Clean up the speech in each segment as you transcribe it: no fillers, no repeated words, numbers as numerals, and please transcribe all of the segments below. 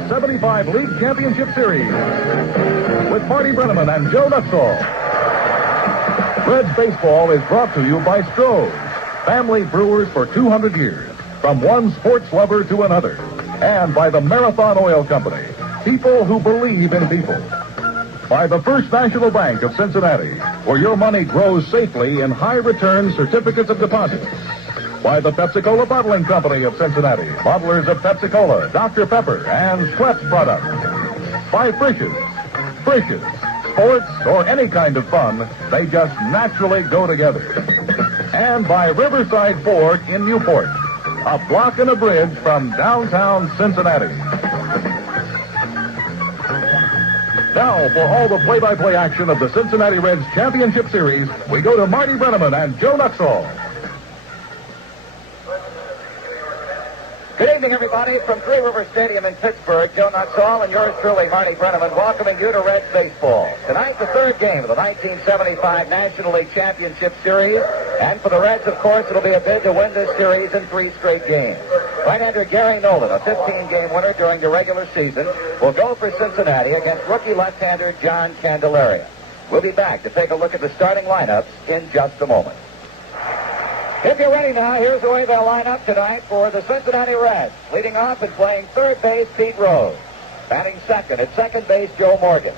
the 75 League Championship Series with Marty Brenneman and Joe Nuxall. Reds Baseball is brought to you by Stroh's, family brewers for 200 years, from one sports lover to another, and by the Marathon Oil Company, people who believe in people. By the First National Bank of Cincinnati, where your money grows safely in high-return certificates of deposit. By the Pepsi-Cola Bottling Company of Cincinnati, bottlers of Pepsi-Cola, Dr. Pepper, and Schweppes products. By Frisch's. Frisch's. Sports or any kind of fun, they just naturally go together. And by Riverside Ford in Newport, a block and a bridge from downtown Cincinnati. Now, for all the play-by-play action of the Cincinnati Reds Championship Series, we go to Marty Brenneman and Joe Nuxall. Good evening, everybody. From Three River Stadium in Pittsburgh, Joe Nuxall and yours truly, Marty Brenneman, welcoming you to Reds Baseball. Tonight, the third game of the 1975 National League Championship Series. And for the Reds, of course, it'll be a bid to win this series in 3 straight games. Right-hander Gary Nolan, a 15-game winner during the regular season, will go for Cincinnati against rookie left-hander John Candeleria. We'll be back to take a look at the starting lineups in just a moment. If you're ready now, here's the way they'll line up tonight for the Cincinnati Reds. Leading off and playing third base, Pete Rose. Batting second at second base, Joe Morgan.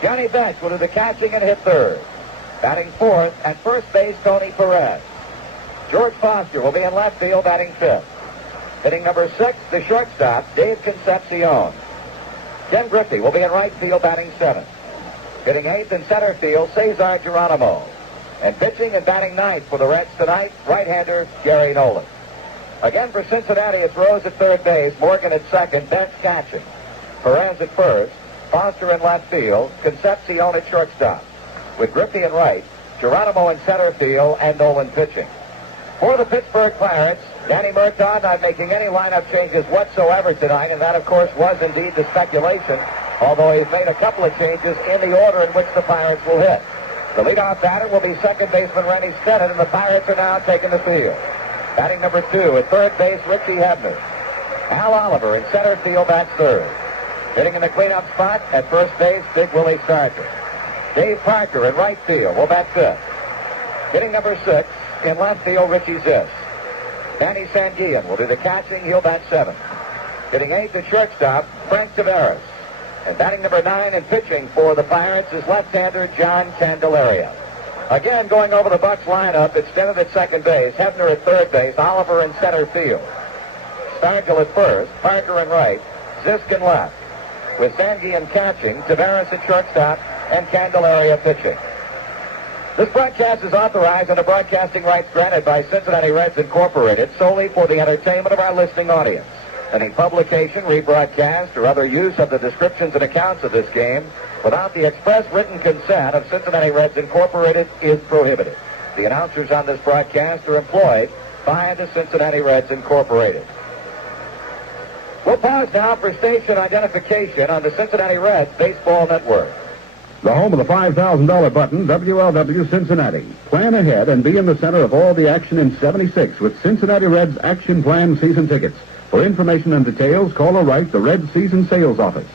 Johnny Bench will do the catching and hit third. Batting fourth at first base, Tony Perez. George Foster will be in left field, batting fifth. Hitting number 6, the shortstop, Dave Concepcion. Ken Griffey will be in right field, batting seventh. Hitting eighth in center field, Cesar Geronimo. And pitching and batting ninth for the Reds tonight, right-hander Gary Nolan. Again for Cincinnati, it's Rose at third base, Morgan at second, Bench catching. Perez at first, Foster in left field, Concepcion at shortstop. With Griffey in right, Geronimo in center field, and Nolan pitching. For the Pittsburgh Pirates, Danny Murtaugh not making any lineup changes whatsoever tonight, and that, of course, was indeed the speculation, although he's made a couple of changes in the order in which the Pirates will hit. The leadoff batter will be second baseman Rennie Stennett, and the Pirates are now taking the field. Batting number 2 at third base, Richie Hebner. Al Oliver in center field, bats third. Hitting in the cleanup spot at first base, Big Willie Starker. Dave Parker in right field will bat fifth. Hitting number 6 in left field, Richie Ziss. Danny Sanguillen will do the catching, he'll bat seventh. Hitting eighth at shortstop, Frank Tavares. And batting number 9 and pitching for the Pirates is left-hander John Candeleria. Again, going over the Bucs lineup, it's Stennett at second base, Hebner at third base, Oliver in center field. Stargell at first, Parker in right, Zisk in left. With Sanguillen catching, Tavares at shortstop, and Candeleria pitching. This broadcast is authorized under broadcasting rights granted by Cincinnati Reds Incorporated solely for the entertainment of our listening audience. Any publication, rebroadcast, or other use of the descriptions and accounts of this game without the express written consent of Cincinnati Reds Incorporated is prohibited. The announcers on this broadcast are employed by the Cincinnati Reds Incorporated. We'll pause now for station identification on the Cincinnati Reds Baseball Network. The home of the $5,000 button, WLW Cincinnati. Plan ahead and be in the center of all the action in 76 with Cincinnati Reds Action Plan season tickets. For information and details, call or write the Red Season Sales Office.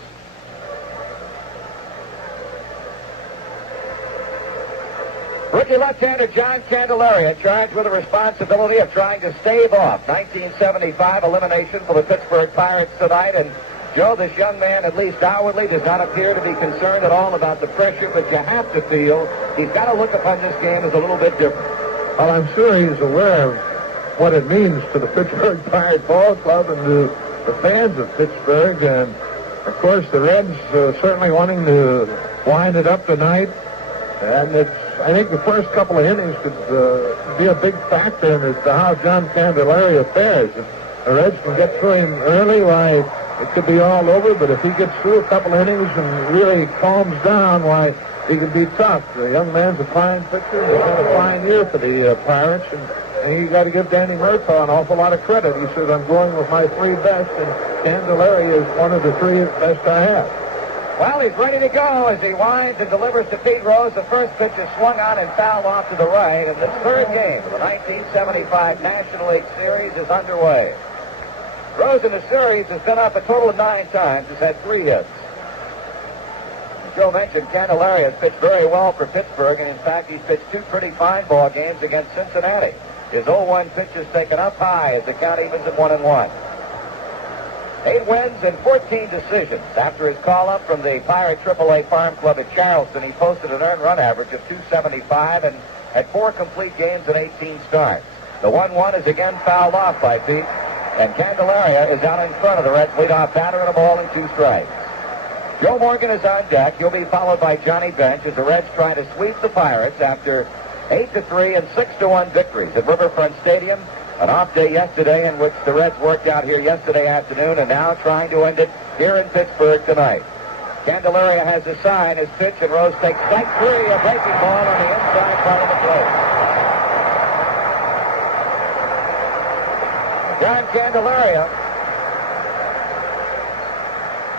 Rookie left-hander John Candeleria charged with the responsibility of trying to stave off 1975 elimination for the Pittsburgh Pirates tonight. And, Joe, this young man, at least outwardly, does not appear to be concerned at all about the pressure, but you have to feel he's got to look upon this game as a little bit different. Well, I'm sure he's aware of what it means to the Pittsburgh Pirate Ball Club and to the fans of Pittsburgh. And, of course, the Reds certainly wanting to wind it up tonight. And I think the first couple of innings could be a big factor as to how John Candeleria fares. If the Reds can get through him early, why, it could be all over. But if he gets through a couple of innings and really calms down, why, he could be tough. The young man's a fine pitcher. He's had a fine year for the Pirates. And you got to give Danny Murtaugh an awful lot of credit. He said, I'm going with my 3 best, and Candeleria is one of the 3 best I have. Well, he's ready to go as he winds and delivers to Pete Rose. The first pitch is swung on and fouled off to the right, and the third game of the 1975 National League Series is underway. Rose in the series has been up a total of 9 times, has had 3 hits. As Joe mentioned, Candeleria has pitched very well for Pittsburgh, and in fact, he's pitched 2 pretty fine ball games against Cincinnati. His 0-1 pitch is taken up high as the count evens at 1-1. 8 wins and 14 decisions. After his call-up from the Pirate AAA Farm Club at Charleston, he posted an earned run average of 275 and had 4 complete games and 18 starts. The 1-1 is again fouled off by Pete, and Candeleria is out in front of the Reds' leadoff batter and a ball and 2 strikes. Joe Morgan is on deck. He'll be followed by Johnny Bench as the Reds try to sweep the Pirates after 8-3 and 6-1 victories at Riverfront Stadium. An off day yesterday in which the Reds worked out here yesterday afternoon and now trying to end it here in Pittsburgh tonight. Candeleria has a sign, his pitch, and Rose takes strike 3, a breaking ball on the inside part of the plate. John Candeleria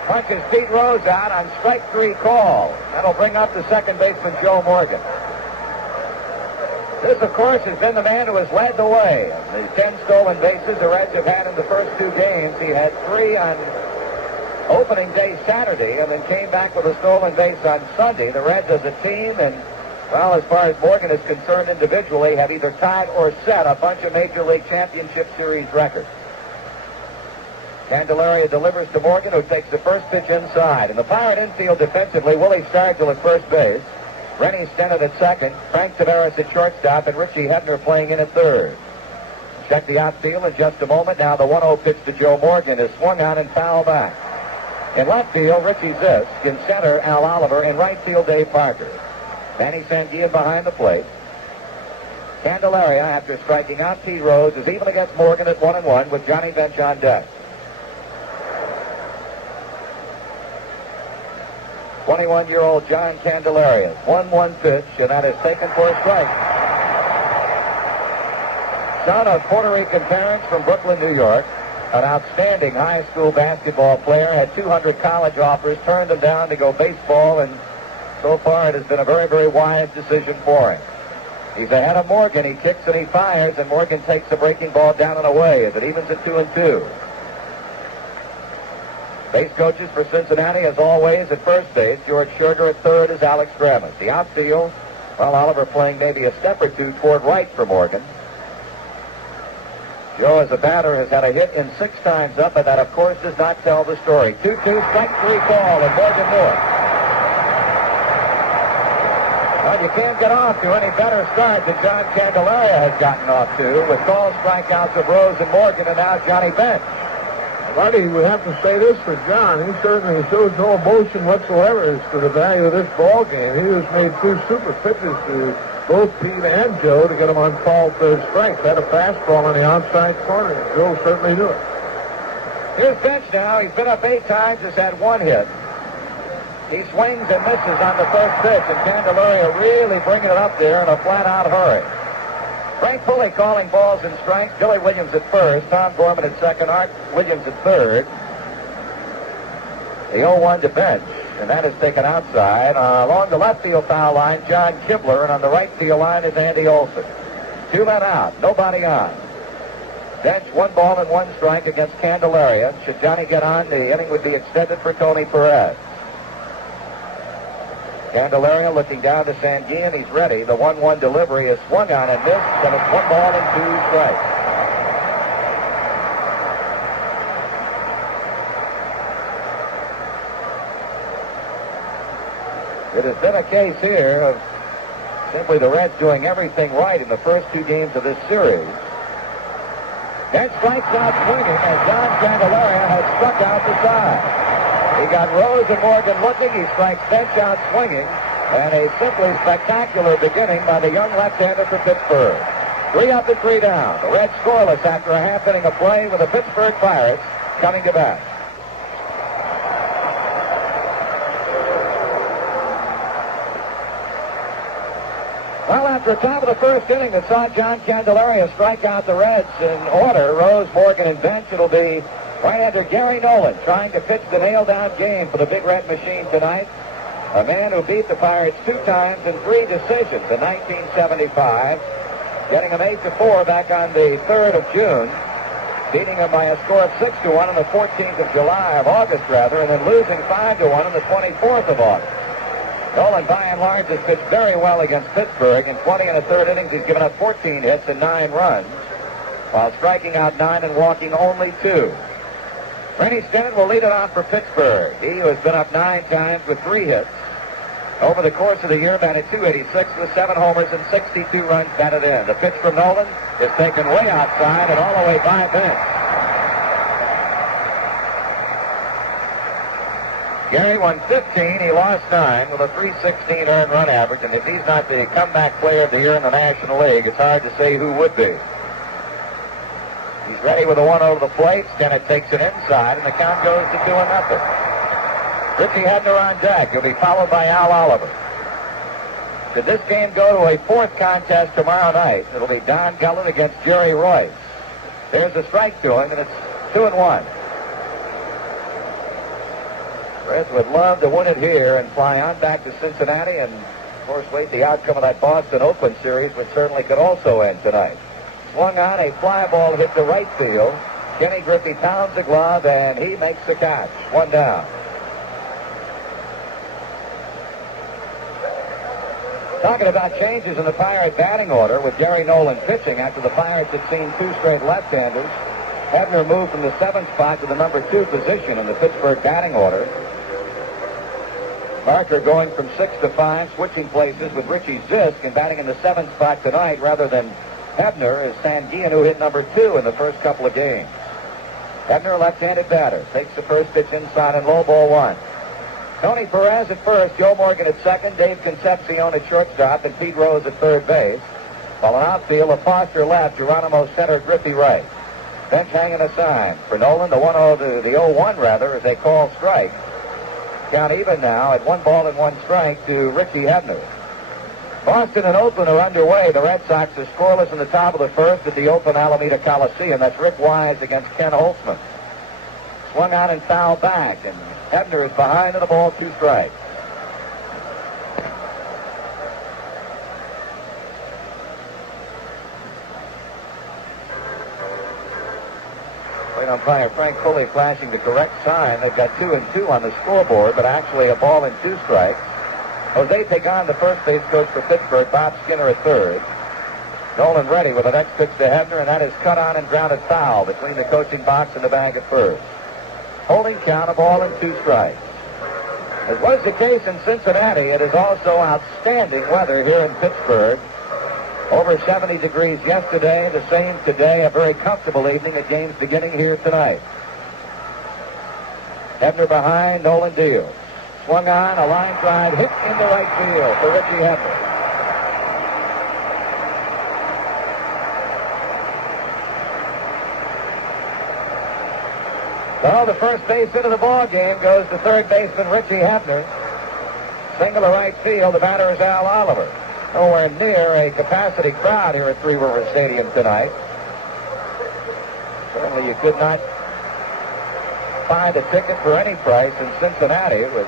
punches Pete Rose out on strike 3 call. That'll bring up the second baseman Joe Morgan. This, of course, has been the man who has led the way. The 10 stolen bases the Reds have had in the first 2 games. He had 3 on opening day Saturday and then came back with a stolen base on Sunday. The Reds as a team and, well, as far as Morgan is concerned individually, have either tied or set a bunch of Major League Championship Series records. Candeleria delivers to Morgan, who takes the first pitch inside. In the Pirate infield defensively, Willie Stargell at first base. Rennie Stennett at second, Frank Taveras at shortstop, and Richie Hebner playing in at third. Check the outfield in just a moment. Now the 1-0 pitch to Joe Morgan is swung on and foul back. In left field, Richie Zisk. In center, Al Oliver. In right field, Dave Parker. Manny Sanguillen behind the plate. Candeleria, after striking out Pete Rose, is even against Morgan at 1-1 with Johnny Bench on deck. 21-year-old John Candeleria. 1-1 pitch, and that is taken for a strike. Son of Puerto Rican parents from Brooklyn, New York. An outstanding high school basketball player. Had 200 college offers, turned them down to go baseball, and so far it has been a very, very wise decision for him. He's ahead of Morgan. He kicks and he fires, and Morgan takes the breaking ball down and away as it evens at 2-2. Base coaches for Cincinnati, as always, at first base. George Scherger at third is Alex Dramus. The outfield, well, Oliver playing maybe a step or 2 toward right for Morgan. Joe, as a batter, has had a hit in 6 times up, but that, of course, does not tell the story. 2-2, strike 3 call, and Morgan Moore. Well, you can't get off to any better start than John Candeleria has gotten off to, with called strikeouts of Rose and Morgan, and now Johnny Bench. Buddy, we have to say this for John. He certainly shows no emotion whatsoever as to the value of this ball game. He has made 2 super pitches to both Pete and Joe to get him on call third strike. Had a fastball on the outside corner. Joe certainly knew it. Here's Bench now. He's been up 8 times, has had 1 hit. He swings and misses on the first pitch, and Candeleria really bringing it up there in a flat-out hurry. Frank Pulley calling balls and strikes. Billy Williams at first. Tom Gorman at second. Art Williams at third. The 0-1 to Bench, and that is taken outside. Along the left field foul line, John Kibler, and on the right field line is Andy Olson. 2 men out, nobody on. Bench 1 ball and 1 strike against Candeleria. Should Johnny get on, the inning would be extended for Tony Perez. Candeleria looking down to Sanguillen. He's ready. The 1-1 delivery is swung on and missed, and it's 1 ball and 2 strikes. It has been a case here of simply the Reds doing everything right in the first 2 games of this series. Bench strikes out swinging as John Candeleria has struck out the side. He got Rose and Morgan looking. He strikes Bench out swinging. And a simply spectacular beginning by the young left-hander for Pittsburgh. 3 up and 3 down. The Reds scoreless after a half inning of play with the Pittsburgh Pirates coming to bat. Well, after the top of the first inning that saw John Candeleria strike out the Reds in order, Rose, Morgan, and Bench, it'll be right-hander Gary Nolan trying to pitch the nail-down game for the Big Red Machine tonight. A man who beat the Pirates 2 times in 3 decisions in 1975, getting them 8-4 back on the 3rd of June. beating him by a score of 6-1 on the 14th of August, and then losing 5-1 on the 24th of August. Nolan, by and large, has pitched very well against Pittsburgh. In 20 and a third innings, he's given up 14 hits and 9 runs, while striking out 9 and walking only 2. Rennie Stennett will lead it off for Pittsburgh. He has been up 9 times with 3 hits. Over the course of the year, batted .286 with 7 homers and 62 runs batted in. The pitch from Nolan is taken way outside and all the way by bench. Gary won 15. He lost 9 with a .316 earned run average. And if he's not the comeback player of the year in the National League, it's hard to say who would be. He's ready with a 1 over the plate. Stennett takes it inside, and the count goes to 2-0. Richie Hebner on deck. He'll be followed by Al Oliver. Should this game go to a 4th contest tomorrow night, it'll be Don Gullen against Jerry Royce. There's a strike to him, and it's 2-1. Reds would love to win it here and fly on back to Cincinnati, and of course wait the outcome of that Boston-Oakland series, which certainly could also end tonight. Swung on, a fly ball hit to right field. Kenny Griffey pounds the glove, and he makes the catch. 1 down. Talking about changes in the Pirate batting order with Gary Nolan pitching after the Pirates had seen 2 straight left-handers. Hebner moved from the 7th spot to the number 2 position in the Pittsburgh batting order. Barker going from 6 to 5, switching places with Richie Zisk and batting in the 7th spot tonight rather than Hebner is Sanguian, who hit number 2 in the first couple of games. Hebner, left-handed batter, takes the first pitch inside and low ball 1. Tony Perez at first, Joe Morgan at second, Dave Concepcion at shortstop, and Pete Rose at third base. While in outfield, a Foster left, Geronimo center, Griffey right. Bench hanging a sign for Nolan, the 1-0 to the 0-1 rather, as they call strike. Count even now at 1 ball and 1 strike to Richie Hebner. Boston and Oakland are underway. The Red Sox are scoreless in the top of the first at the Oakland Alameda Coliseum. That's Rick Wise against Ken Holtzman. Swung on and fouled back, and Hebner is behind in the ball, 2 strikes. Plate umpire Frank Foley flashing the correct sign. They've got 2 and 2 on the scoreboard, but actually a ball and 2 strikes. Jose Pagan, the first base coach for Pittsburgh, Bob Skinner at third. Nolan ready with the next pitch to Hebner, and that is cut on and grounded foul between the coaching box and the bag at first. Holding count, a ball and 2 strikes. As was the case in Cincinnati, it is also outstanding weather here in Pittsburgh. Over 70 degrees yesterday, the same today, a very comfortable evening at games beginning here tonight. Hebner behind, Nolan deals. Swung on, a line drive hit into right field for Richie Hebner. So the first base hit of the ball game goes to third baseman Richie Hebner. Single to right field, the batter is Al Oliver. Nowhere near a capacity crowd here at Three Rivers Stadium tonight. Certainly you could not buy the ticket for any price in Cincinnati with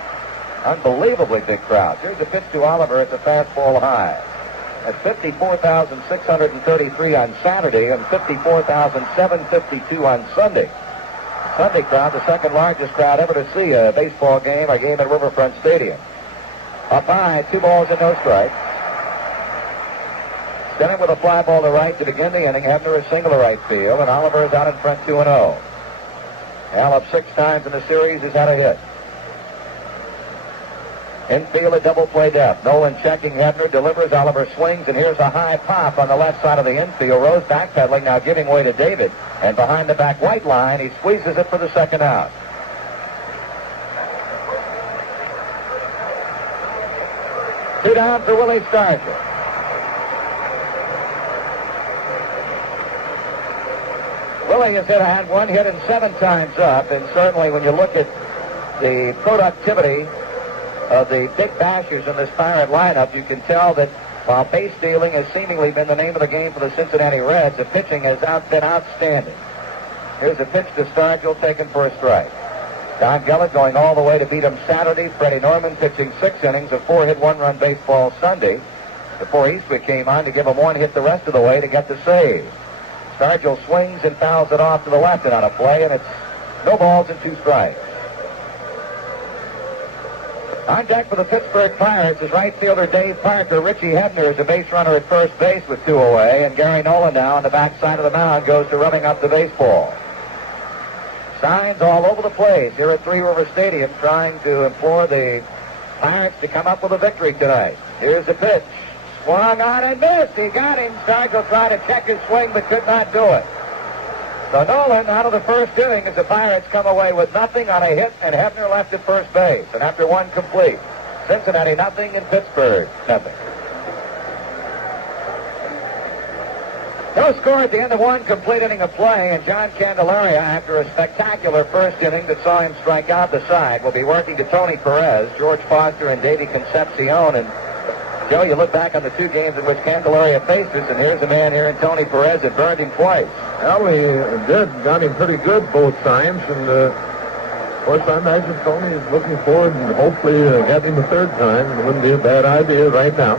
unbelievably big crowds. Here's a pitch to Oliver at the fastball high. That's 54,633 on Saturday and 54,752 on Sunday. Sunday crowd, the second largest crowd ever to see a baseball game, a game at Riverfront Stadium. Up high, 2 balls and no strikes. Stennett with a fly ball to right to begin the inning. Hebner a single to right field, and Oliver is out in front 2-0. Al up 6 times in the series has had a hit. Infield a double play depth. Nolan checking Hebner, delivers, Oliver swings, and here's a high pop on the left side of the infield. Rose backpedaling, now giving way to David. And behind the back white line, he squeezes it for the second out. Two down for Willie Stargell. Willie has had 1 hit and 7 times up, and certainly when you look at the productivity of the big bashers in this Pirate lineup, you can tell that while base stealing has seemingly been the name of the game for the Cincinnati Reds, the pitching has been outstanding. Here's a pitch to Stargell taken for a strike. Don Gellert going all the way to beat him Saturday. Freddie Norman pitching 6 innings of 4-hit 1-run baseball Sunday before Eastwood came on to give him 1 hit the rest of the way to get the save. Stargell swings and fouls it off to the left and on a play, and it's no balls and 2 strikes. On deck for the Pittsburgh Pirates is right fielder Dave Parker. Richie Hebner is a base runner at first base with 2 away, and Gary Nolan now on the backside of the mound goes to rubbing up the baseball. Signs all over the place here at Three River Stadium trying to implore the Pirates to come up with a victory tonight. Here's the pitch. Swung on and missed. He got him. Stargell tried to check his swing but could not do it. So Nolan out of the first inning as the Pirates come away with nothing on a hit, and Hebner left at first base. And after 1 complete, Cincinnati nothing and Pittsburgh nothing. No score at the end of 1 complete inning of play, and John Candeleria, after a spectacular first inning that saw him strike out the side, will be working to Tony Perez, George Foster, and Davey Concepcion. And Joe, you look back on the 2 games in which Candeleria faced us, and here's a man here in Tony Perez that burned him twice. Well, we got him pretty good both times, and of course I imagine Tony is looking forward and hopefully get him a 3rd time. It wouldn't be a bad idea right now.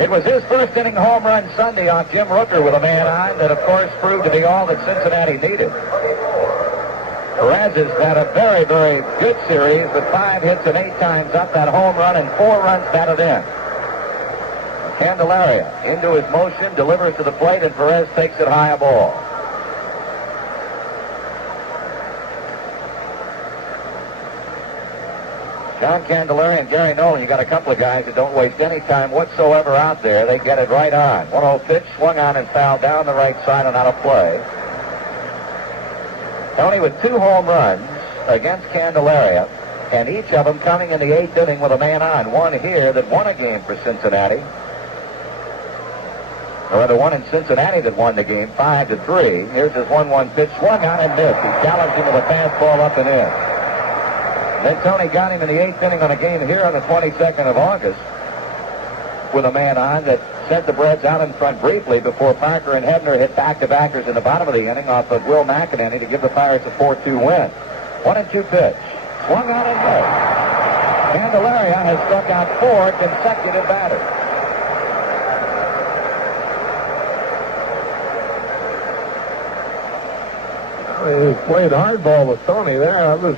It was his first inning home run Sunday off Jim Rooker with a man on that, of course, proved to be all that Cincinnati needed. Perez has had a very, very good series with 5 hits and 8 times up, that home run, and 4 runs batted in. Candeleria into his motion, delivers to the plate, and Perez takes it high a ball. John Candeleria and Gary Nolan, you got a couple of guys that don't waste any time whatsoever out there. They get it right on. 1-0 pitch, swung on and fouled down the right side and out of play. Tony with 2 home runs against Candeleria, and each of them coming in the 8th inning with a man on. One here that won a game for Cincinnati. Or rather, one in Cincinnati that won the game 5-3. Here's his 1-1 pitch, swung on and missed. He challenged him with a fastball up and in. Then Tony got him in the 8th inning on a game here on the 22nd of August with a man on that sent the Reds out in front briefly before Parker and Hebner hit back-to-backers in the bottom of the inning off of Will McEnany to give the Pirates a 4-2 win. 1-2 pitch. Swung on and missed. Candeleria has struck out 4 consecutive batters. He played hardball with Tony there. That was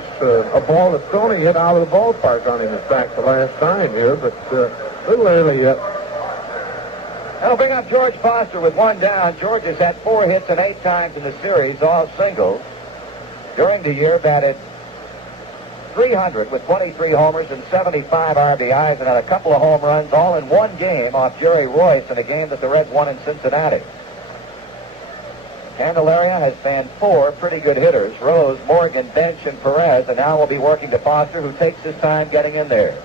a ball that Tony hit out of the ballpark on him, in fact, the last time here, but a little early yet. That'll bring up George Foster with 1 down. George has had 4 hits and 8 times in the series, all singles. During the year, batted .300 with 23 homers and 75 RBIs, and had a couple of home runs all in 1 game off Jerry Royce in a game that the Reds won in Cincinnati. Candeleria has fanned 4 pretty good hitters, Rose, Morgan, Bench, and Perez, and now will be working to Foster, who takes his time getting in there.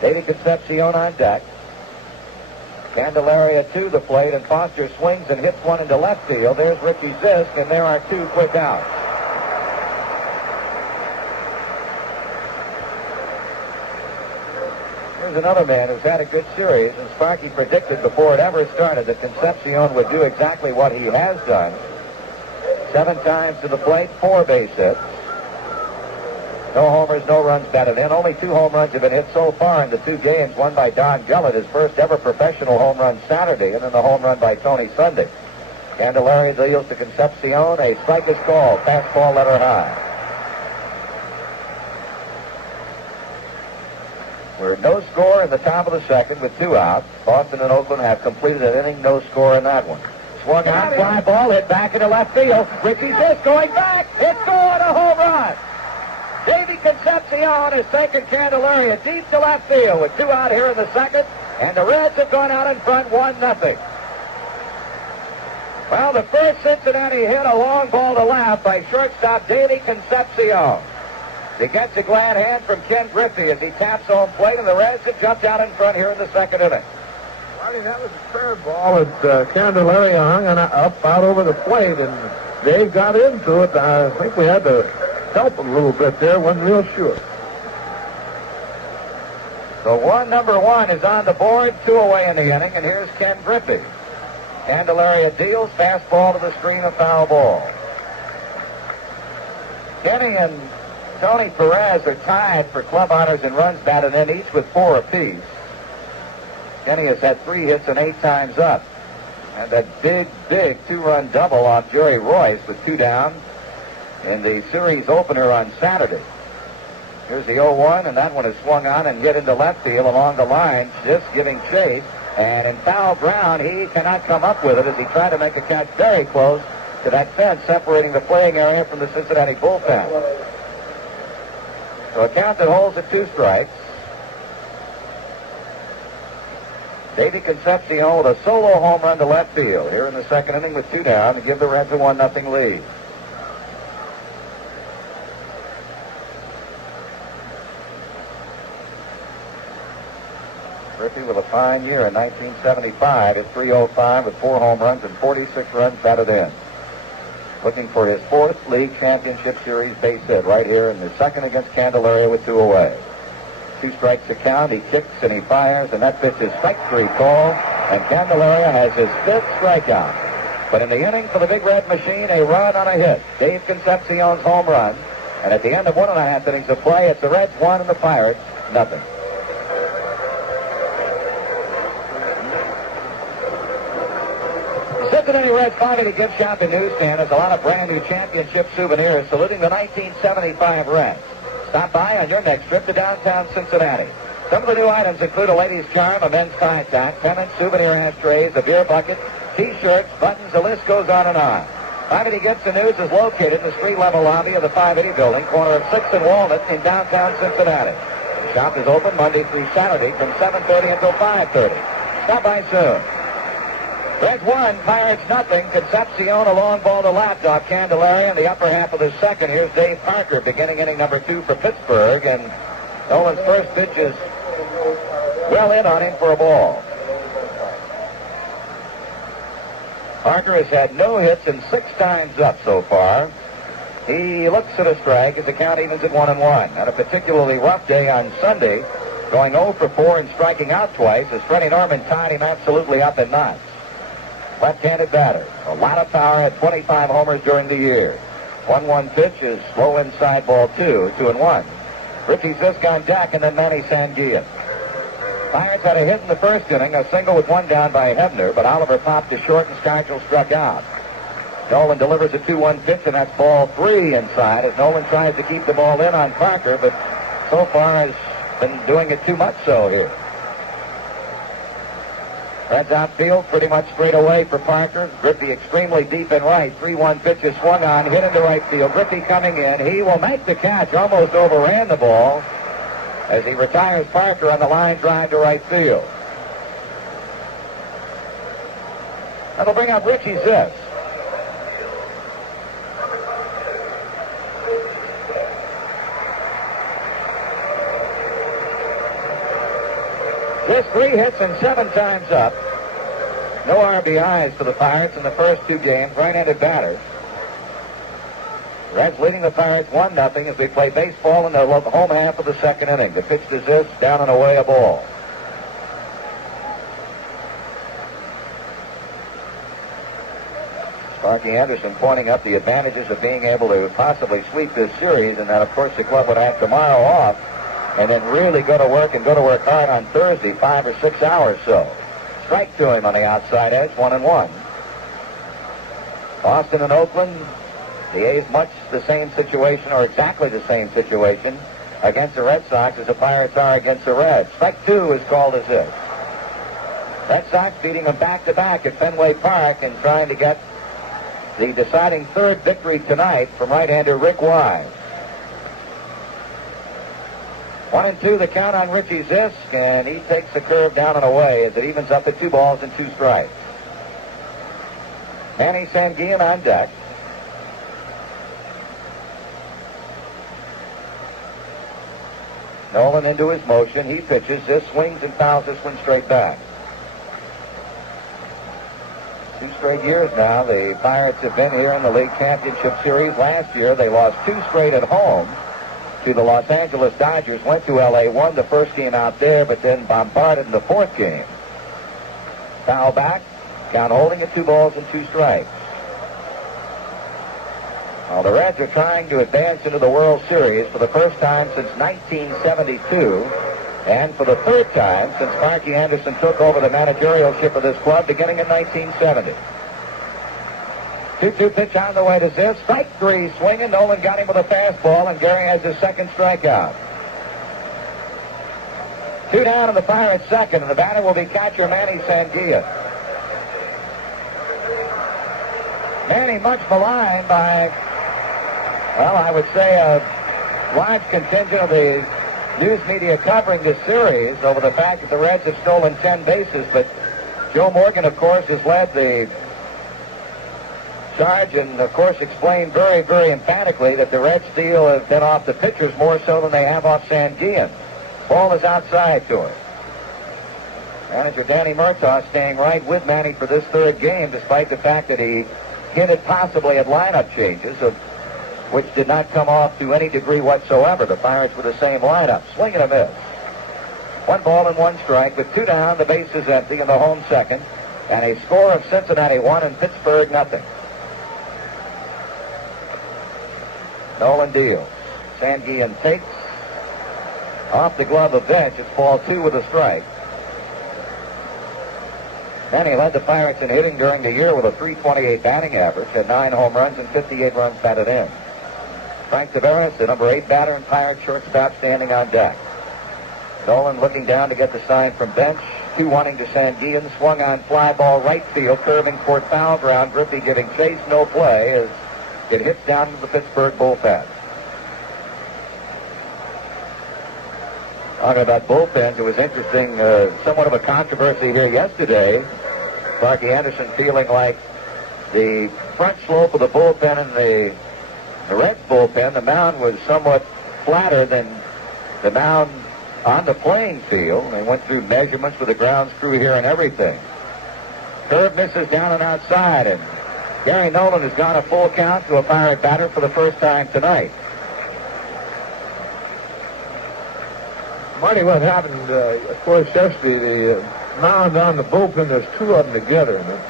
Davey Concepcion on deck. Candeleria to the plate, and Foster swings and hits one into left field. There's Richie Zisk, and there are 2 quick outs. Here's another man who's had a good series, and Sparky predicted before it ever started that Concepcion would do exactly what he has done. 7 times to the plate, 4 base hits. No homers, no runs batted in. Only 2 home runs have been hit so far in the 2 games, one by Don Gillett, his first ever professional home run Saturday, and then the home run by Tony Sunday. Candeleria deals to Concepcion. A strike is called. Fastball letter high. We're no score in the top of the second with 2 outs. Boston and Oakland have completed an inning, no score in that one. Swung on, fly ball, hit back into left field. Richie Zisk going back. It's going, a home run. Davey Concepcion has taken Candeleria deep to left field with 2 out here in the second, and the Reds have gone out in front 1-0. Well, the first Cincinnati hit, a long ball to left by shortstop Davey Concepcion. He gets a glad hand from Ken Griffey as he taps home plate, and the Reds have jumped out in front here in the second inning. Marty, that was a fair ball that Candeleria hung up out over the plate, and Dave got into it. I think we had to help him a little bit there. Wasn't real sure. So number one is on the board, 2 away in the inning, and here's Ken Griffey. Candeleria deals, fastball to the screen, a foul ball. Kenny and Tony Perez are tied for club honors and runs batted in, each with 4 apiece. Kenny has had 3 hits and 8 times up. And that big two-run double off Jerry Royce with 2 down in the series opener on Saturday. Here's the 0-1, and that one is swung on and hit into left field along the line, just giving chase. And in foul ground, he cannot come up with it as he tried to make a catch very close to that fence separating the playing area from the Cincinnati bullpen. So a count that holds at 2 strikes. Davey Concepcion with a solo home run to left field here in the second inning with 2 down to give the Reds a 1-0 lead. Griffey with a fine year in 1975 at .305 with 4 home runs and 46 runs batted in. Looking for his 4th league championship series base hit right here in the second against Candeleria with 2 away. 2 strikes to count. He kicks and he fires, and that pitch is strike 3 call, and Candeleria has his 5th strikeout. But in the inning for the Big Red Machine, a run on a hit. Dave Concepcion's home run. And at the end of 1.5 innings of play, it's the Reds 1 and the Pirates nothing. Cincinnati Reds finally gift shop and newsstand has a lot of brand new championship souvenirs saluting the 1975 Reds. Stop by on your next trip to downtown Cincinnati. Some of the new items include a ladies' charm, a men's tie tack, pennants, souvenir ashtrays, a beer bucket, T-shirts, buttons, the list goes on and on. 580 Gifts and News is located in the street-level lobby of the 580 building, corner of 6th and Walnut in downtown Cincinnati. The shop is open Monday through Saturday from 7:30 until 5:30. Stop by soon. Reds 1, Pirates nothing. Concepcion a long ball to left off Candeleria in the upper half of the second. Here's Dave Parker beginning inning number 2 for Pittsburgh, and Nolan's first pitch is well in on him for a ball. Parker has had no hits and 6 times up so far. He looks at a strike as the count evens at 1-1. On a particularly rough day on Sunday, going 0 for 4 and striking out twice as Freddie Norman tied him absolutely up in knots. Left-handed batter. A lot of power, had 25 homers during the year. 1-1 pitch is low inside ball 2, 2-1. Richie Zisk on deck, and then Manny Sanguillen. Pirates had a hit in the first inning, a single with 1 down by Hebner, but Oliver popped to short and Scargill struck out. Nolan delivers a 2-1 pitch, and that's ball 3 inside as Nolan tries to keep the ball in on Parker, but so far has been doing it too much so here. Reds outfield pretty much straight away for Parker. Griffey extremely deep in right. 3-1 pitch is swung on, hit into right field. Griffey coming in. He will make the catch. Almost overran the ball as he retires Parker on the line drive to right field. That'll bring up Richie Zisk. Just 3 hits and 7 times up. No RBIs for the Pirates in the first 2 games. Right-handed batters. Reds leading the Pirates 1-0 as we play baseball in the home half of the second inning. The pitch to Zisk, down and away, a ball. Sparky Anderson pointing up the advantages of being able to possibly sweep this series, and that, of course, the club would have tomorrow off and then really go to work hard on Thursday, 5 or 6 hours so. Strike to him on the outside edge, 1-1. Boston and Oakland, the A's much the same situation, or exactly the same situation, against the Red Sox as the Pirates are against the Reds. Strike 2 is called as this. Red Sox beating them back-to-back at Fenway Park and trying to get the deciding 3rd victory tonight from right-hander Rick Wise. 1-2 the count on Richie Zisk, and he takes the curve down and away as it evens up at 2 balls and 2 strikes. Manny Sanguillen on deck. Nolan into his motion. He pitches. Zisk swings and fouls this one straight back. 2 straight years now the Pirates have been here in the League Championship Series. Last year they lost 2 straight at home to the Los Angeles Dodgers. Went to L.A., won the first game out there, but then bombarded in the 4th game. Foul back, count holding at 2 balls and 2 strikes. Well, the Reds are trying to advance into the World Series for the first time since 1972. And for the third time since Sparky Anderson took over the managerialship of this club beginning in 1970. 2-2 pitch on the way to Ziff. Strike three swinging. Nolan got him with a fastball, and Gary has his second strikeout. 2 down in the Pirates' second, and the batter will be catcher Manny Sanguilla. Manny much maligned by, well, I would say a large contingent of the news media covering this series over the fact that the Reds have stolen 10 bases, but Joe Morgan, of course, has led the charge and, of course, explained very, very emphatically that the Reds steal have been off the pitchers more so than they have off Sanguillan. Ball is outside to him. Manager Danny Murtaugh staying right with Manny for this third game, despite the fact that he hinted possibly at lineup changes, of which did not come off to any degree whatsoever. The Pirates with the same lineup. Swing and a miss. 1 ball and 1 strike. With 2 down, the base is empty in the home second. And a score of Cincinnati 1 and Pittsburgh nothing. Nolan deals. Sanguillan takes. Off the glove of Bench. It's ball 2 with a strike. Manny led the Pirates in hitting during the year with a .328 batting average, had 9 home runs and 58 runs batted in. Frank Tavares, the number 8 batter and Pirate shortstop, standing on deck. Nolan looking down to get the sign from Bench. 2-1 to Sanguillan. Swung on fly ball right field, curving toward foul ground. Griffey giving chase, no play as it hits down into the Pittsburgh bullpen. Talking about bullpens, it was interesting, somewhat of a controversy here yesterday. Sparky Anderson feeling like the front slope of the bullpen and the Reds bullpen, the mound was somewhat flatter than the mound on the playing field. They went through measurements with the ground screw here and everything. Curve misses down and outside, and Gary Nolan has gone a full count to a Pirate batter for the first time tonight. Marty, what happened, of course, yesterday, the mound on the bullpen, there's 2 of them together, and it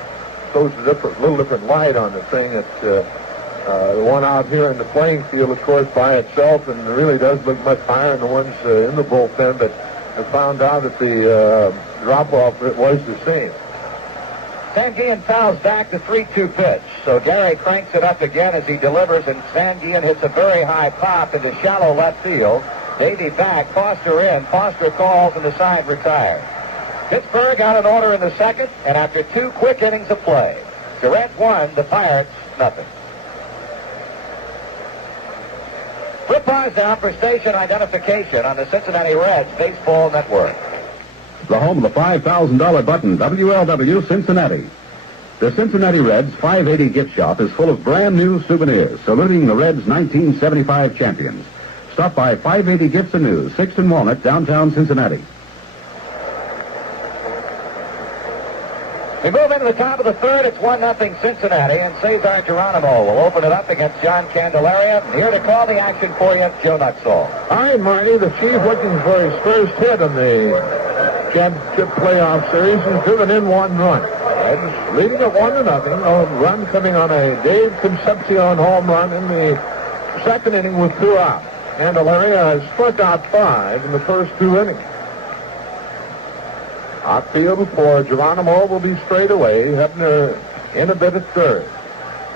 shows a little different light on the thing. It's the one out here in the playing field, of course, by itself, and it really does look much higher than the ones in the bullpen, but I found out that the drop-off was the same. Sanguillan fouls back the 3-2 pitch, so Gary cranks it up again as he delivers, and Sanguillan hits a very high pop into shallow left field. Davey back, Foster in. Foster calls, and the side retired. Pittsburgh got an order in the second, and after 2 quick innings of play, the Reds 1, the Pirates nothing. We'll pause now for station identification on the Cincinnati Reds Baseball Network. The home of the $5,000 button, WLW Cincinnati. The Cincinnati Reds 580 gift shop is full of brand new souvenirs saluting the Reds' 1975 champions. Stop by 580 Gifts and News, 6th and Walnut, downtown Cincinnati. We move into the top of the third. It's 1-0 Cincinnati, and Cesar Geronimo will open it up against John Candeleria. Here to call the action for you, Joe Nuxall. All right, Marty, the Chief looking for his first hit in the championship playoff series. He's driven in 1 run. Reds leading at 1-0. A run coming on a Dave Concepcion home run in the second inning with 2 outs. Candeleria has struck out 5 in the first 2 innings. Outfield for Geronimo will be straight away. Hebner in a bit at third.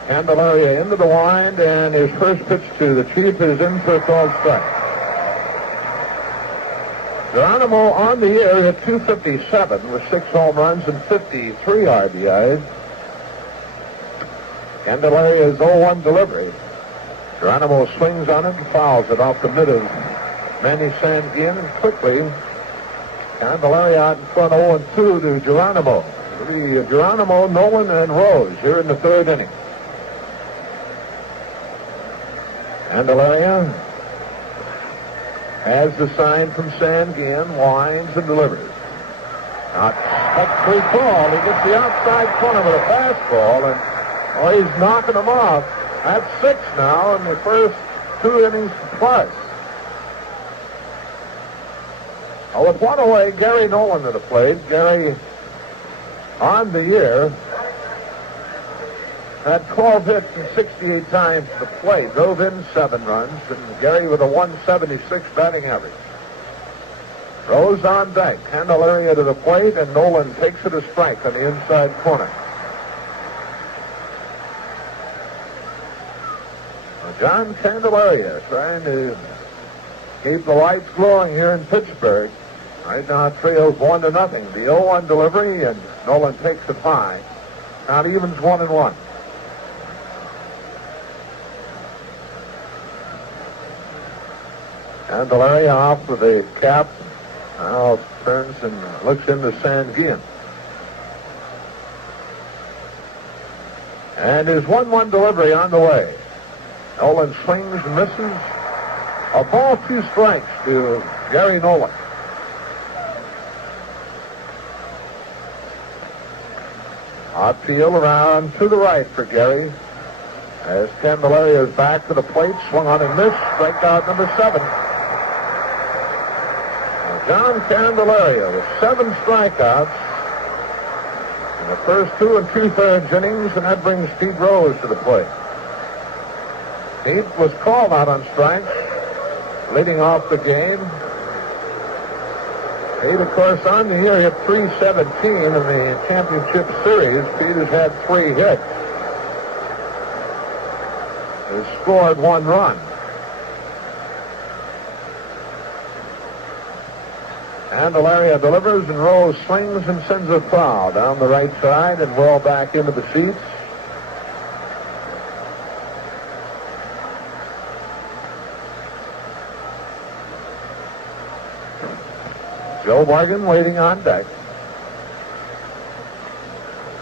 Candeleria into the wind, and his first pitch to the Chief is in for a called strike. Geronimo on the year hit .257 with 6 home runs and 53 RBIs. Candeleria's 0-1 delivery. Geronimo swings on it and fouls it off the mid of Manny Sanguillan, and quickly Candeleria out in front 0-2 to Geronimo. It'll be Geronimo, Nolan, and Rose here in the third inning. Candeleria has the sign from Sanguillan, winds and delivers. Out, that's 3 ball. He gets the outside corner with a fastball, and he's knocking him off. That's 6 now in the first 2 innings plus. With 1 away, Gary Nolan at the plate. Gary, on the year, had 12 hits and 68 times to the plate. Drove in 7 runs, and Gary with a .176 batting average. Rose on deck. Candeleria to the plate, and Nolan takes it a strike on the inside corner. John Candeleria trying to keep the lights glowing here in Pittsburgh. Right now it trails 1-0. The 0-1 delivery, and Nolan takes it high. Count evens 1-1. Candeleria off with a cap. Now turns and looks into Sanguian. And his 1-1 delivery on the way. Nolan swings and misses. A ball, 2 strikes to Gary Nolan. Outfield around to the right for Gary. As Candeleria is back to the plate, swung on and missed. Strikeout number 7. John Candeleria with 7 strikeouts in the first 2 2/3 innings, and that brings Pete Rose to the plate. Pete was called out on strikes, leading off the game. Pete, of course, on the year hit .317 in the championship series. Pete has had 3 hits. Has scored 1 run. Candeleria delivers, and Rose swings and sends a foul down the right side and well back into the seats. Joe Morgan waiting on deck.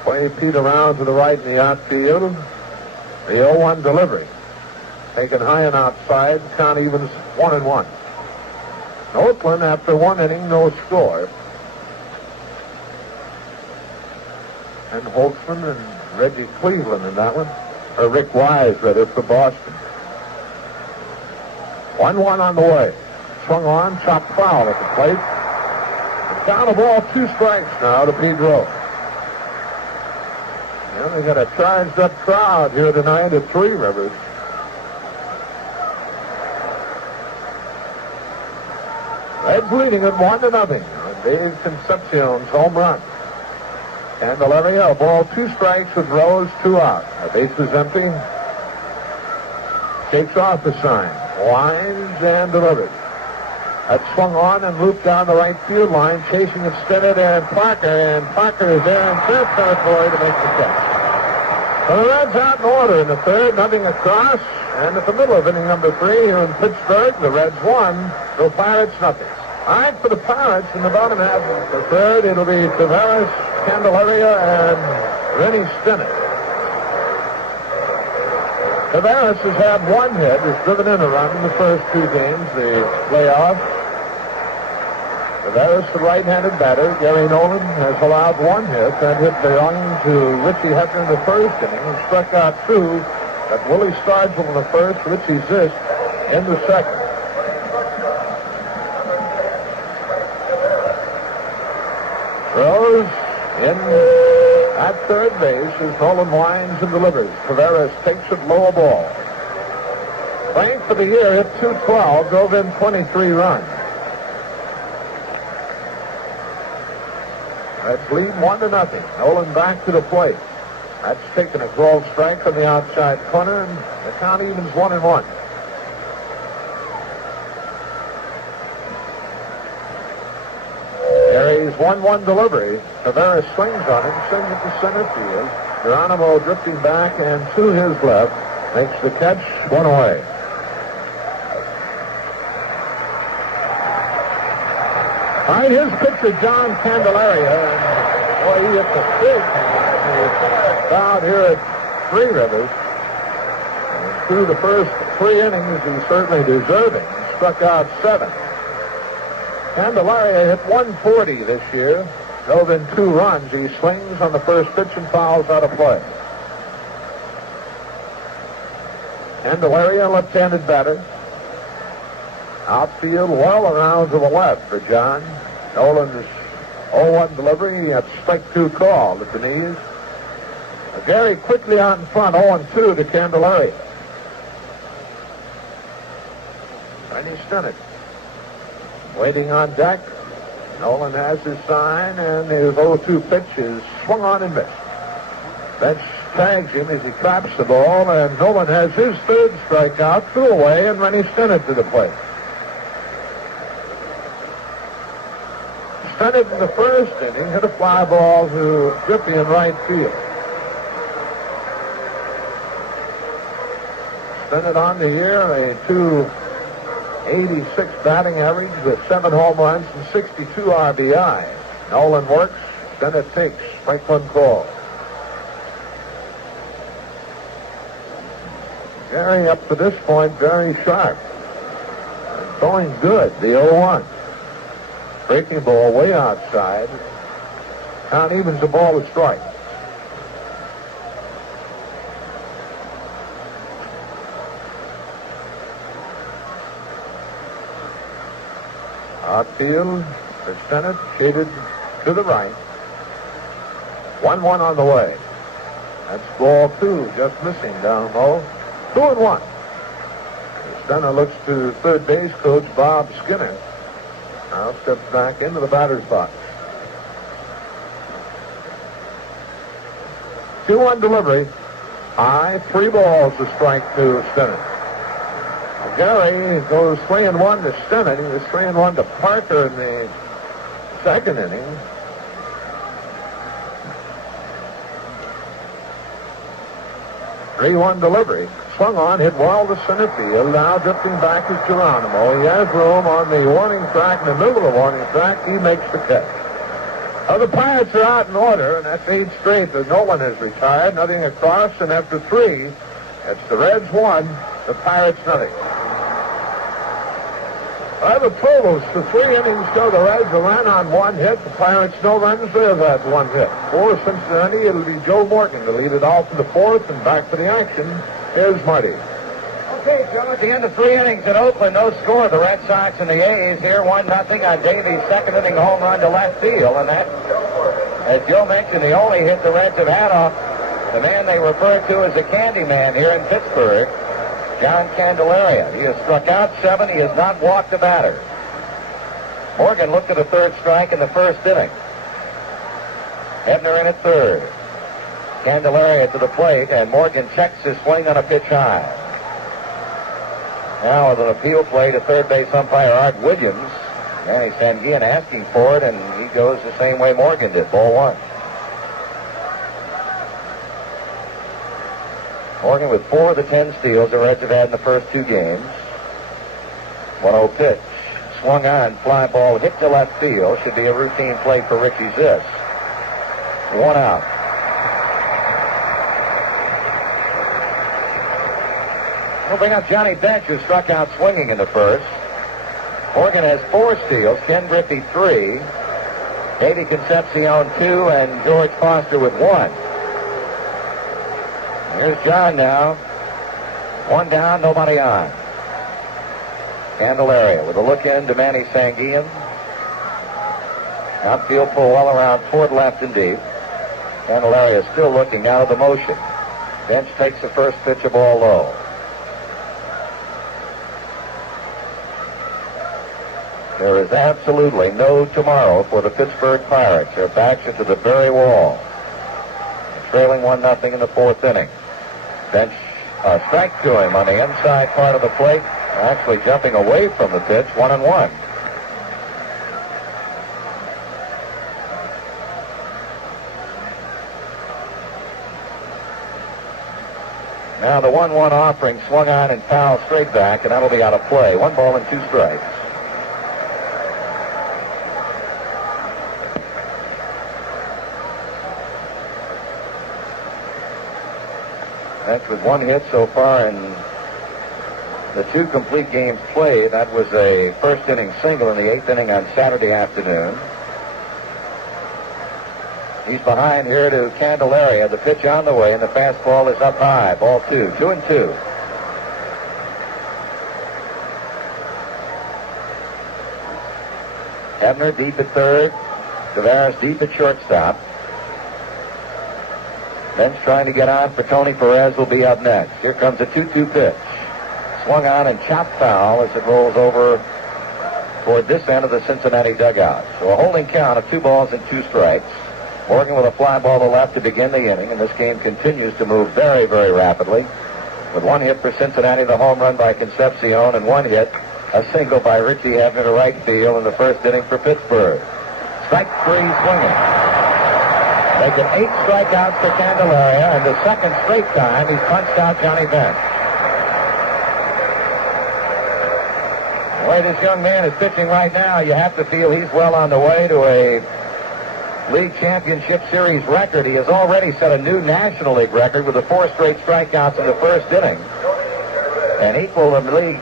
Play Pete around to the right in the outfield. The 0-1 delivery. Taken high and outside. Count evens 1-1. Oakland, after 1 inning, no score. And Holtzman and Reggie Cleveland in that one. Or Rick Wise, rather, for Boston. 1-1 on the way. Swung on, chopped foul at the plate. Count of ball, 2 strikes now to Pete Rose. And we got a charged up crowd here tonight at Three Rivers. Reds leading at 1-0 on Dave Concepcion's home run. Candeleria, a ball, 2 strikes with Rose, 2 out. The base is empty. Takes off the sign. Lines and delivers. That swung on and looped down the right field line, chasing it steady there, and Parker is there in third territory to make the catch. So the Reds out in order in the third, nothing across, and at the middle of inning number 3 here in Pittsburgh, the Reds 1, the Pirates nothing. All right, for the Pirates in the bottom half of the third, it'll be Tavares, Candeleria, and Rennie Stennett. Tavares has had 1 hit, has driven in a run in the first 2 games, the playoff. Tavares, the right-handed batter. Gary Nolan has allowed 1 hit and hit belonging to Richie Hefner in the first inning and struck out 2. But Willie Stargell in the first, Richie Zist in the second. Rose in at third base as Nolan winds and delivers. Tavares takes it low ball. Frank for the year hit .212, drove in 23 runs. That's lead 1-0. Nolan back to the plate. That's taken a 12 strike on the outside corner, and the count evens 1-1. Gary's 1-1 delivery. Tavares swings on it, sends it to center field. Geronimo drifting back and to his left makes the catch, 1 away. All right, here's pitcher John Candeleria, and boy, he hit the big out here at Three Rivers. And through the first 3 innings, he's certainly deserving. He struck out 7. Candeleria hit .140 this year, drove in 2 runs. He swings on the first pitch and fouls out of play. Candeleria, left-handed batter. Outfield well around to the left for John. Nolan's 0-1 delivery. That's strike 2 call at the knees. Gary quickly out in front, 0-2 to Candeleria. Rennie Stennett waiting on deck. Nolan has his sign, and his 0-2 pitch is swung on and missed. Bench tags him as he traps the ball, and Nolan has his third strikeout, threw away, and Rennie Stennett to the plate. Stennett in the first inning hit a fly ball to Griffey in right field. Stennett on the year, a .286 batting average with 7 home runs and 62 RBI. Nolan works, Stennett takes, strike one call. Gary up to this point very sharp. Going good, the 0-1. Breaking ball way outside. Count evens the ball with strike. Outfield for Stennett, shaded to the right. 1-1 on the way. That's ball 2, just missing down low. 2-1. Stennett looks to third base coach Bob Skinner. Now steps back into the batter's box. 2-1 delivery. High, 3 balls to strike to Stennett. Gary goes 3-1 to Stennett. He was 3-1 to Parker in the second inning. Three-one delivery. Swung on, hit well to center field. Now drifting back is Geronimo. He has room on the warning track, in the middle of the warning track. He makes the catch. The Pirates are out in order, and that's 8 straight that Nolan has retired. Nothing across, and after 3, it's the Reds 1, the Pirates nothing. The totals for 3 innings go the Reds a run on 1 hit. The Pirates no runs. They've had 1 hit. For Cincinnati, it'll be Joe Morgan to lead it off in the 4th, and back for the action. Here's Marty. Okay, Joe, at the end of 3 innings in Oakland, no score. The Red Sox and the A's here 1-0 on Davies' second inning home run to left field. And that, as Joe mentioned, the only hit the Reds have had off the man they refer to as the Candy Man here in Pittsburgh, John Candeleria. He has struck out 7. He has not walked a batter. Morgan looked at a third strike in the first inning. Hebner in at third. Candeleria to the plate, and Morgan checks his swing on a pitch high. Now with an appeal play to third base umpire Art Williams. Manny Sanguillen asking for it, and he goes the same way Morgan did. Ball 1. Morgan with 4 of the 10 steals the Reds have had in the first 2 games. 1-0 pitch. Swung on, fly ball hit to left field. Should be a routine play for Richie Ziss. 1 out. We'll bring up Johnny Bench, who struck out swinging in the first. Morgan has 4 steals, Ken Griffey 3, Davey Concepcion 2, and George Foster with 1. Here's John now. 1 down, nobody on. Candeleria with a look in to Manny Sanguillen. Outfield pull well around toward left and deep. Candeleria still looking out of the motion. Bench takes the first pitch, a ball low. There is absolutely no tomorrow for the Pittsburgh Pirates. Their backs into the very wall. Trailing 1-0 in the 4th inning. Bench strike to him on the inside part of the plate. Actually jumping away from the pitch, 1-1. Now the 1-1 offering swung on and fouled straight back, and that'll be out of play. 1 ball and 2 strikes. That's with 1 hit so far in the 2 complete games played. That was a first inning single in the 8th inning on Saturday afternoon. He's behind here to Candeleria. The pitch on the way, and the fastball is up high. Ball 2, 2-2. Hebner deep at third. Tavares deep at shortstop. Bench trying to get on for Tony Perez will be up next. Here comes a 2-2 pitch. Swung on and chopped foul as it rolls over toward this end of the Cincinnati dugout. So a holding count of 2 balls and 2 strikes. Morgan with a fly ball to left to begin the inning, and this game continues to move very, very rapidly. With 1 hit for Cincinnati, the home run by Concepcion, and 1 hit, a single by Richie Hebner to right field in the first inning for Pittsburgh. Strike 3 swinging. Making 8 strikeouts for Candeleria, and the second straight time he's punched out Johnny Bench. The way this young man is pitching right now, you have to feel he's well on the way to a League Championship Series record. He has already set a new National League record with the 4 straight strikeouts in the first inning, and equal a League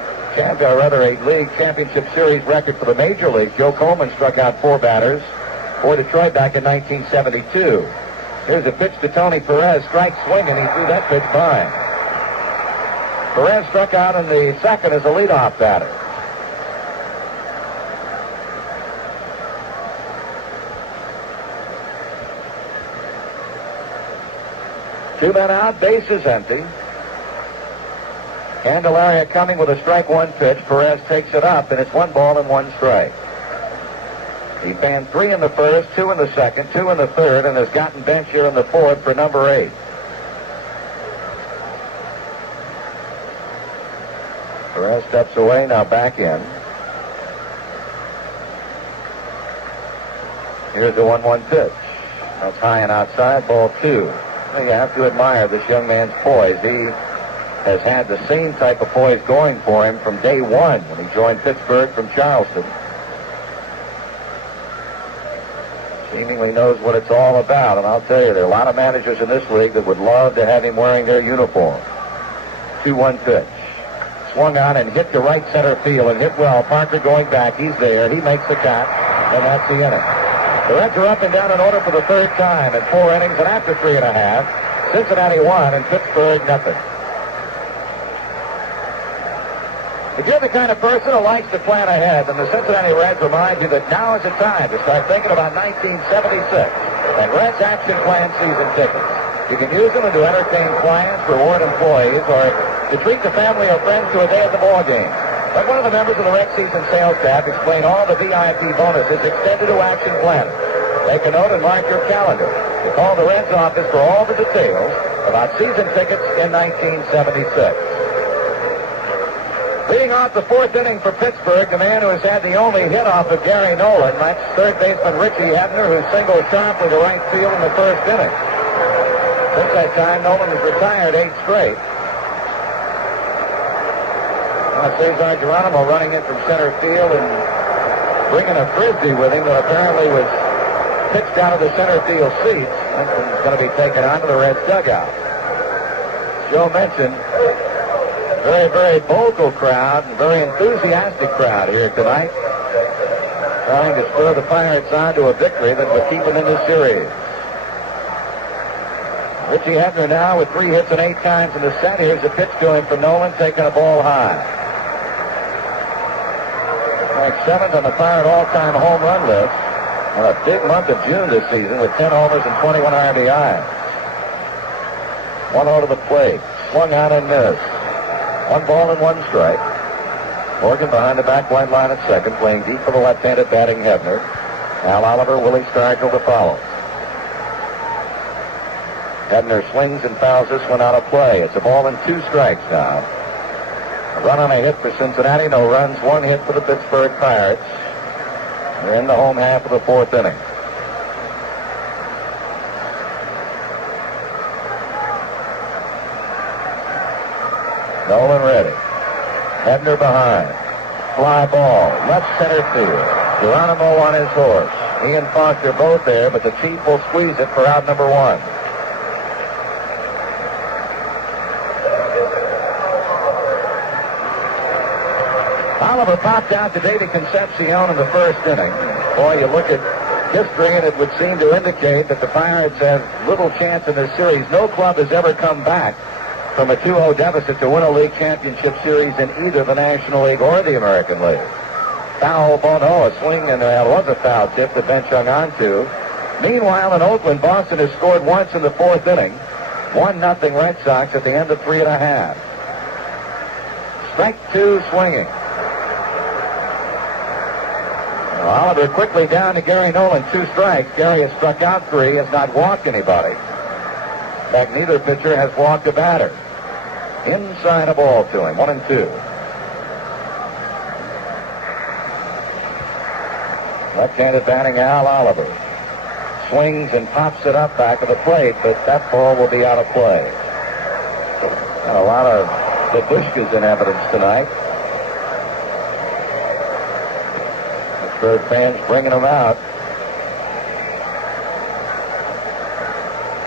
Championship Series record for the Major League. Joe Coleman struck out 4 batters for Detroit back in 1972. Here's a pitch to Tony Perez, strike swinging. He threw that pitch by. Perez struck out in the second as a leadoff batter. Two men out, bases empty. Candeleria coming with a strike 1 pitch. Perez takes it up, and it's 1 ball and 1 strike. He fanned 3 in the first, 2 in the second, 2 in the third, and has gotten Bench here in the fourth for number 8. Perez steps away, now back in. Here's the 1-1 pitch. That's high and outside, ball 2. Well, you have to admire this young man's poise. He has had the same type of poise going for him from day one when he joined Pittsburgh from Charleston. Seemingly knows what it's all about, and I'll tell you, there are a lot of managers in this league that would love to have him wearing their uniform. 2-1 pitch. Swung on and hit to right center field and hit well. Parker going back. He's there. He makes the catch, and that's the inning. The Reds are up and down in order for the 3rd time in 4 innings, and after 3.5, Cincinnati 1 and Pittsburgh nothing. If you're the kind of person who likes to plan ahead, then the Cincinnati Reds remind you that now is the time to start thinking about 1976 and Reds Action Plan season tickets. You can use them to entertain clients, reward employees, or to treat the family or friends to a day at the ball game. Let one of the members of the Red Season sales staff explain all the VIP bonuses extended to Action Planners. Make a note and mark your calendar to call the Reds office for all the details about season tickets in 1976. Leading off the 4th inning for Pittsburgh, the man who has had the only hit off of Gary Nolan, that's third baseman Richie Hebner, who singled sharply to right field in the first inning. Since that time, Nolan has retired 8 straight. Cesar Geronimo running in from center field and bringing a frisbee with him that apparently was pitched out of the center field seats. That's going to be taken onto the Reds dugout. Joe mentioned, very, very vocal crowd and very enthusiastic crowd here tonight, trying to spur the Pirates on to a victory that would keep them in this series. Richie Hebner now with 3 hits and 8 times in the set. Here's a pitch to him from Nolan, taking a ball high. 7th on the Pirate all-time home run list, and a big month of June this season with 10 homers and 21 RBIs. 1-0 to the plate, swung out and missed. 1 ball and 1 strike. Morgan behind the back line at second, playing deep for the left-handed batting Hebner. Al Oliver, Willie Stargell to follow. Hebner swings and fouls this one out of play. It's a ball and 2 strikes now. A run on a hit for Cincinnati, no runs, 1 hit for the Pittsburgh Pirates. They're in the home half of the 4th inning. Nolan ready. Hebner behind. Fly ball, left center field. Geronimo on his horse. He and Foster both there, but the Chief will squeeze it for out number 1. Oliver popped out to Davey Concepcion in the first inning. Boy, you look at history, and it would seem to indicate that the Pirates have little chance in this series. No club has ever come back from a 2-0 deficit to win a league championship series in either the National League or the American League. Foul ball, no, a swing, and there was a foul tip the bench hung on to. Meanwhile, in Oakland, Boston has scored once in the 4th inning. 1-0 Red Sox at the end of 3.5. Strike 2 swinging. Oliver quickly down to Gary Nolan, 2 strikes. Gary has struck out 3, has not walked anybody. In fact, neither pitcher has walked a batter. Inside a ball to him, 1-2. Left-handed batting Al Oliver. Swings and pops it up back of the plate, but that ball will be out of play. And a lot of babushkas in evidence tonight. Pittsburgh fans bringing them out.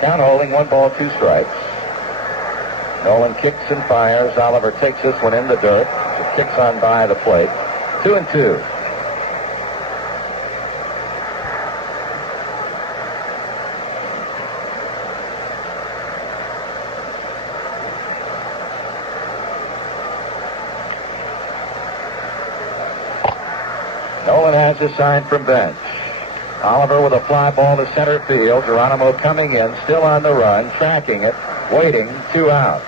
Count holding, 1 ball, 2 strikes. Nolan kicks and fires. Oliver takes this one in the dirt. It kicks on by the plate. 2-2. Nolan has a sign from bench. Oliver with a fly ball to center field. Geronimo coming in, still on the run, tracking it, waiting, 2 out.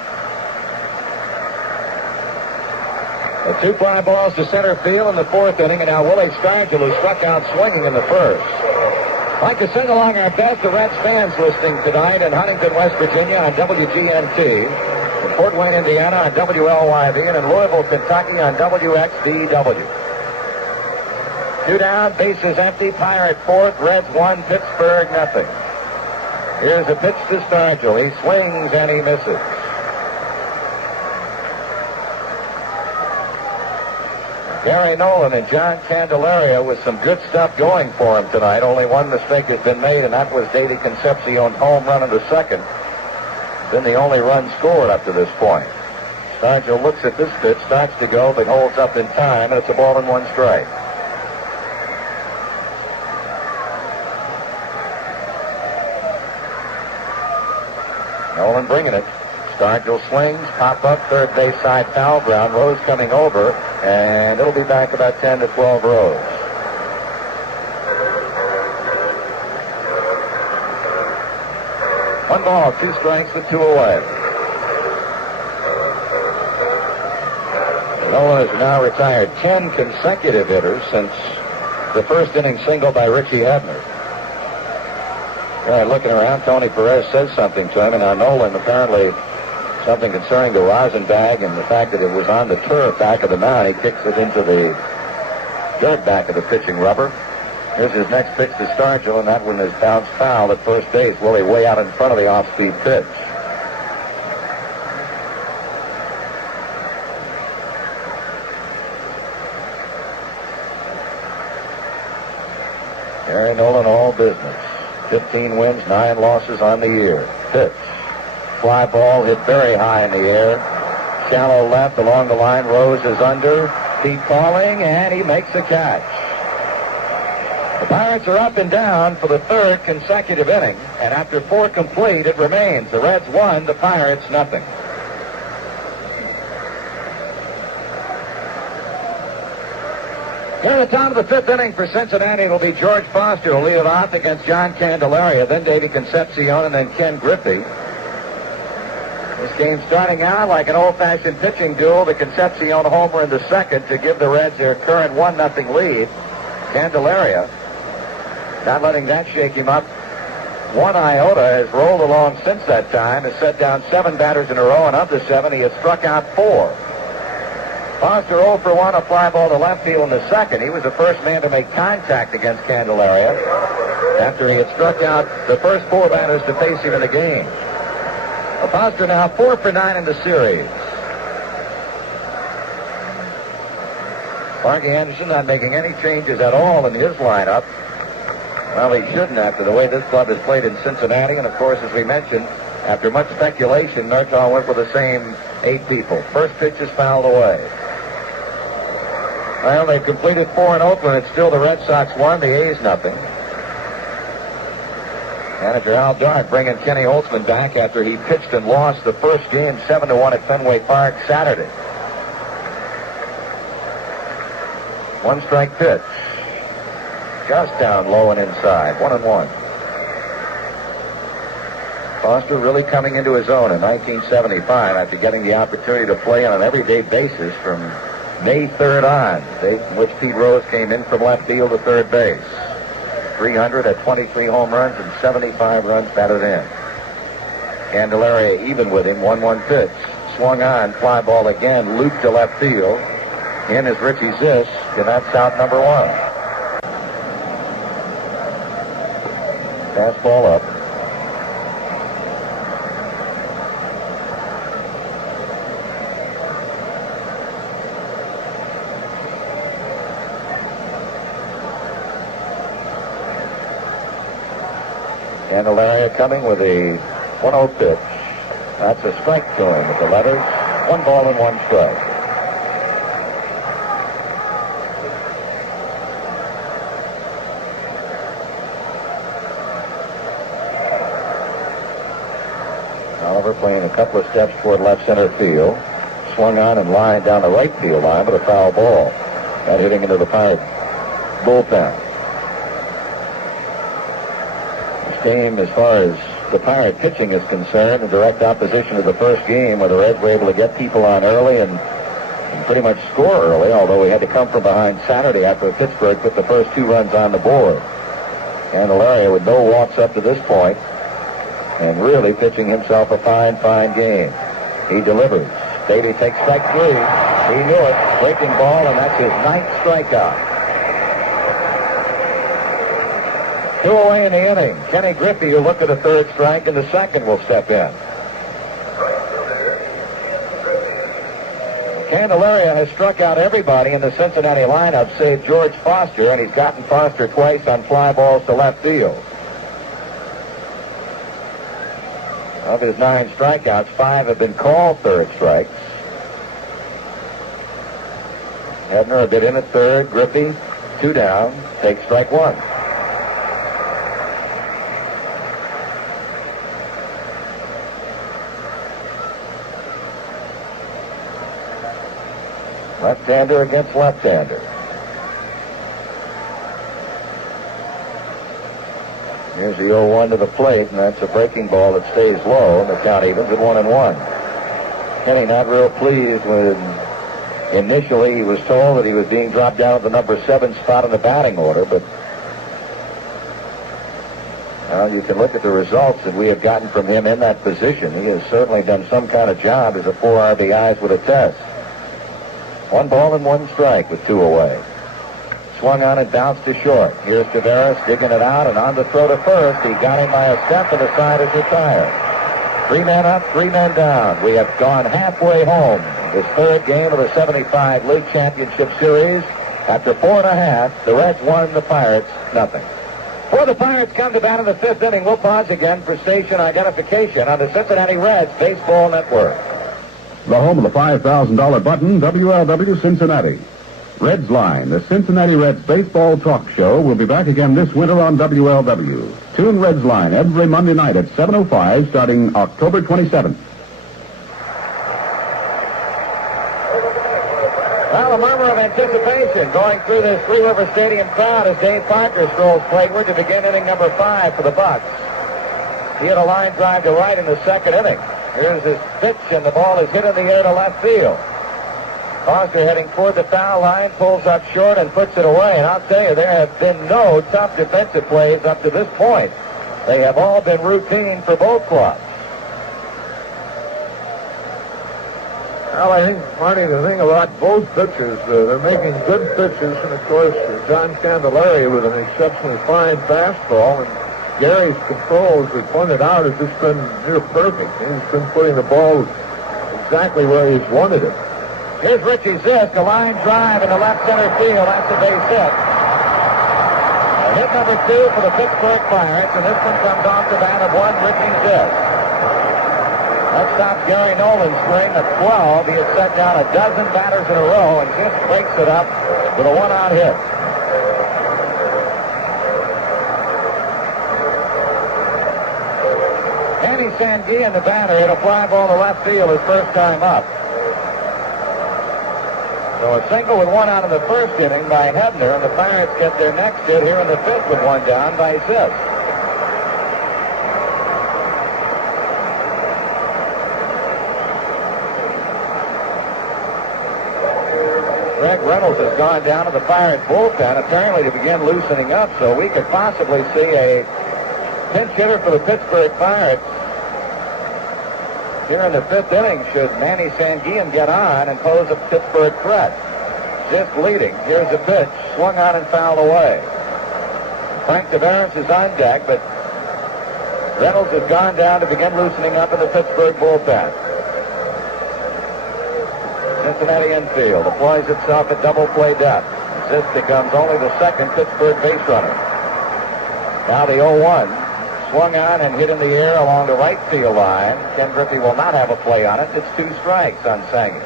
The 2 fly balls to center field in the 4th inning, and now Willie Stargell, who struck out swinging in the 1st. I'd like to sing along our best of Reds fans listening tonight in Huntington, West Virginia on WGNT, in Fort Wayne, Indiana on WLYV, and in Louisville, Kentucky on WXVW. 2 down, bases empty, Pirate 4th, Reds 1, Pittsburgh nothing. Here's a pitch to Stargell. He swings and he misses. Gary Nolan and John Candeleria with some good stuff going for him tonight. Only one mistake has been made, and that was Davey Concepcion's home run in the 2nd. Been the only run scored up to this point. Stargell looks at this pitch, starts to go, but holds up in time, and it's a ball and 1 strike. Nolan bringing it. Stargell swings, pop up, third base side foul ground. Rose coming over, and it'll be back about 10 to 12 rows. One ball, 2 strikes with 2 away. Nolan has now retired 10 consecutive hitters since the 1st inning single by Richie Hebner. Looking around, Tony Perez says something to him, and now Nolan apparently something concerning the rosin bag and the fact that it was on the turf back of the mound. He kicks it into the dirt back of the pitching rubber. Here's his next pitch to Stargell, and that one is bounced foul at first base. Willie way out in front of the off-speed pitch. Gary Nolan, all business. 15 wins, 9 losses on the year. Pitch. Fly ball hit very high in the air. Shallow left along the line. Rose is under. Feet falling, and he makes the catch. The Pirates are up and down for the 3rd consecutive inning, and after 4 complete, it remains the Reds 1, the Pirates nothing. Here at the top of the 5th inning for Cincinnati, it'll be George Foster who'll lead it off against John Candeleria, then Davey Concepcion, and then Ken Griffey. This game starting out like an old-fashioned pitching duel. The Concepcion homer in the 2nd to give the Reds their current 1-0 lead. Candeleria, not letting that shake him up one iota, has rolled along since that time, has set down 7 batters in a row, and of the 7, he has struck out 4. Foster 0 for 1, a fly ball to left field in the 2nd. He was the first man to make contact against Candeleria after he had struck out the first 4 batters to face him in the game. Foster now 4 for 9 in the series. Marky Anderson not making any changes at all in his lineup. Well, he shouldn't after the way this club has played in Cincinnati. And, of course, as we mentioned, after much speculation, Murtaugh went with the same 8 people. First pitch is fouled away. Well, they've completed 4 in Oakland. It's still the Red Sox 1, the A's nothing. Manager Al Dark bringing Kenny Holtzman back after he pitched and lost the first game 7-1 at Fenway Park Saturday. 1 strike pitch. Just down low and inside. 1-1. Foster really coming into his own in 1975 after getting the opportunity to play on an everyday basis from May third on, day from which Pete Rose came in from left field to third base. 300 at 23 home runs and 75 runs batted in. Candeleria even with him, 1-1 pitch. Swung on, fly ball again, looped to left field. In is Richie Zisk, and that's out number one. Fastball up. Candeleria coming with a 1-0 pitch. That's a strike to him with the letters. 1 ball and 1 strike. Oliver playing a couple of steps toward left center field. Swung on and lined down the right field line, but a foul ball. That hitting into the Pirate bullpen. Game, as far as the Pirate pitching is concerned, in direct opposition to the first game, where the Reds were able to get people on early and pretty much score early, although we had to come from behind Saturday after Pittsburgh put the first 2 runs on the board. Candeleria with no walks up to this point, and really pitching himself a fine game. He delivers. Beatty takes strike 3. He knew it. Breaking ball, and that's his 9th strikeout. 2 away in the inning. Kenny Griffey, who looked at a 3rd strike, and the 2nd will step in. Candeleria has struck out everybody in the Cincinnati lineup save George Foster, and he's gotten Foster twice on fly balls to left field. Of his 9 strikeouts, 5 have been called 3rd strikes. Hebner a bit in at 3rd. Griffey, 2 down, takes strike 1. Left-hander against left-hander. Here's the 0-1 to the plate, and that's a breaking ball that stays low, and the count evens at 1-1. Kenny not real pleased with, initially he was told that he was being dropped down to the number 7 spot in the batting order, but now you can look at the results that we have gotten from him in that position. He has certainly done some kind of job, as a 4 RBIs would attest. 1 ball and 1 strike with 2 away. Swung on and bounced to short. Here's Tavares digging it out, and on the throw to first. He got him by a step, and the side is retired. 3 men up, 3 men down. We have gone halfway home. This 3rd game of the 75 League Championship Series. After 4.5, the Reds won, the Pirates nothing. Before the Pirates come to bat in the 5th inning, we'll pause again for station identification on the Cincinnati Reds Baseball Network. The home of the $5,000 button, WLW Cincinnati. Reds Line, the Cincinnati Reds baseball talk show, will be back again this winter on WLW. Tune Reds Line every Monday night at 7:05 starting October 27th. Well, a murmur of anticipation going through this Three River Stadium crowd as Dave Parker strolls plateward to begin inning number 5 for the Bucs. He had a line drive to right in the 2nd inning. Here's his pitch, and the ball is hit in the air to left field. Foster heading toward the foul line, pulls up short and puts it away. And I'll tell you, there have been no tough defensive plays up to this point. They have all been routine for both clubs. Well, I think, Marty, the thing about both pitchers, they're making good pitches, and of course, John Candeleria with an exceptionally fine fastball, and Gary's control, as we pointed out, has just been near perfect. He's been putting the ball exactly where he's wanted it. Here's Richie Zisk, a line drive into left center field. That's a base hit. Hit number 2 for the Pittsburgh Pirates, and this one comes off the bat of 1, Richie Zisk. That stops Gary Nolan's string at 12. He had set down a dozen batters in a row, and Zisk breaks it up with a 1-out hit. Danny Sanguillen, the batter, hit a fly ball to left field his first time up. So a single with 1 out in the 1st inning by Hebner, and the Pirates get their next hit here in the 5th with 1 down by Zisk. has gone down to the Pirates bullpen, apparently to begin loosening up, so we could possibly see a pinch hitter for the Pittsburgh Pirates here in the fifth inning should Manny Sanguillen get on and pose a Pittsburgh threat. Just leading. Here's a pitch, swung on and fouled away. Frank Tavares is on deck, but Reynolds has gone down to begin loosening up in the Pittsburgh bullpen. Cincinnati infield deploys itself at double play depth. This becomes only the second Pittsburgh base runner. Now the 0-1. Swung on and hit in the air along the right field line. Ken Griffey will not have a play on it. It's 2 strikes on Sanguillen.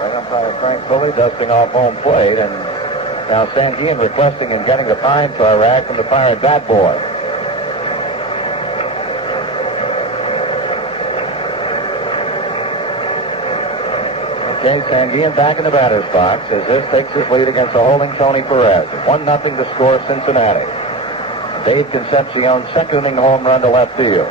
Right umpire Frank Pulley dusting off home plate, and now Sanguillen requesting and getting the pine tar rag from the Pirate bat boy. Okay, Sanguillen back in the batter's box as this takes his lead against the holding Tony Perez. 1-0 to score Cincinnati. Dave Concepcion second-inning home run to left field.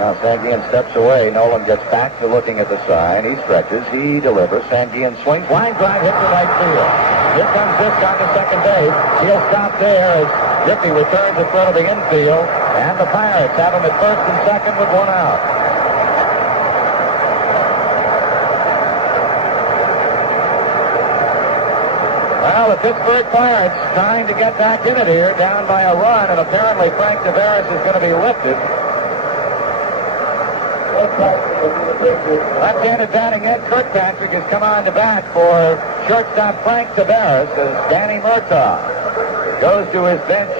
Now Sanguillen steps away. Nolan gets back to looking at the sign. He stretches. He delivers. Sanguillen swings. Line drive hit to right field. Here comes Zisk on to second base. He'll stop there as Griffey returns in front of the infield. And the Pirates have him at first and second with 1 out. Well, the Pittsburgh Pirates trying to get back in it here, down by a run, and apparently Frank Tavares is going to be lifted. Left-handed batting Ed Kirkpatrick has come on to bat for shortstop Frank Tavares as Danny Murtaugh goes to his bench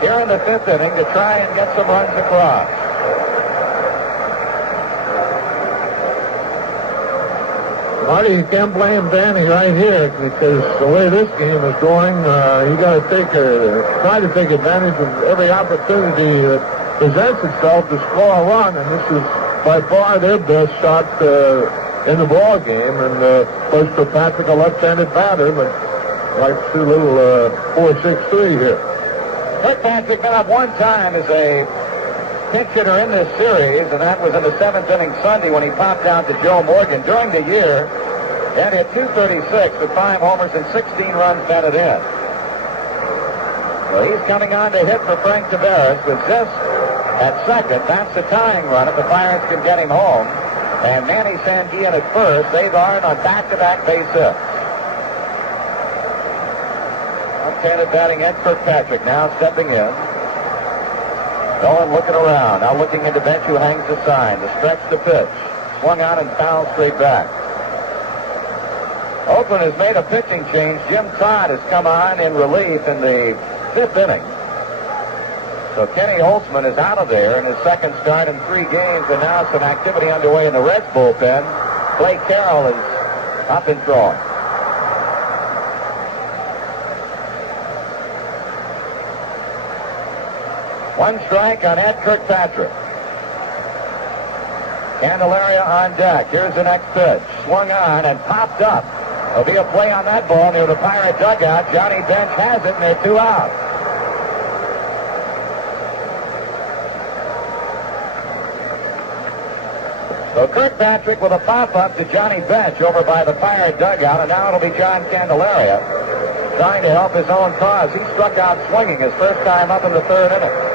here in the fifth inning to try and get some runs across. Marty, you can't blame Danny right here because the way this game is going, you got to try to take advantage of every opportunity that presents itself to score a run, and this is by far their best shot in the ball game. And of course, Kirkpatrick, a left-handed batter, but likes to little 4-6-3 here. Kirkpatrick been up one time as a pinch hitter in this series, and that was in the 7th inning Sunday when he popped out to Joe Morgan. During the year, and hit .236 with 5 homers and 16 runs batted in. So he's coming on to hit for Frank Tavares with Zisk at second. That's the tying run if the Pirates can get him home. And Manny Sanguillen at first. They've earned on back-to-back base hits. Left-handed batting Ed Kirkpatrick now stepping in. Nolan looking around. Now looking into bench who hangs the sign. The stretch to pitch. Swung out and fouled straight back. Oakland has made a pitching change. Jim Todd has come on in relief in the 5th inning. So Kenny Holtzman is out of there in his second start in 3 games, and now some activity underway in the Reds bullpen. Clay Carroll is up and throwing. One strike on Ed Kirkpatrick. Candeleria on deck. Here's the next pitch. Swung on and popped up. There'll be a play on that ball near the Pirate dugout. Johnny Bench has it, and they're 2 out. So Kirkpatrick with a pop-up to Johnny Bench over by the Pirate dugout, and now it'll be John Candeleria trying to help his own cause. He struck out swinging his first time up in the 3rd inning.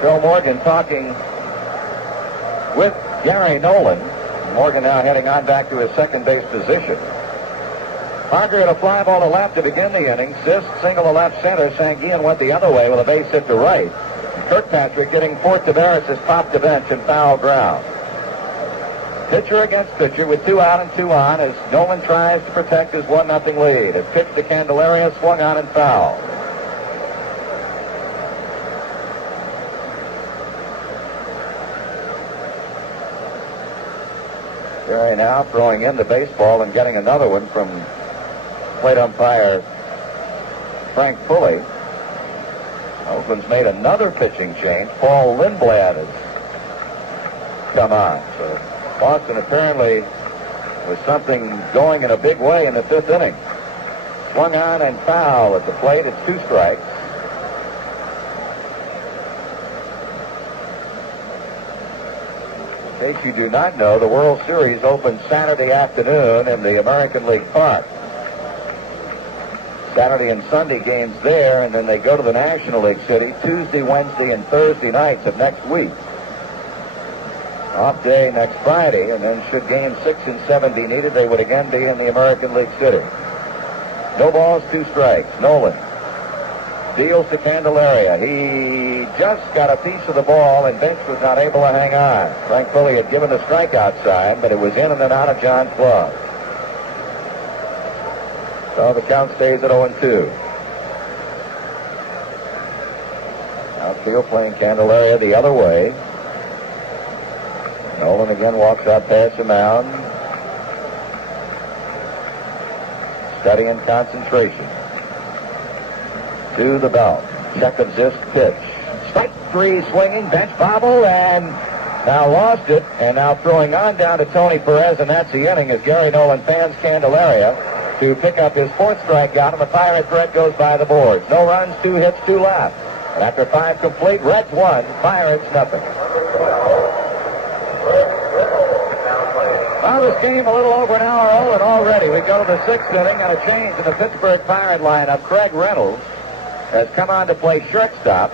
Bill Morgan talking with Gary Nolan. Morgan now heading on back to his second base position. Parker had a fly ball to left to begin the inning. Zisk single to left center. Sanguillen went the other way with a base hit to right. Kirkpatrick getting Fort Tavares has popped the bench and foul ground. Pitcher against pitcher with 2 out and 2 on as Nolan tries to protect his 1-0 lead. A pitch to Candeleria, swung on and foul. Gary now throwing in the baseball and getting another one from plate umpire Frank Pulley. Oakland's made another pitching change. Paul Lindblad has come on. So Boston apparently was something going in a big way in the 5th inning. Swung on and foul at the plate. It's 2 strikes. In case you do not know, the World Series opens Saturday afternoon in the American League Park. Saturday and Sunday games there, and then they go to the National League City Tuesday, Wednesday, and Thursday nights of next week. Off day next Friday, and then should games 6 and 7 be needed, they would again be in the American League City. No balls, 2 strikes. Nolan deals to Candeleria. He just got a piece of the ball, and Bench was not able to hang on. Thankfully, he had given the strikeout sign, but it was in and then out of John's glove. So the count stays at 0-2. Outfield playing Candeleria the other way. Nolan again walks out past the mound. Study and concentration. To the belt. Check of this pitch. Strike 3 swinging. Bench bobble and now lost it. And now throwing on down to Tony Perez, and that's the inning as Gary Nolan fans Candeleria to pick up his 4th strikeout, and the Pirate threat goes by the boards. No runs, 2 hits, 2 left. And after 5 complete, Reds 1, Pirates nothing. Well, this game a little over an hour old, and already we go to the 6th inning and a change in the Pittsburgh Pirate lineup. Craig Reynolds has come on to play shortstop,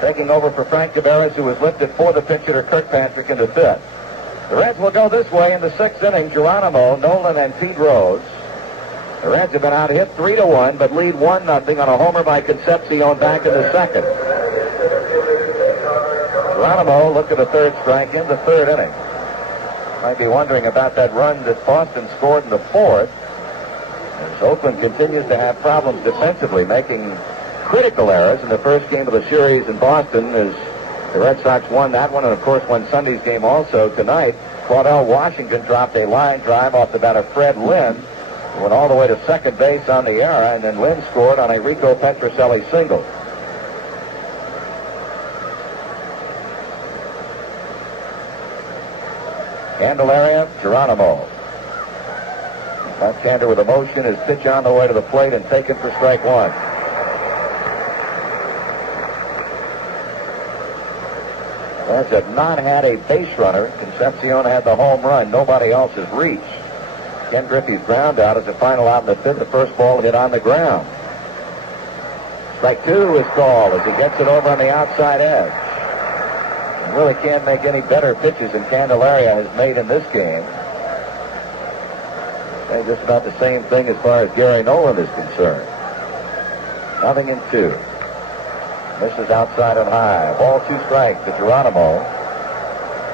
taking over for Frank Tavares, who was lifted for the pinch hitter Kirkpatrick in the 5th. The Reds will go this way in the 6th inning. Geronimo, Nolan, and Pete Rose. The Reds have been out hit 3-1, but lead 1-0 on a homer by Concepcion back in the 2nd. Geronimo looked at a 3rd strike in the 3rd inning. Might be wondering about that run that Boston scored in the 4th. As Oakland continues to have problems defensively, making critical errors in the first game of the series in Boston as the Red Sox won that one, and of course won Sunday's game also tonight. Claudell Washington dropped a line drive off the bat of Fred Lynn. Went all the way to second base on the error, and then Lynn scored on a Rico Petrocelli single. Candeleria, Geronimo. Left-hander with a motion, his pitch on the way to the plate and taken for strike 1. Reds have not had a base runner. Concepcion had the home run. Nobody else has reached. Ken Griffey's ground out as a final out in the 5th. The first ball hit on the ground. Strike 2 is called as he gets it over on the outside edge. And really can't make any better pitches than Candeleria has made in this game. And just about the same thing as far as Gary Nolan is concerned. 0-2. Misses outside and high. Ball 2 strikes to Geronimo.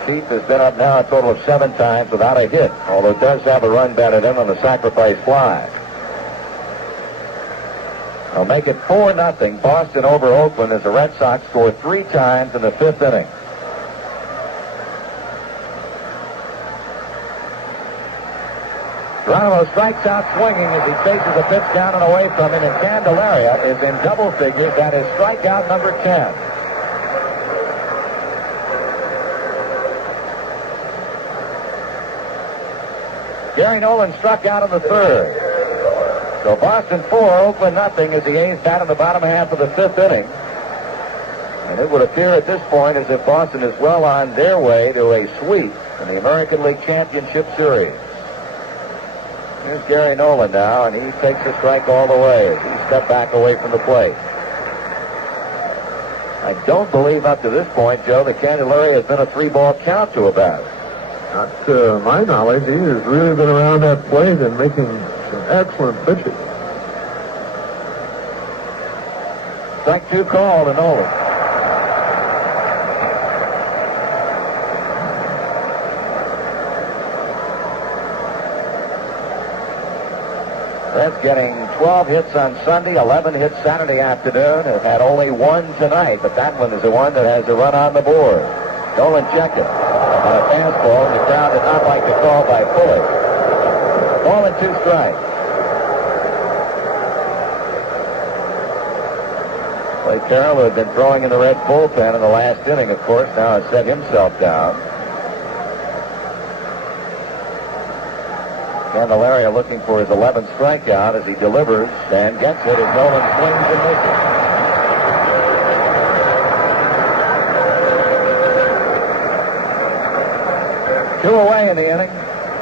Chief has been up now a total of 7 times without a hit, although does have a run batted in on the sacrifice fly. They'll make it 4-0. Boston over Oakland as the Red Sox score 3 times in the 5th inning. Geronimo strikes out swinging as he faces a pitch down and away from him, and Candeleria is in double figures. That is strikeout number 10. Gary Nolan struck out in the 3rd. So Boston 4, Oakland nothing as the A's bat in the bottom half of the 5th inning. And it would appear at this point as if Boston is well on their way to a sweep in the American League Championship Series. Here's Gary Nolan now, and he takes a strike all the way as he steps back away from the plate. I don't believe up to this point, Joe, that Candeleria has been a 3-ball count to a batter. Not to my knowledge. He has really been around that plate and making some excellent pitches. Strike 2 call to Nolan. Reds getting 12 hits on Sunday, 11 hits Saturday afternoon. Have had only 1 tonight, but that one is the one that has a run on the board. Nolan checked it on a fastball, and the crowd did not like the call by Fuller. Ball and 2 strikes. Clay Terrell, who had been throwing in the Reds bullpen in the last inning, of course, now has set himself down. Candeleria looking for his 11th strikeout as he delivers and gets it as Nolan swings and misses. Two away in the inning.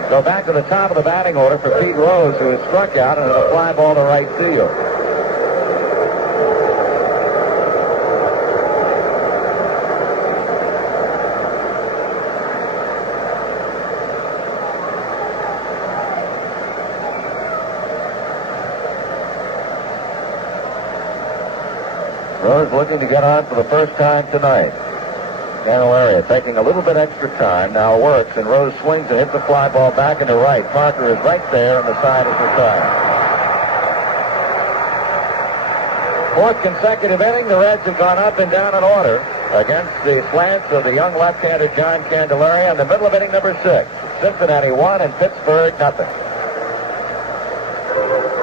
Go back to the top of the batting order for Pete Rose, who has struck out and a fly ball to right field. Rose looking to get on for the first time tonight. Candeleria taking a little bit extra time, now works, and Rose swings and hits the fly ball back into right. Parker is right there, and the side is retired. Fourth consecutive inning, the Reds have gone up and down in order against the slants of the young left-hander John Candeleria in the middle of inning number 6. Cincinnati 1 and Pittsburgh nothing.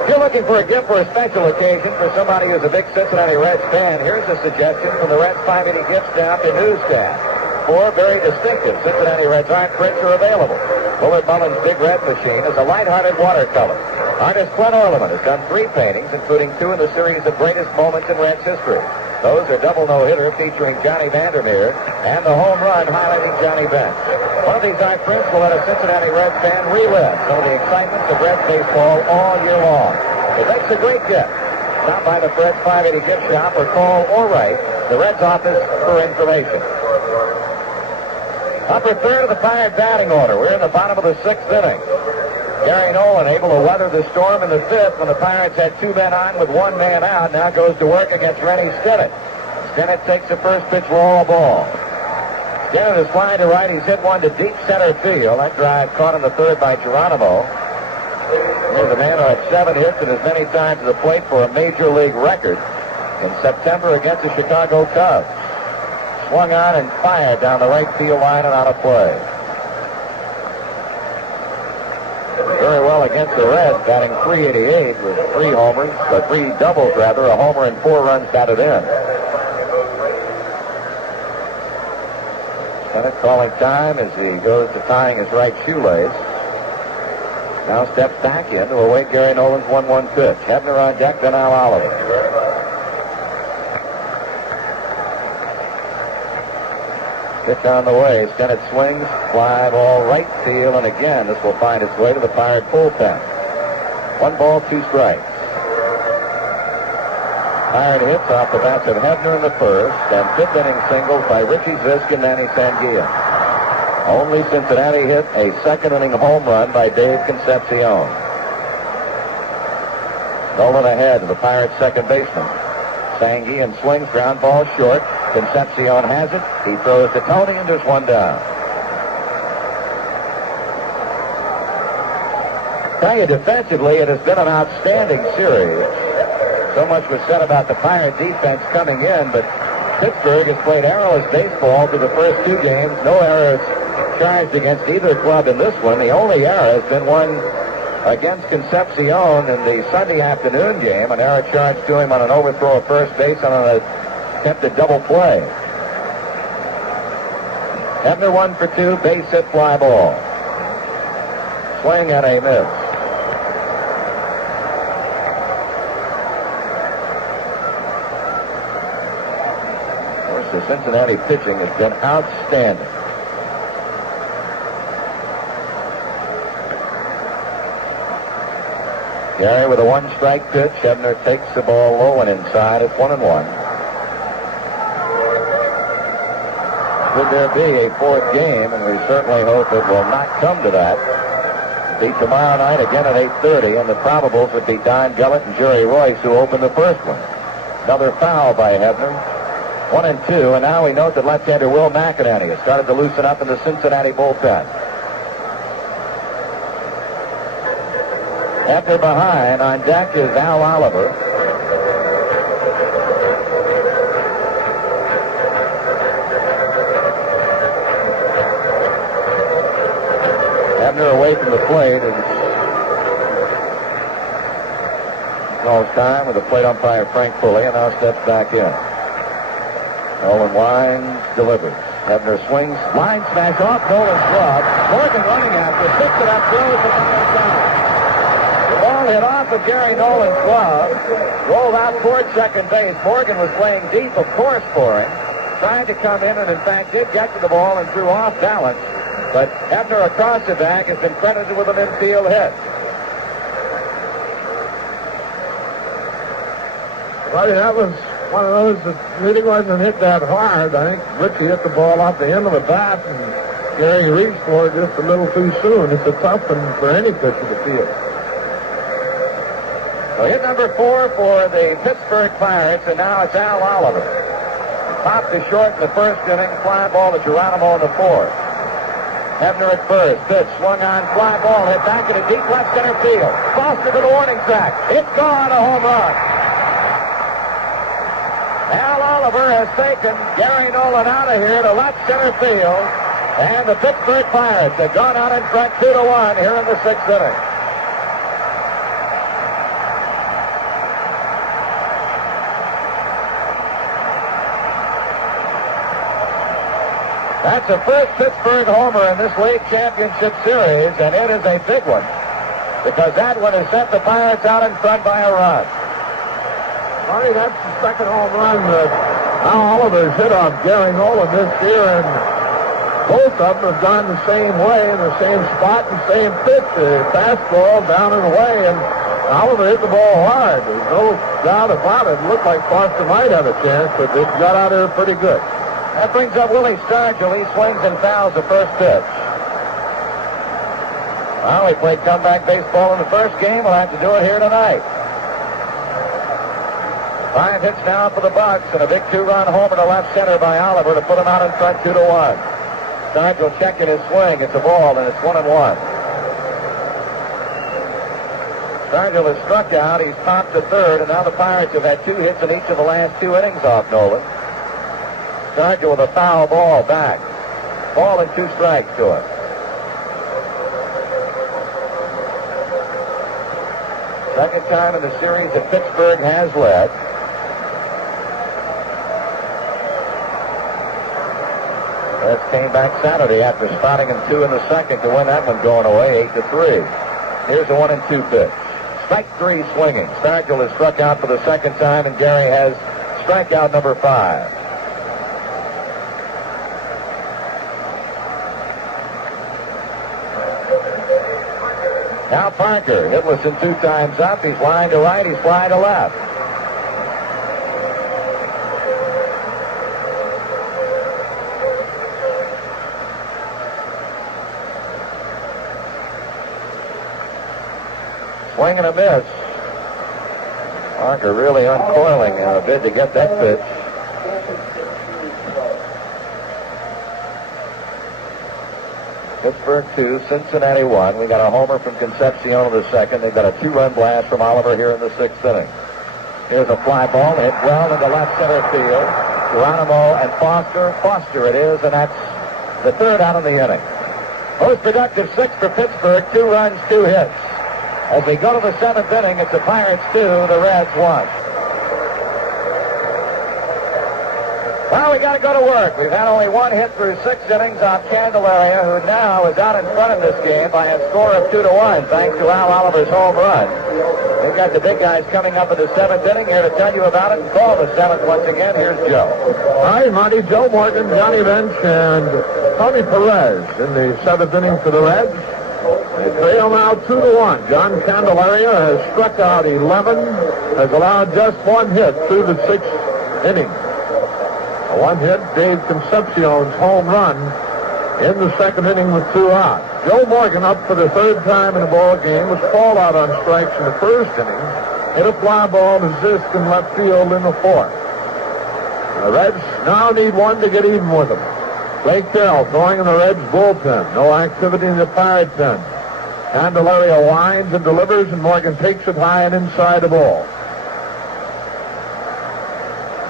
If you're looking for a gift for a special occasion for somebody who's a big Cincinnati Reds fan, here's a suggestion from the Reds 580 gift stamp and newscast. 4 very distinctive Cincinnati Reds art prints are available. Willard Mullins' Big Red Machine is a light-hearted watercolor. Artist Glenn Orleman has done 3 paintings, including 2 in the series of greatest moments in Reds history. Those are double no-hitter featuring Johnny Vandermeer and the home run highlighting Johnny Bench. One of these art prints will let a Cincinnati Reds fan relive some of the excitements of Reds baseball all year long. It makes a great gift. Stop by the Reds 580 gift shop or call or write the Reds office for information. Upper third of the Pirate batting order. We're in the bottom of the 6th inning. Gary Nolan able to weather the storm in the 5th when the Pirates had 2 men on with 1 man out. Now goes to work against Rennie Stennett. Stennett takes the first pitch raw ball. Stennett is flying to right. He's hit one to deep center field. That drive caught in the 3rd by Geronimo. Here's a man who had 7 hits and as many times to the plate for a major league record in September against the Chicago Cubs. Swung on and fired down the right field line and out of play. Very well against the Reds, batting .388 with 3 homers, 3 doubles rather, a homer and 4 runs batted in. Bennett calling time as he goes to tying his right shoelace. Now steps back in to await Gary Nolan's 1-1 pitch. Hebner on deck, then Al Oliver. Pitch on the way. Stennett swings, fly ball right field, and again this will find its way to the Pirate bullpen. 1 ball, 2 strikes. Pirate hits off the bats of Hebner in the 1st, and 5th inning singles by Richie Zisk and Manny Sanguillen. Only Cincinnati hit a 2nd inning home run by Dave Concepcion. Nolan ahead of the Pirates' second baseman. Sanguillen swings, ground ball short. Concepcion has it. He throws to Tony and there's 1 down. Tell you, defensively, it has been an outstanding series. So much was said about the Pirate defense coming in, but Pittsburgh has played errorless baseball through the first 2 games. No errors charged against either club in this one. The only error has been one against Concepcion in the Sunday afternoon game, an error charged to him on an overthrow of first base on an attempted double play. Hebner 1 for 2, base hit, fly ball. Swing and a miss. Of course, the Cincinnati pitching has been outstanding. Gary with a 1-strike pitch. Hebner takes the ball low and inside. It's 1-1. Could there be a 4th game? And we certainly hope it will not come to that. Be tomorrow night again at 8:30, and the probables would be Don Gellett and Jerry Royce, who opened the first one. Another foul by Hebner. 1-2, and now we note that left-hander Will McInerney has started to loosen up in the Cincinnati bullpen. Hebner behind. On deck is Al Oliver. Hebner away from the plate and calls time with the plate umpire Frank Pulley, and now steps back in. Nolan winds, delivers. Hebner swings, line smash off Nolan's glove. Morgan running after, picks it up, throws it down. The ball hit off of Gary Nolan's glove, rolled out toward second base. Morgan was playing deep, of course, for him. Tried to come in and, in fact, did get to the ball and threw off balance. But Hebner across the bag has been credited with an infield hit. Well, that was one of those that really wasn't hit that hard. I think Richie hit the ball off the end of the bat, and Gary reached for it just a little too soon. It's a tough one for any pitcher to field. So hit number 4 for the Pittsburgh Pirates, and now it's Al Oliver. Popped to short in the first inning, fly ball to Geronimo in the fourth. Hebner at first, pitch, swung on, fly ball, hit back in a deep left center field. Foster to the warning track. It's gone, a home run. Al Oliver has taken Gary Nolan out of here to left center field, and the Pittsburgh Pirates have gone out in front 2-1 here in the sixth inning. That's the first Pittsburgh homer in this league championship series, and it is a big one, because that one has sent the Pirates out in front by a run. Marty, that's the second home run that Al Oliver's hit off Gary Nolan this year, and both of them have gone the same way, in the same spot, and same pitch. The fastball down and away, and Oliver hit the ball hard. There's no doubt about it. It looked like Foster might have a chance, but it got out there pretty good. That brings up Willie Stargell. He swings and fouls the first pitch. Well, we played comeback baseball in the first game. We'll have to do it here tonight. 5 hits now for the Bucks, and a big 2-run homer to left center by Oliver to put him out in front 2-1. Stargell checking his swing. It's a ball, and it's 1-1. Stargell has struck out. He's popped to third, and now the Pirates have had 2 hits in each of the last 2 innings off Nolan. Stargell with a foul ball back. Ball and 2 strikes to him. Second time in the series that Pittsburgh has led. Reds came back Saturday after spotting him 2 in the second to win that one going away 8-3. Here's a 1-2 pitch. Strike 3 swinging. Stargell has struck out for the second time, and Gary has strikeout number 5. Now Parker, hitless in 2 times up. He's line to right, he's fly to left. Swing and a miss. Parker really uncoiling a bid to get that pitch. Pittsburgh 2, Cincinnati 1. We got a homer from Concepcion in the second. They've got a 2-run blast from Oliver here in the sixth inning. Here's a fly ball hit well into left center field. Geronimo and Foster. Foster it is, and that's the third out of the inning. Most productive 6 for Pittsburgh. 2 runs, 2 hits. As we go to the 7th inning, it's the Pirates 2, the Reds 1. Well, we got to go to work. We've had only 1 hit through 6 innings off Candeleria, who now is out in front of this game by a score of 2-1, thanks to Al Oliver's home run. We've got the big guys coming up in the 7th inning here to tell you about it and call the 7th once again. Here's Joe. Hi, Monty. Joe Morgan, Johnny Bench, and Tony Perez in the 7th inning for the Reds. They trail now 2-1. John Candeleria has struck out 11, has allowed just 1 hit through the 6th inning. A 1 hit, Dave Concepcion's home run in the 2nd inning with 2 outs. Joe Morgan up for the 3rd time in the ball game was called out on strikes in the 1st inning. Hit a fly ball to Zisk in left field in the 4th. The Reds now need 1 to get even with them. Blake Carroll throwing in the Reds bullpen. No activity in the Pirate pen. Candeleria winds and delivers, and Morgan takes it high and inside the ball.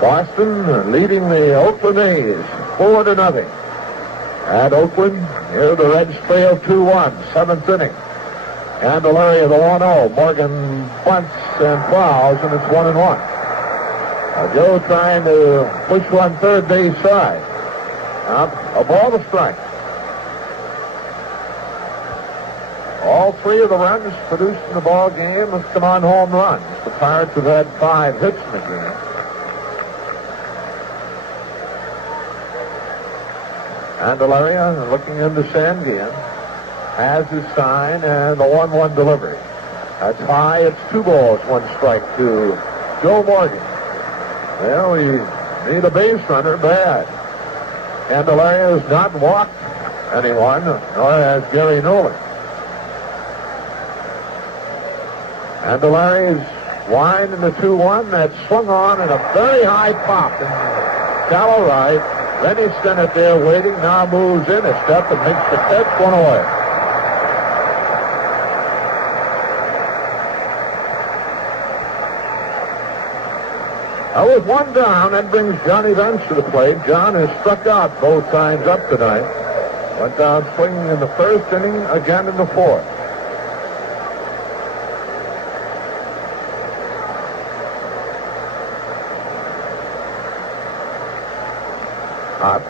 Boston leading the Oakland A's 4-0. At Oakland, here the Reds trail 2-1, 7th inning. Candeleria the 1-0. Morgan bunts and fouls, and it's 1-1. Joe trying to push one third base side. A ball to strike. All three of the runs produced in the ball game have come on home runs. The Pirates have had 5 hits in the game. Candeleria looking into Sandian. Has his sign and the 1-1 delivery. That's high. It's 2 balls, 1 strike to Joe Morgan. Well, we need a base runner bad. Candeleria has not walked anyone, nor has Gary Nolan. Candeleria's wind in the 2-1. That swung on and a very high pop in shallow right. Then he's standing there waiting. Now moves in a step and makes the catch, 1 away. Now with 1 down, that brings Johnny Bench to the plate. John has struck out both times up tonight. Went down swinging in the first inning, again in the 4th.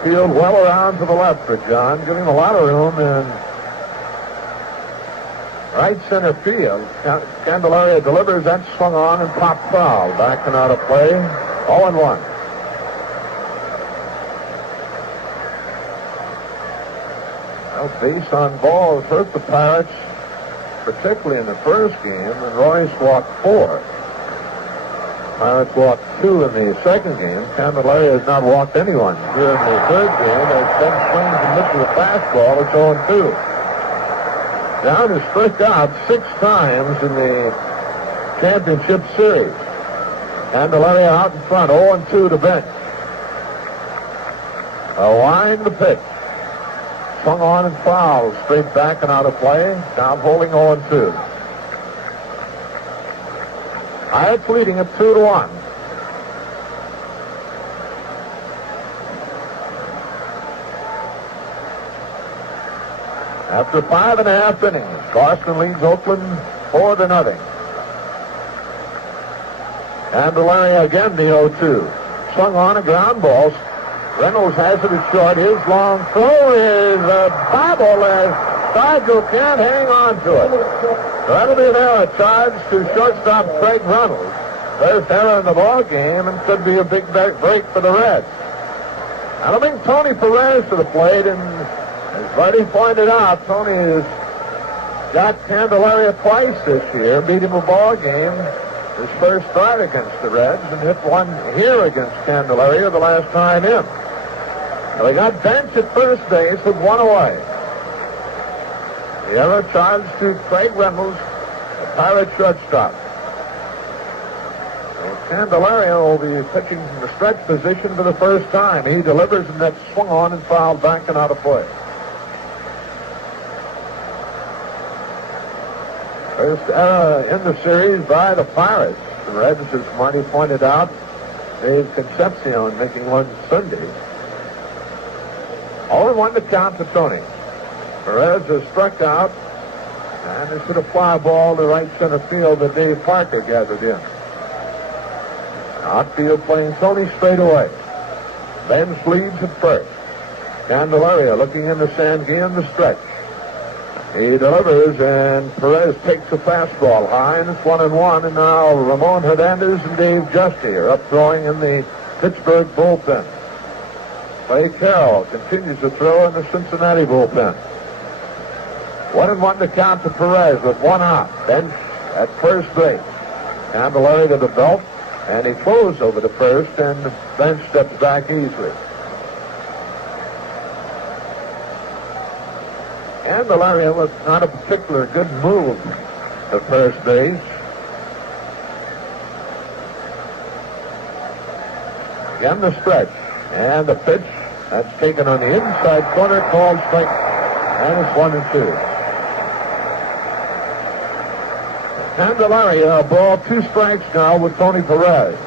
Field well around to the left for John, giving him a lot of room in right center field. Candeleria delivers, that swung on and popped foul. Backing out of play, 0-1. Well, base on balls hurt the Pirates, particularly in the first game, and Royce walked 4. Pirates walked 2 in the second game. Candeleria has not walked anyone during the third game. As Ben swings and misses a fastball, it's 0-2. Down is struck out 6 times in the championship series. Candeleria out in front, 0-2 to Bench. A wind to pitch. Swung on and fouled, straight back and out of play. Now holding 0-2. Pirates leading at 2-1. After 5.5 innings, Boston leads Oakland 4-0. Candeleria again the 0-2. Swung on a ground ball. Reynolds has it at short. His long throw is a bobble as Seidel can't hang on to it. That'll be an error charge to shortstop Craig Reynolds. First error in the ball game and could be a big break for the Reds. That'll bring Tony Perez to the plate, and as Buddy pointed out, Tony has got Candeleria twice this year, beat him a ball game his first start against the Reds, and hit one here against Candeleria the last time in. Now they got Bench at first base with 1 away. The error charged to Craig Reynolds, the Pirate shortstop. So Candeleria will be pitching from the stretch position for the first time. He delivers, and that swung on and fouled back and out of play. First error in the series by the Pirates. The Reds, as Marty pointed out, Dave Concepcion making one Sunday. 0-1 to count to Tony. Perez has struck out, and it's hit a fly ball to right center field that Dave Parker gathered in. Outfield playing Tony straight away. Bench leads at first. Candeleria looking into Sandian the stretch. He delivers, and Perez takes a fastball high, and it's 1-1. And now Ramon Hernandez and Dave Justy are up throwing in the Pittsburgh bullpen. Clay Carroll continues to throw in the Cincinnati bullpen. 1-1 to count to Perez with 1 out. Bench at first base. Candeleria to the belt, and he throws over to first, and Bench steps back easily. Candeleria was not a particular good move at first base. Again the stretch, and the pitch that's taken on the inside corner, called strike, and it's 1-2. Candeleria, a ball, 2 strikes now with Tony Perez.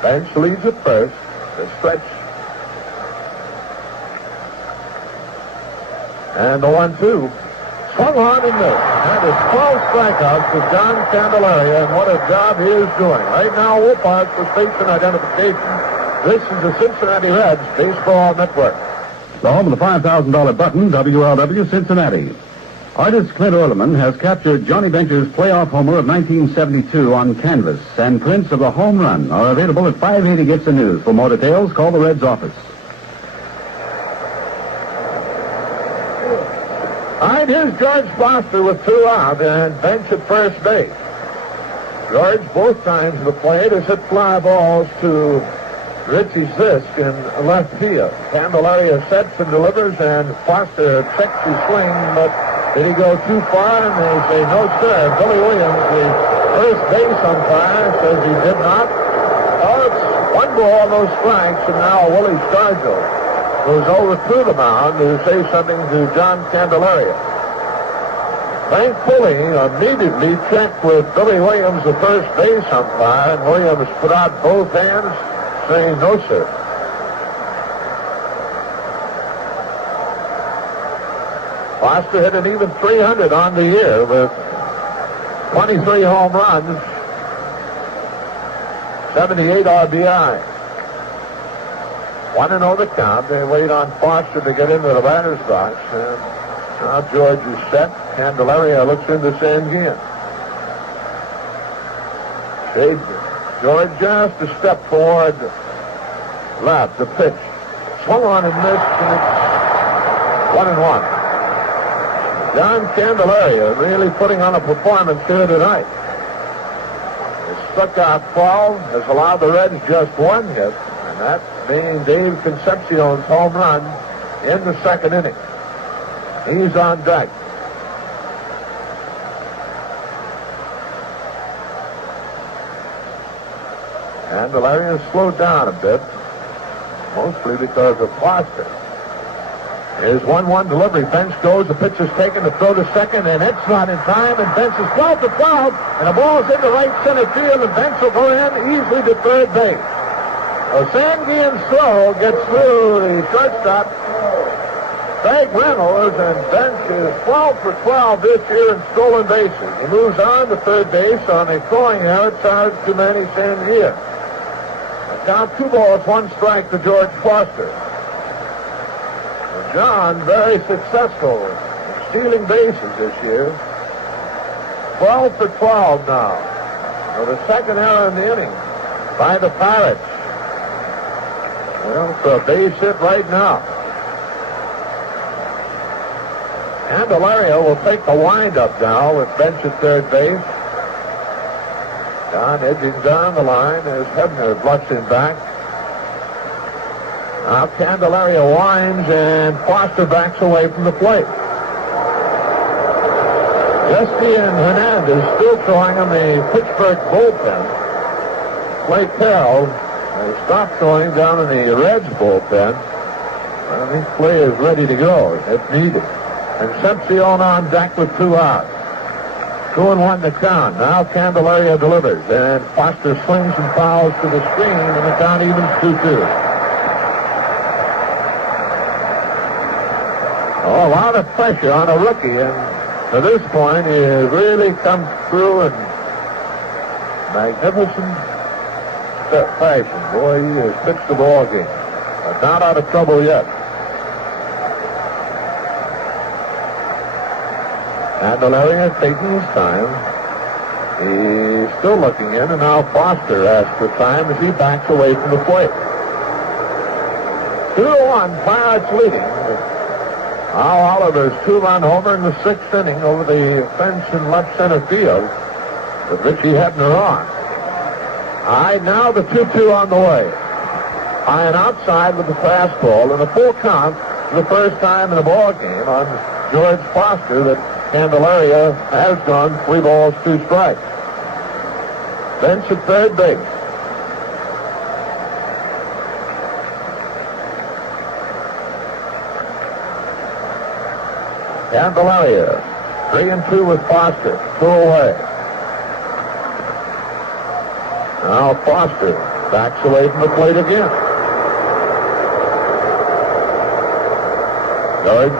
Bench leads at first. The stretch. And the 1-2. Swung on and missed. That is 12 strikeouts for John Candeleria, and what a job he is doing. Right now, Wopars for station identification. This is the Cincinnati Reds Baseball Network. The home of the $5,000 button, WLW Cincinnati. Artist Clint Orleman has captured Johnny Bencher's playoff homer of 1972 on canvas, and prints of the home run are available at 580 Gibson News. For more details, call the Reds office. All right, here's George Foster with 2 out and Bench at first base. George, both times of the plate, has hit fly balls to Richie Zisk in left field. Candelaria sets and delivers, and Foster checks his swing, but did he go too far? And they say, no, sir. Billy Williams, the first base umpire, says he did not. Oh, it's 1 ball, no strikes, and now Willie Stargell goes over to the mound to say something to John Candeleria. Thankfully, immediately checked with Billy Williams, the first base umpire, and Williams put out both hands, saying, no, sir. Foster hit an even 300 on the year with 23 home runs, 78 RBI. 1-0 the count. They wait on Foster to get into the batter's box. And now George is set. Candelaria looks into Sanguian. George just a step forward. Left, the pitch. Swung on and missed, and it's 1-1. John Candelaria really putting on a performance here tonight. He struck out 12, has allowed the Reds just 1 hit, and that being Dave Concepcion's home run in the 2nd inning. He's on deck. Candelaria slowed down a bit, mostly because of Foster. Here's 1-1 delivery. Bench goes. The pitch is taken to throw to second, and it's not in time. And Bench is 12 to 12, and the ball's into right center field, and Bench will go in easily to third base. Sanguian's throw gets through the shortstop, Craig Reynolds, and Bench is 12 for 12 this year in stolen bases. He moves on to third base on a throwing error charged to Manny Sanguian. Count 2 balls, 1 strike to George Foster. John, very successful in stealing bases this year. 12 for 12 now. For the 2nd error in the inning by the Pirates. Well, it's a base hit right now. Candelaria will take the windup now with Bench at third base. John edging down the line as Hebner bluffs him back. Now Candelaria winds and Foster backs away from the plate. Justian Hernandez still throwing on the Pittsburgh bullpen. Clay Carroll has stopped throwing down in the Reds bullpen. I think Clay is ready to go if needed. Concepcion on deck with 2 outs. 2-1 the count. Now Candelaria delivers, and Foster swings and fouls to the screen, and the count evens 2-2. Oh, a lot of pressure on a rookie, and to this point, he has really come through in magnificent fashion. Boy, he has pitched the ball game, but not out of trouble yet. Candelaria taking his time. He's still looking in, and now Foster asks for time as he backs away from the plate. 2-1, Pirates leading. Al Oliver's 2-run homer in the 6th inning over the fence in left center field with Richie Hebner on. All right, now the 2-2 on the way. High and outside with the fastball, and a full count for the first time in the ball game on George Foster that Candelaria has gone 3 balls, 2 strikes. Bench at third base. Candelaria, 3-2 with Foster, 2 away. Now Foster backs away from the plate again. George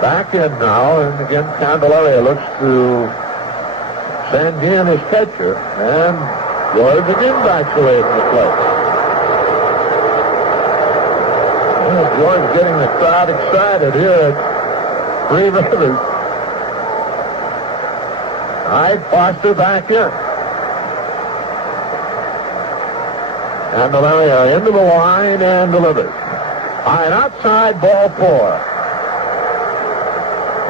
Back in now, and again Candeleria looks to Sanguin, his catcher, and George again backs away from the plate. Well, George getting the crowd excited here at Three Rivers. All right, Foster back in. Candeleria into the line and delivers. High and outside, ball 4.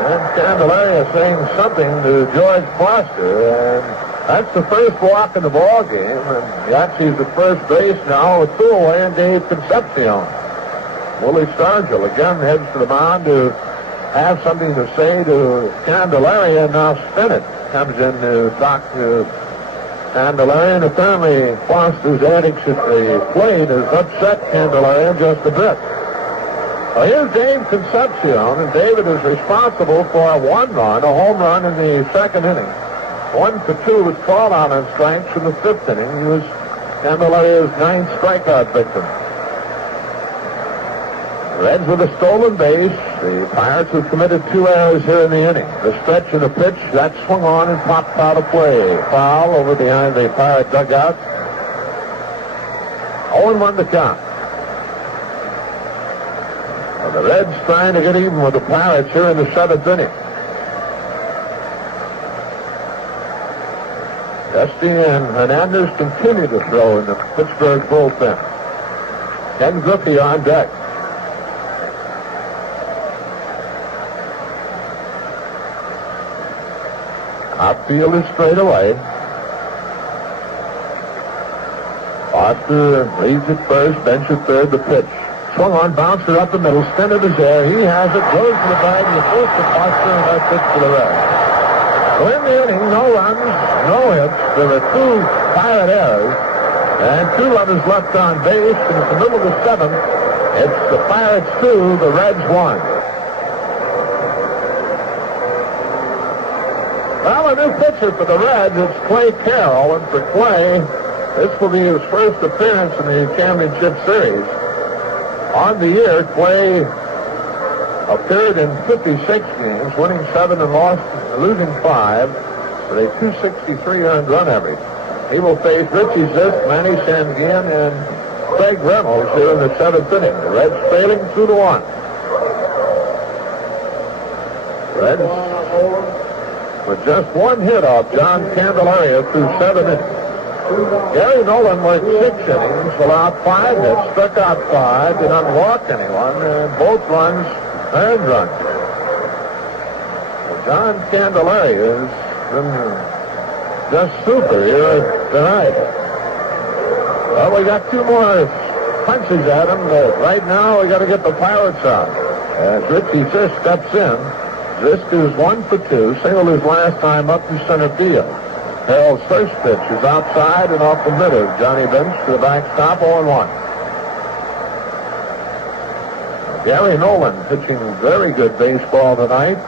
And Candeleria saying something to George Foster, and that's the first walk in the ball game. And Yahtzee's at first base now with 2 away, and Dave Concepcion. Willie Stargell again heads to the mound to have something to say to Candeleria. And now Stennett comes in to talk to Candeleria, and apparently Foster's antics at the plate has upset Candeleria just a bit. Well, here's Dave Concepcion, and David is responsible for a 1 run, a home run in the 2nd inning. 1-2 was called out on strikes in the 5th inning. He was Candeleria's 9th strikeout victim. Reds with a stolen base. The Pirates have committed 2 errors here in the inning. The stretch of the pitch, that swung on and popped out of play. Foul over behind the Pirate dugout. 0-1 to count. Well, the Reds trying to get even with the Pirates here in the 7th inning. Dusty and Hernandez continue to throw in the Pittsburgh bullpen. Ken Griffey on deck. Outfield is straight away. Foster leads at first, bench at third, the pitch. Swung on, bouncer up the middle, Stennett is there. He has it, goes to the bag, and the first to Foster, and that's it for the Reds. So in the inning, no runs, no hits. There are 2 Pirate errors, and 2 runners left on base, and at the middle of the 7th, it's the Pirates 2, the Reds 1. Well, a new pitcher for the Reds, it's Clay Carroll, and for Clay, this will be his first appearance in the championship series. On the year, Clay appeared in 56 games, winning 7 and losing 5, with a .263 earned run average. He will face Richie Zisk, Manny Sanguin, and Craig Reynolds here in the 7th inning. The Reds trailing 2-1. Reds with just 1 hit off John Candeleria through 7 innings. Gary Nolan worked 6 innings, allowed 5 hits, struck out 5, did not walk anyone, and both runs earned runs. Well, John Candeleria has been just super here tonight. Well, we got 2 more punches at him. Right now, we got to get the Pirates out. As Richie Zisk steps in, Zisk is 1 for 2, singled his last time up to center field. Carroll's first pitch is outside and off the middle. Johnny Bench to the backstop, 0-1. Gary Nolan pitching very good baseball tonight.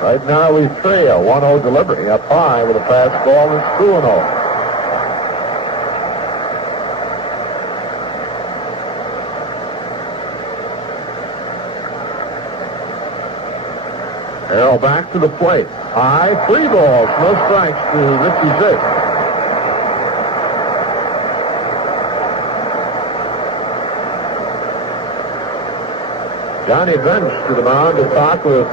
Right now we trail 1-0 delivery up high with a fastball and 2-0. Carroll back to the plate. High, 3 balls, no strikes to Richie Zisk. Johnny Bench to the mound to talk with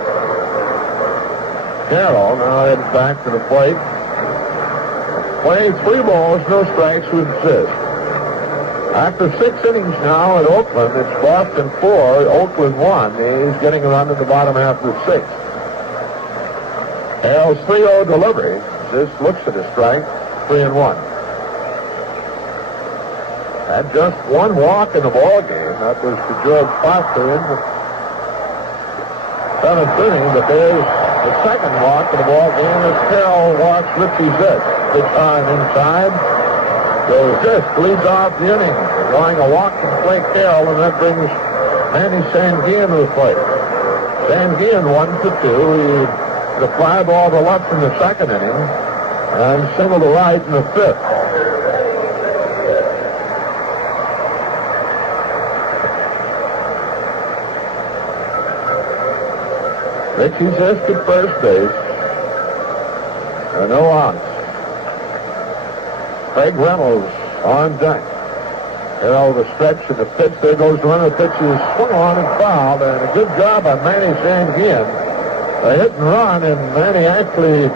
Carroll. Now heading back to the plate. Playing 3 balls, no strikes with Zisk. After 6 innings now at Oakland, it's Boston 4, Oakland 1. He's getting a run in the bottom half of the 6th. Carroll's 3-0 delivery. This looks at a strike, 3-1. Had just 1 walk in the ball game. That was to George Foster in the 7th inning, but there's the 2nd walk in the ball game as Carroll walks Richie Zisk. Good time inside. So Zisk leads off the inning, drawing a walk from Clay Carroll, and that brings Manny Sanguin to the plate. Sanguin 1 for 2. The fly ball to left in the 2nd inning, and single to right in the 5th. Richie Zisk at first base. No outs. Craig Reynolds on deck. Here over the stretch and the pitch. There goes the runner. The pitch is swung on and fouled. And a good job by Manny Sanguin. A hit and run, and Manny actually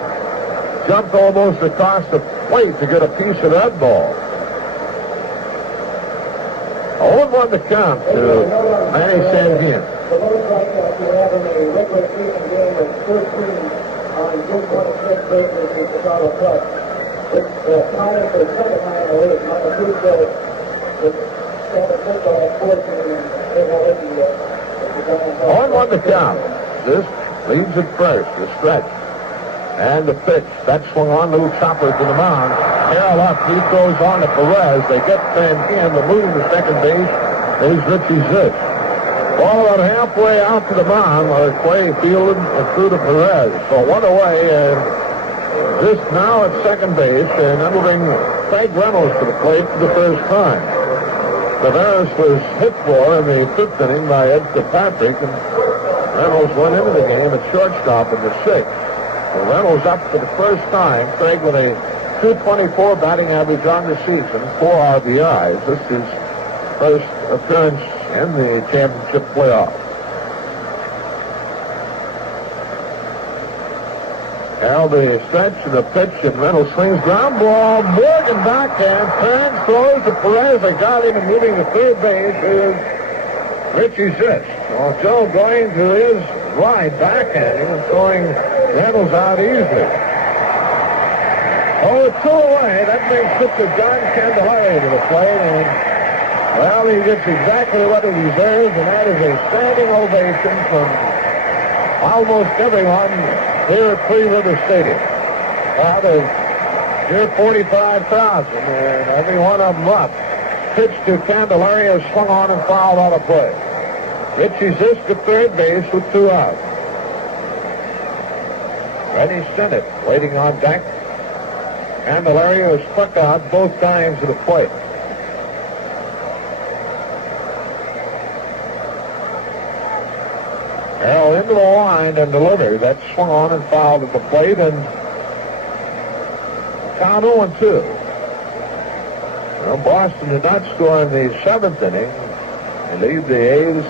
jumped almost across the plate to get a piece of that ball. 0-1 to count to Manny Sanguin. The most like that you have in a regular season game is 13 on June 26th basis in the Chicago Cubs. It's tied for the second time in the league. Number 2 goes with San Francisco at 14 and they've already 0-1 to count. This leads at first, the stretch. And the pitch. That swung on, little chopper to the mound. Carroll up, he throws on to Perez. They get Sanguin. The move to second base is Richie Zisk. Ball about halfway out to the mound, Clay fielded and threw to Perez. So one away, and Zisk now at second base, and that'll bring Craig Reynolds to the plate for the first time. Tavares was hit for in the fifth inning by Ed Kirkpatrick, and Reynolds went into the game at shortstop in the sixth. So Reynolds up for the first time. Craig with a .224 batting average on the season, 4 RBIs. This is first appearance in the championship playoff. Now the stretch and the pitch, and Reynolds swings ground ball. Morgan backhand, turns, throws to Perez. They got him, and moving to third base is Richie Zisk. So going to his right, backhanding and throwing Reynolds out easily. Oh, 2 away. That brings Mr. John Candeleria to the plate, and well, he gets exactly what he deserves, and that is a standing ovation from almost everyone here at Three River Stadium. Well, there's here 45,000, and every one of them up. Pitch to Candeleria, swung on and fouled out of play. Richie Zisk at third base with 2 outs. Reddy Sennett waiting on deck. Candeleria was struck out both times to the plate. Carroll into the line and delivered. That swung on and fouled at the plate, and count 0-2. Well, Boston did not score in the 7th inning. They lead the A's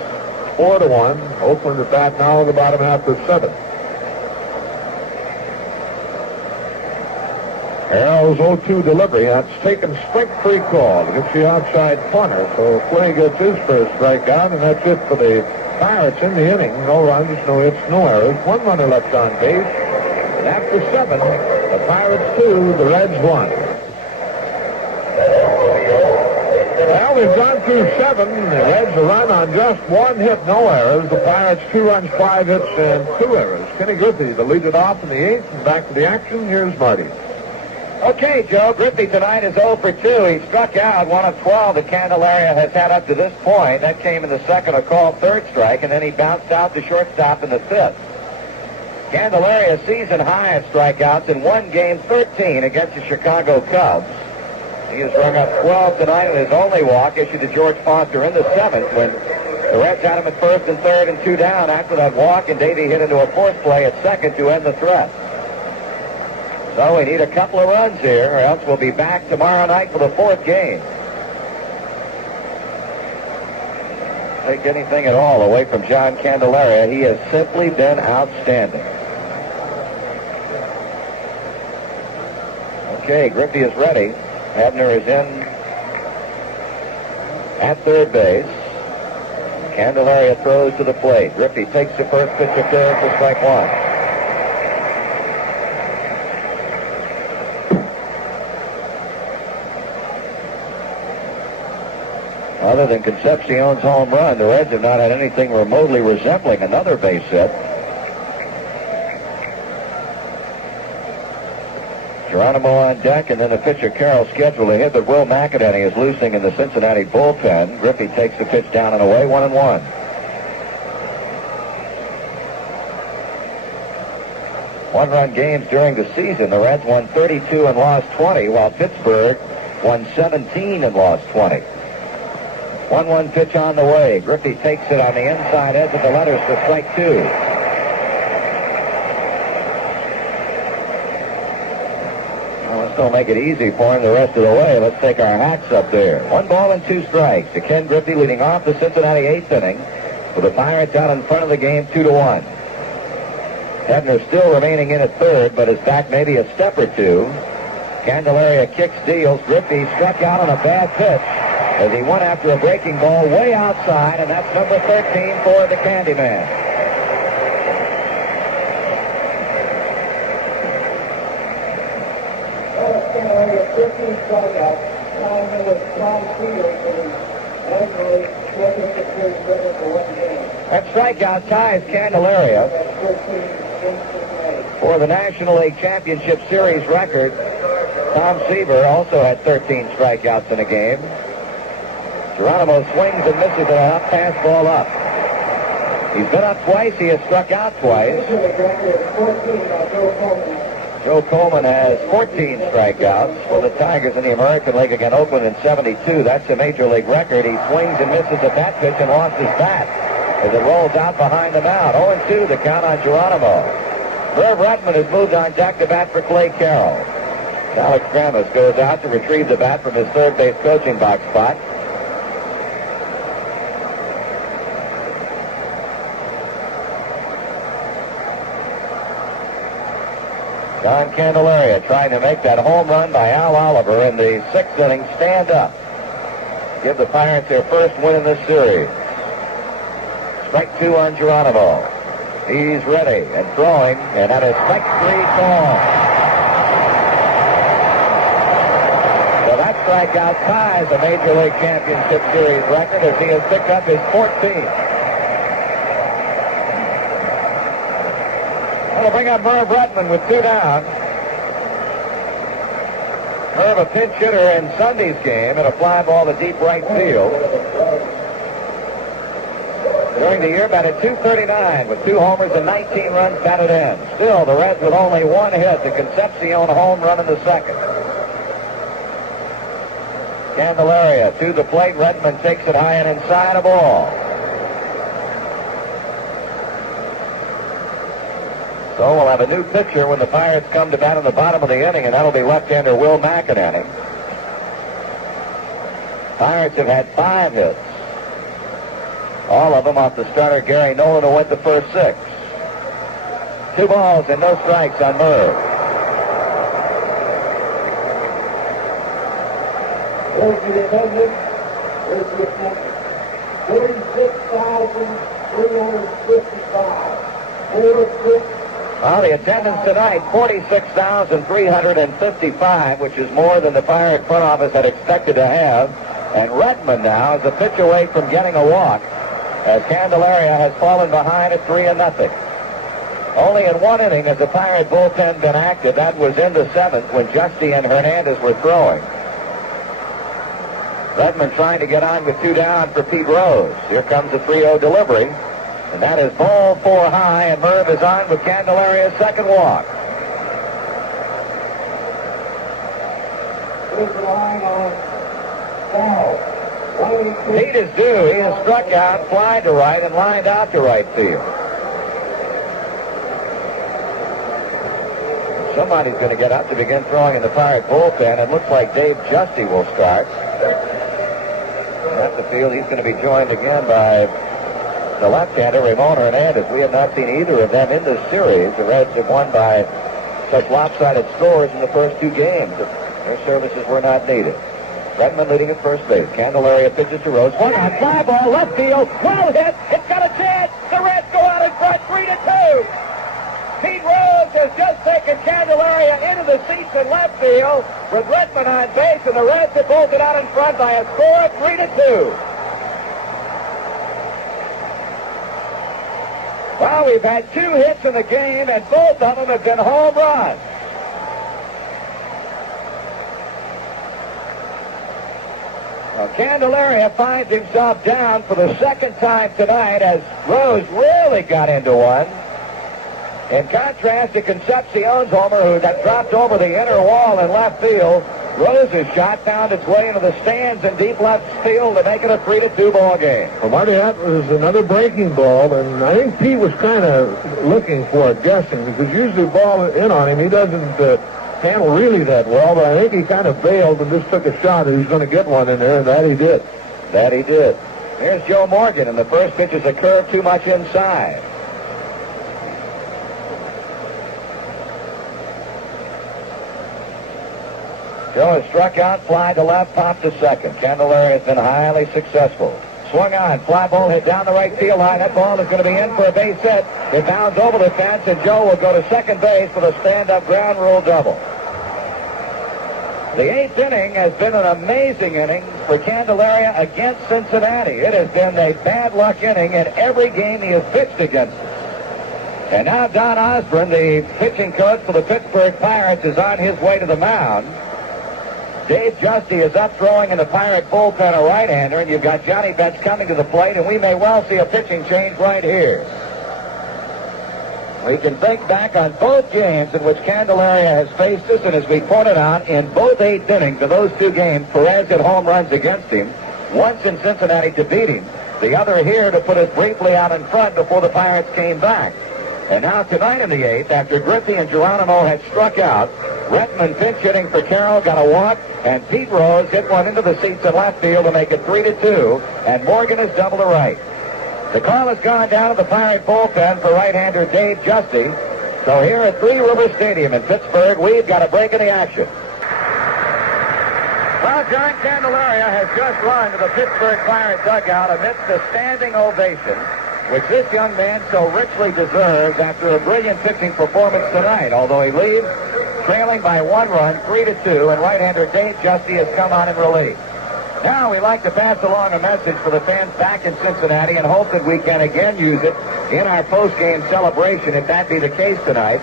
4-1. Oakland at bat now in the bottom half of the 7th. Carroll's 0-2 delivery. That's taken strike-free call. Gets the outside corner. So Clay gets his first strikeout, and that's it for the Pirates in the inning. No runs, no hits, no errors. 1 runner left on base. And after 7, the Pirates 2, the Reds 1. Well, we've gone through 7. The Reds a run on just 1 hit, no errors. The Pirates 2 runs, 5 hits, and 2 errors. Kenny Griffey to lead it off in the 8th, and back to the action. Here's Marty. Okay, Joe, Griffey tonight is 0 for 2. He struck out 1 of 12 that Candeleria has had up to this point. That came in the second, a called third strike, and then he bounced out to shortstop in the 5th. Candeleria season high at strikeouts in 1 game 13 against the Chicago Cubs. He has rung up 12 tonight, and his only walk issued to George Foster in the 7th when the Reds had him at first and third and 2 down after that walk, and Davey hit into a fourth play at second to end the threat. So we need a couple of runs here, or else we'll be back tomorrow night for the 4th game. Take anything at all away from John Candeleria. He has simply been outstanding. Okay, Griffey is ready. Hebner is in at third base. Candeleria throws to the plate. Griffey takes the first pitch of third for strike 1. Other than Concepcion's home run, the Reds have not had anything remotely resembling another base hit. Geronimo on deck, and then the pitcher Carroll scheduled to hit, but Will McInerney is losing in the Cincinnati bullpen. Griffey takes the pitch down and away, 1-1. One-run games during the season. The Reds won 32 and lost 20, while Pittsburgh won 17 and lost 20. 1-1 pitch on the way. Griffey takes it on the inside edge of the letters for strike 2. don't make it easy for him the rest of the way. Let's take our hats up there. 1 ball and 2 strikes to Ken Griffey, leading off the Cincinnati 8th inning, with the Pirates out in front of the game 2-1. Hebner still remaining in at third, but is back maybe a step or two. Candeleria kicks, deals. Griffey struck out on a bad pitch as he went after a breaking ball way outside, and that's number 13 for the Candyman. Candeleria, 15 strikeouts, tying him with Tom Seaver for the National League Championship Series record for 1 game. That strikeout ties Candeleria for the National League Championship Series record. Tom Seaver also had 13 strikeouts in a game. Geronimo swings and misses a up fastball up. He's been up twice. He has struck out twice. Joe Coleman has 14 strikeouts for the Tigers in the American League against Oakland in 72. That's a major league record. He swings and misses at that pitch and lost his bat as it rolls out behind the mound. 0-2 the count on Geronimo. Merv Redmond has moved on deck to bat for Clay Carroll. Alex Gramis goes out to retrieve the bat from his third base coaching box spot. John Candeleria trying to make that home run by Al Oliver in the 6th inning stand up. Give the Pirates their first win in this series. Strike 2 on Geronimo. He's ready and throwing, and that is strike 3 call. So that strikeout ties the Major League Championship Series record as he has picked up his 14th. That'll bring up Merv Redmond with 2 down. Merv, a pinch hitter in Sunday's game, and a fly ball to deep right field. During the year, batted .239 with 2 homers and 19 runs batted in. Still, the Reds with only 1 hit. The Concepcion home run in the 2nd. Candeleria to the plate. Redmond takes it high and inside, a ball. So we'll have a new pitcher when the Pirates come to bat in the bottom of the inning, and that'll be left-hander Will McInerney. Pirates have had 5 hits. All of them off the starter Gary Nolan, who went the first 6. 2 balls and no strikes on Merv. There's the attendance. There's the attendance. 46,355. 46. Well, the attendance tonight, 46,355, which is more than the Pirate front office had expected to have. And Redmond now is a pitch away from getting a walk, as Candeleria has fallen behind at 3-0. Only in 1 inning has the Pirate bullpen been active. That was in the 7th when Justy and Hernandez were throwing. Redmond trying to get on with 2 down for Pete Rose. Here comes the 3-0 delivery. And that is ball 4 high, and Merv is on with Candeleria's 2nd walk. Here's the line on foul. Pete is due. He has struck out, fly to right, and lined out to right field. Somebody's going to get up to begin throwing in the Pirate bullpen. It looks like Dave Justy will start. At the field, he's going to be joined again by the left-hander, Ramon Hernandez. We have not seen either of them in this series. The Reds have won by such lopsided scores in the first 2 games. Their services were not needed. Redmond leading at first base. Candeleria pitches to Rose. One out, fly ball, left field. Well hit. It's got a chance. The Reds go out in front, 3-2. Pete Rose has just taken Candeleria into the seats in left field with Redmond on base, and the Reds have bolted out in front by a score of 3-2. Well, we've had 2 hits in the game, and both of them have been home runs. Well, Candeleria finds himself down for the 2nd time tonight as Rose really got into one. In contrast to Concepcion's homer, who got dropped over the inner wall in left field, Rose's shot found its way into the stands in deep left field to make it a 3-2 ball game. Well, Marty, that was another breaking ball, and I think Pete was kind of looking for it, guessing, because usually ball in on him, he doesn't handle really that well, but I think he kind of failed and just took a shot. He was going to get one in there, and that he did. That he did. Here's Joe Morgan, and the first pitch is a curve too much inside. Joe has struck out, fly to left, pop to second. Candeleria has been highly successful. Swung on, fly ball hit down the right field line. That ball is going to be in for a base hit. It bounds over the fence, and Joe will go to second base with a stand-up ground rule double. The eighth inning has been an amazing inning for Candeleria against Cincinnati. It has been a bad luck inning in every game he has pitched against us. And now Don Osborne, the pitching coach for the Pittsburgh Pirates, is on his way to the mound. Dave Justy is up throwing in the Pirate bullpen, a right-hander, and you've got Johnny Bench coming to the plate, and we may well see a pitching change right here. We can think back on both games in which Candeleria has faced us, and as we pointed out, in both eighth innings of those two games, Perez hit home runs against him, once in Cincinnati to beat him, the other here to put us briefly out in front before the Pirates came back. And now tonight in the eighth, after Griffey and Geronimo had struck out, Retman pinch hitting for Carroll, got a walk, and Pete Rose hit one into the seats in left field to make it 3-2, and Morgan is double to right. The call has gone down to the Pirate bullpen for right-hander Dave Justy. So here at Three River Stadium in Pittsburgh, we've got a break in the action. Well, John Candeleria has just run to the Pittsburgh Pirate dugout amidst a standing ovation, which this young man so richly deserves after a brilliant pitching performance tonight, although he leaves trailing by 1 run, 3-2, and right-hander Dave Justy has come on in relief. Now we'd like to pass along a message for the fans back in Cincinnati and hope that we can again use it in our post-game celebration, if that be the case tonight.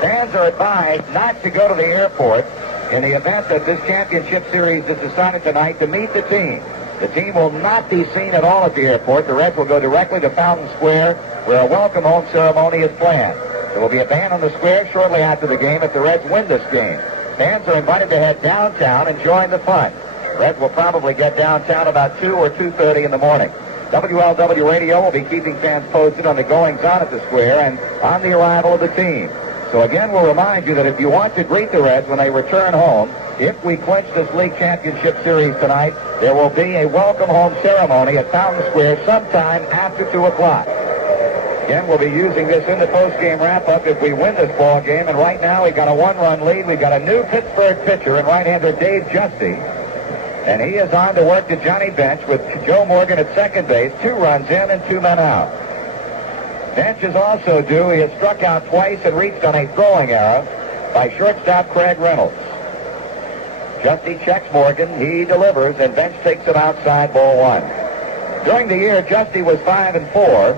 Fans are advised not to go to the airport in the event that this championship series is decided tonight to meet the team. The team will not be seen at all at the airport. The Reds will go directly to Fountain Square, where a welcome home ceremony is planned. There will be a band on the square shortly after the game if the Reds win this game. Fans are invited to head downtown and join the fun. Reds will probably get downtown about 2 or 2:30 in the morning. WLW Radio will be keeping fans posted on the goings-on at the square and on the arrival of the team. So again, we'll remind you that if you want to greet the Reds when they return home, if we clinch this league championship series tonight, there will be a welcome home ceremony at Fountain Square sometime after 2 o'clock. Again, we'll be using this in the post-game wrap-up if we win this ball game. And right now, we've got a 1-run lead. We've got a new Pittsburgh pitcher in right-hander Dave Justy. And he is on to work to Johnny Bench with Joe Morgan at second base. 2 runs in and 2 men out. Bench is also due. He has struck out twice and reached on a throwing error by shortstop Craig Reynolds. Justy checks Morgan. He delivers, and Bench takes it outside, ball 1. During the year, Justy was 5-4.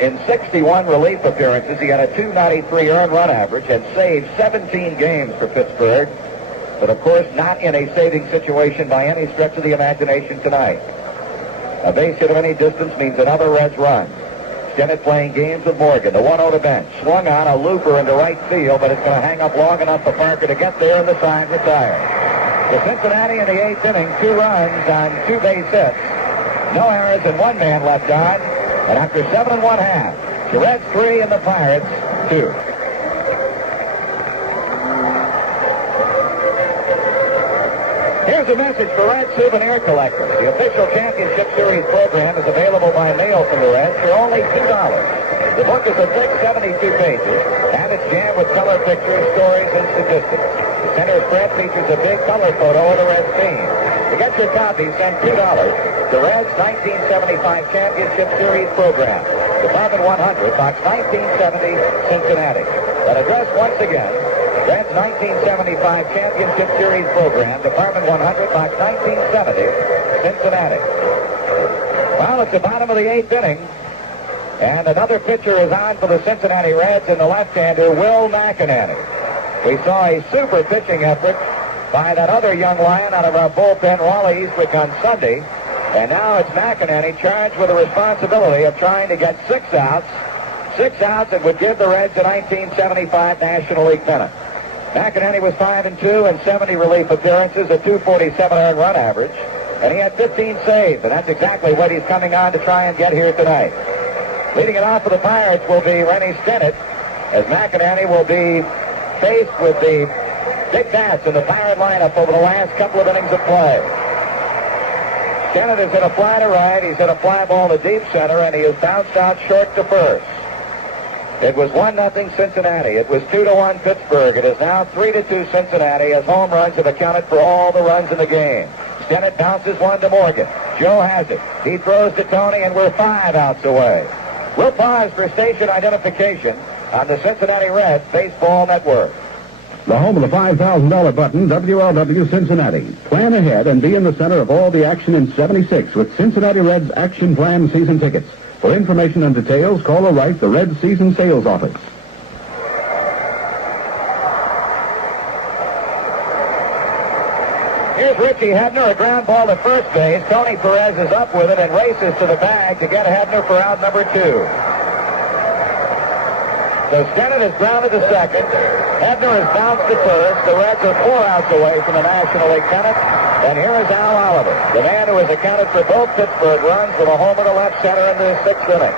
In 61 relief appearances, he had a .293 earned run average and saved 17 games for Pittsburgh. But, of course, not in a saving situation by any stretch of the imagination tonight. A base hit of any distance means another Reds run. Stennett playing games with Morgan. The 1-0 to Bench. Swung on a looper into right field, but it's going to hang up long enough for Parker to get there, and the side retired. To Cincinnati in the 8th inning, 2 runs on 2 base hits. No errors and 1 man left on. And after 7 1/2, the Reds 3 and the Pirates 2. Here's a message for Red Souvenir Collectors. The official championship series program is available by mail from the Reds for only $2. The book is a thick 72 pages, and it's jammed with color pictures, stories, and statistics. The center spread features a big color photo of the Reds team. To get your copy, send $2. The Reds 1975 Championship Series program. Department 100, Box 1970, Cincinnati. That address once again, Reds 1975 Championship Series program, Department 100, Box 1970, Cincinnati. Well, it's the bottom of the 8th inning, and another pitcher is on for the Cincinnati Reds in the left-hander, Will McInerney. We saw a super pitching effort by that other young lion out of our bullpen, Raleigh Eastwick, on Sunday. And now it's McInerney charged with the responsibility of trying to get 6 outs. 6 outs that would give the Reds the 1975 National League pennant. McInerney was 5-2 in 70 relief appearances, a .247 earned run average. And he had 15 saves, and that's exactly what he's coming on to try and get here tonight. Leading it off for the Pirates will be Rennie Stennett, as McInerney will be faced with the big bats in the Pirate lineup over the last couple of innings of play. Kennedy's hit a fly to right. He's hit a fly ball to deep center, and he has bounced out short to first. It was 1-0 Cincinnati. It was 2-1 Pittsburgh. It is now 3-2 Cincinnati as home runs have accounted for all the runs in the game. Stennett bounces one to Morgan. Joe has it. He throws to Tony, and we're 5 outs away. We'll pause for station identification on the Cincinnati Reds Baseball Network. The home of the $5,000 button, WLW Cincinnati. Plan ahead and be in the center of all the action in 76 with Cincinnati Reds Action Plan season tickets. For information and details, call or write the Reds Season Sales Office. Here's Richie Hebner, a ground ball to first base. Tony Perez is up with it and races to the bag to get Hebner for out number 2. So Stennett is grounded to second. Hebner has bounced to first. The Reds are 4 outs away from the National League pennant. And here is Al Oliver, the man who has accounted for both Pittsburgh runs with a homer to left center in the 6th inning.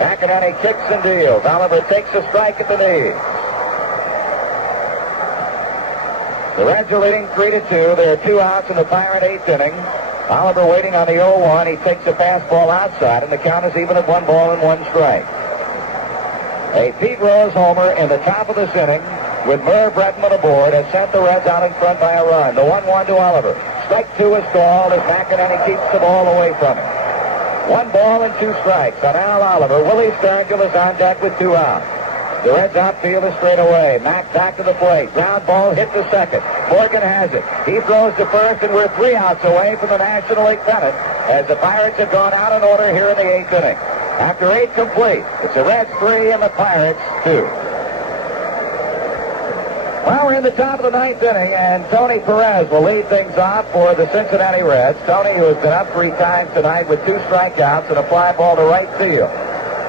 McInerney kicks and deals. Oliver takes a strike at the knee. The Reds are leading 3-2. There are 2 outs in the Pirate 8th inning. Oliver waiting on the 0-1. He takes a fastball outside, and the count is even at 1 ball and 1 strike. A Pete Rose homer in the top of this inning with Merv Bretman aboard has sent the Reds out in front by a run. The 1-1 to Oliver. Strike 2 is called as McInerney keeps the ball away from him. 1 ball and 2 strikes on Al Oliver. Willie Stargell is on deck with 2 outs. The Reds outfield is straight away. Mack back to the plate. Ground ball hit to second. Morgan has it. He throws to first, and we're 3 outs away from the National League pennant as the Pirates have gone out in order here in the 8th inning. After 8 complete, it's the Reds 3 and the Pirates 2. Well, we're in the top of the 9th inning, and Tony Perez will lead things off for the Cincinnati Reds. Tony, who has been up 3 times tonight with 2 strikeouts and a fly ball to right field.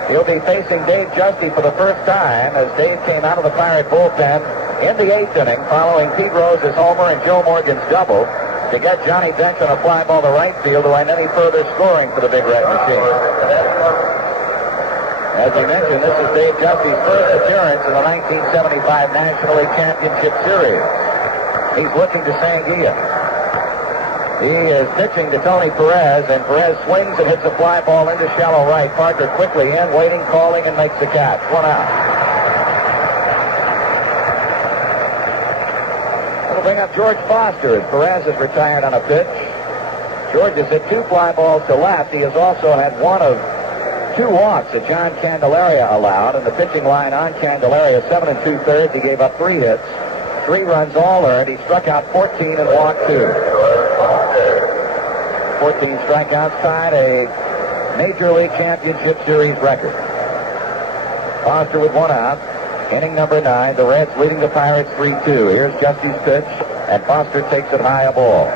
He'll be facing Dave Justy for the first time as Dave came out of the Pirate bullpen in the 8th inning following Pete Rose's homer and Joe Morgan's double to get Johnny Bench on a fly ball to right field to end any further scoring for the Big Red Machine. As we mentioned, this is Dave Justy's first appearance in the 1975 National League Championship Series. He's looking to Sanguilla. He is pitching to Tony Perez, and Perez swings and hits a fly ball into shallow right. Parker quickly in, waiting, calling, and makes the catch. 1 out. That'll bring up George Foster as Perez is retired on a pitch. George has hit 2 fly balls to left. He has also had 1 of 2 walks that John Candeleria allowed, and the pitching line on Candeleria, 7 2/3. He gave up 3 hits, 3 runs all earned. He struck out 14 and walked 2. 14 strikeouts, tied a Major League Championship Series record. Foster with 1 out. Inning number 9. The Reds leading the Pirates 3-2. Here's Justy's pitch, and Foster takes it high a ball.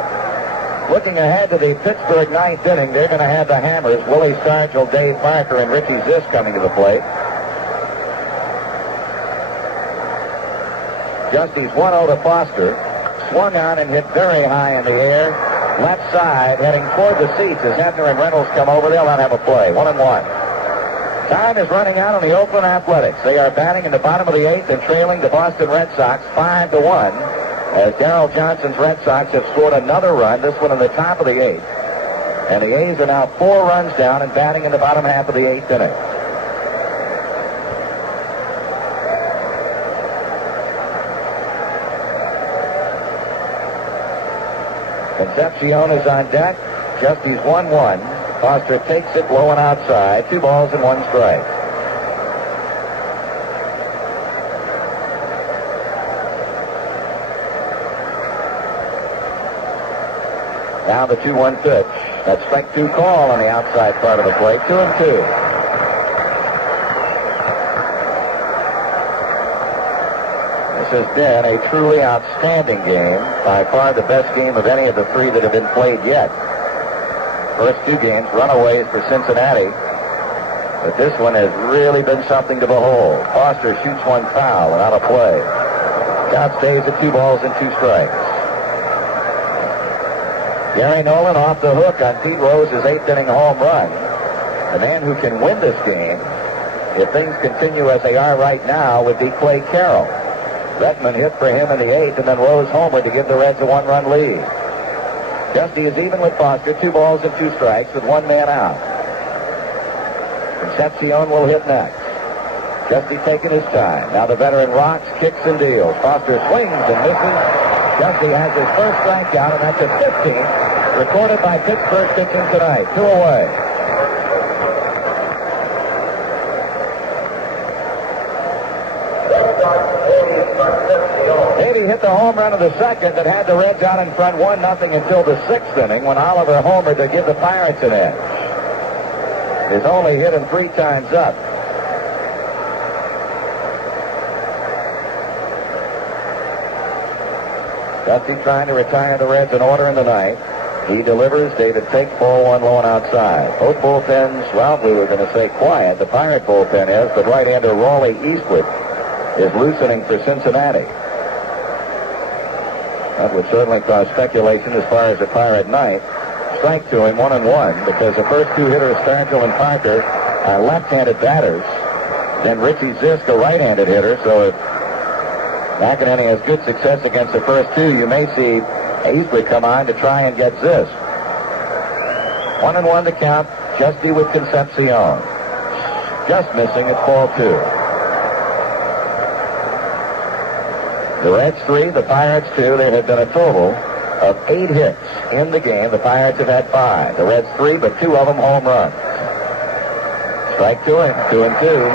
Looking ahead to the Pittsburgh 9th inning, they're going to have the Hammers, Willie Stargell, Dave Parker, and Richie Zisk coming to the plate. Justy's 1-0 to Foster. Swung on and hit very high in the air. Left side, heading toward the seats as Hebner and Reynolds come over. They'll not have a play. 1-1. Time is running out on the Oakland Athletics. They are batting in the bottom of the 8th and trailing the Boston Red Sox 5-1. As Darrell Johnson's Red Sox have scored another run, this one in the top of the 8th. And the A's are now 4 runs down and batting in the bottom half of the 8th inning. Concepcion is on deck. Justy's 1-1. Foster takes it low and outside. 2 balls and 1 strike. Now the 2-1 pitch. That's strike 2 call on the outside part of the plate. 2-2. This has been a truly outstanding game. By far the best game of any of the 3 that have been played yet. First 2 games, runaways for Cincinnati. But this one has really been something to behold. Foster shoots 1 foul and out of play. Count stays at 2 balls and 2 strikes. Gary Nolan off the hook on Pete Rose's 8th inning home run. The man who can win this game, if things continue as they are right now, would be Clay Carroll. Redmond hit for him in the 8th and then Rose homered to give the Reds a 1-run lead. Justy is even with Foster, 2 balls and 2 strikes with 1 man out. Concepcion will hit next. Justy taking his time. Now the veteran rocks, kicks, and deals. Foster swings and misses. Justy has his first strikeout, and that's a 15th, recorded by Pittsburgh pitching tonight. 2 away. Davey hit the home run of the 2nd that had the Reds out in front 1-0 until the 6th inning when Oliver homered to give the Pirates an edge. He's only hit him 3 times up. Justy trying to retire the Reds in order in the 9th. He delivers. David takes ball 1 low and outside. Both bullpens, well, we were going to say quiet. The Pirate bullpen is, but right-hander Raleigh Eastwood is loosening for Cincinnati. That would certainly cause speculation as far as the Pirate 9th. Strike to him, 1-1, because the first 2 hitters, Stargell and Parker, are left-handed batters. Then Richie Zisk, a right-handed hitter, so if McEnany has good success against the first 2, you may see Eastwood come on to try and get Zisk. 1-1 to count. Justy with Concepcion. Just missing at ball 2. The Reds 3, the Pirates 2. There have been a total of 8 hits in the game. The Pirates have had 5. The Reds 3, but 2 of them home runs. Strike to him, 2-2.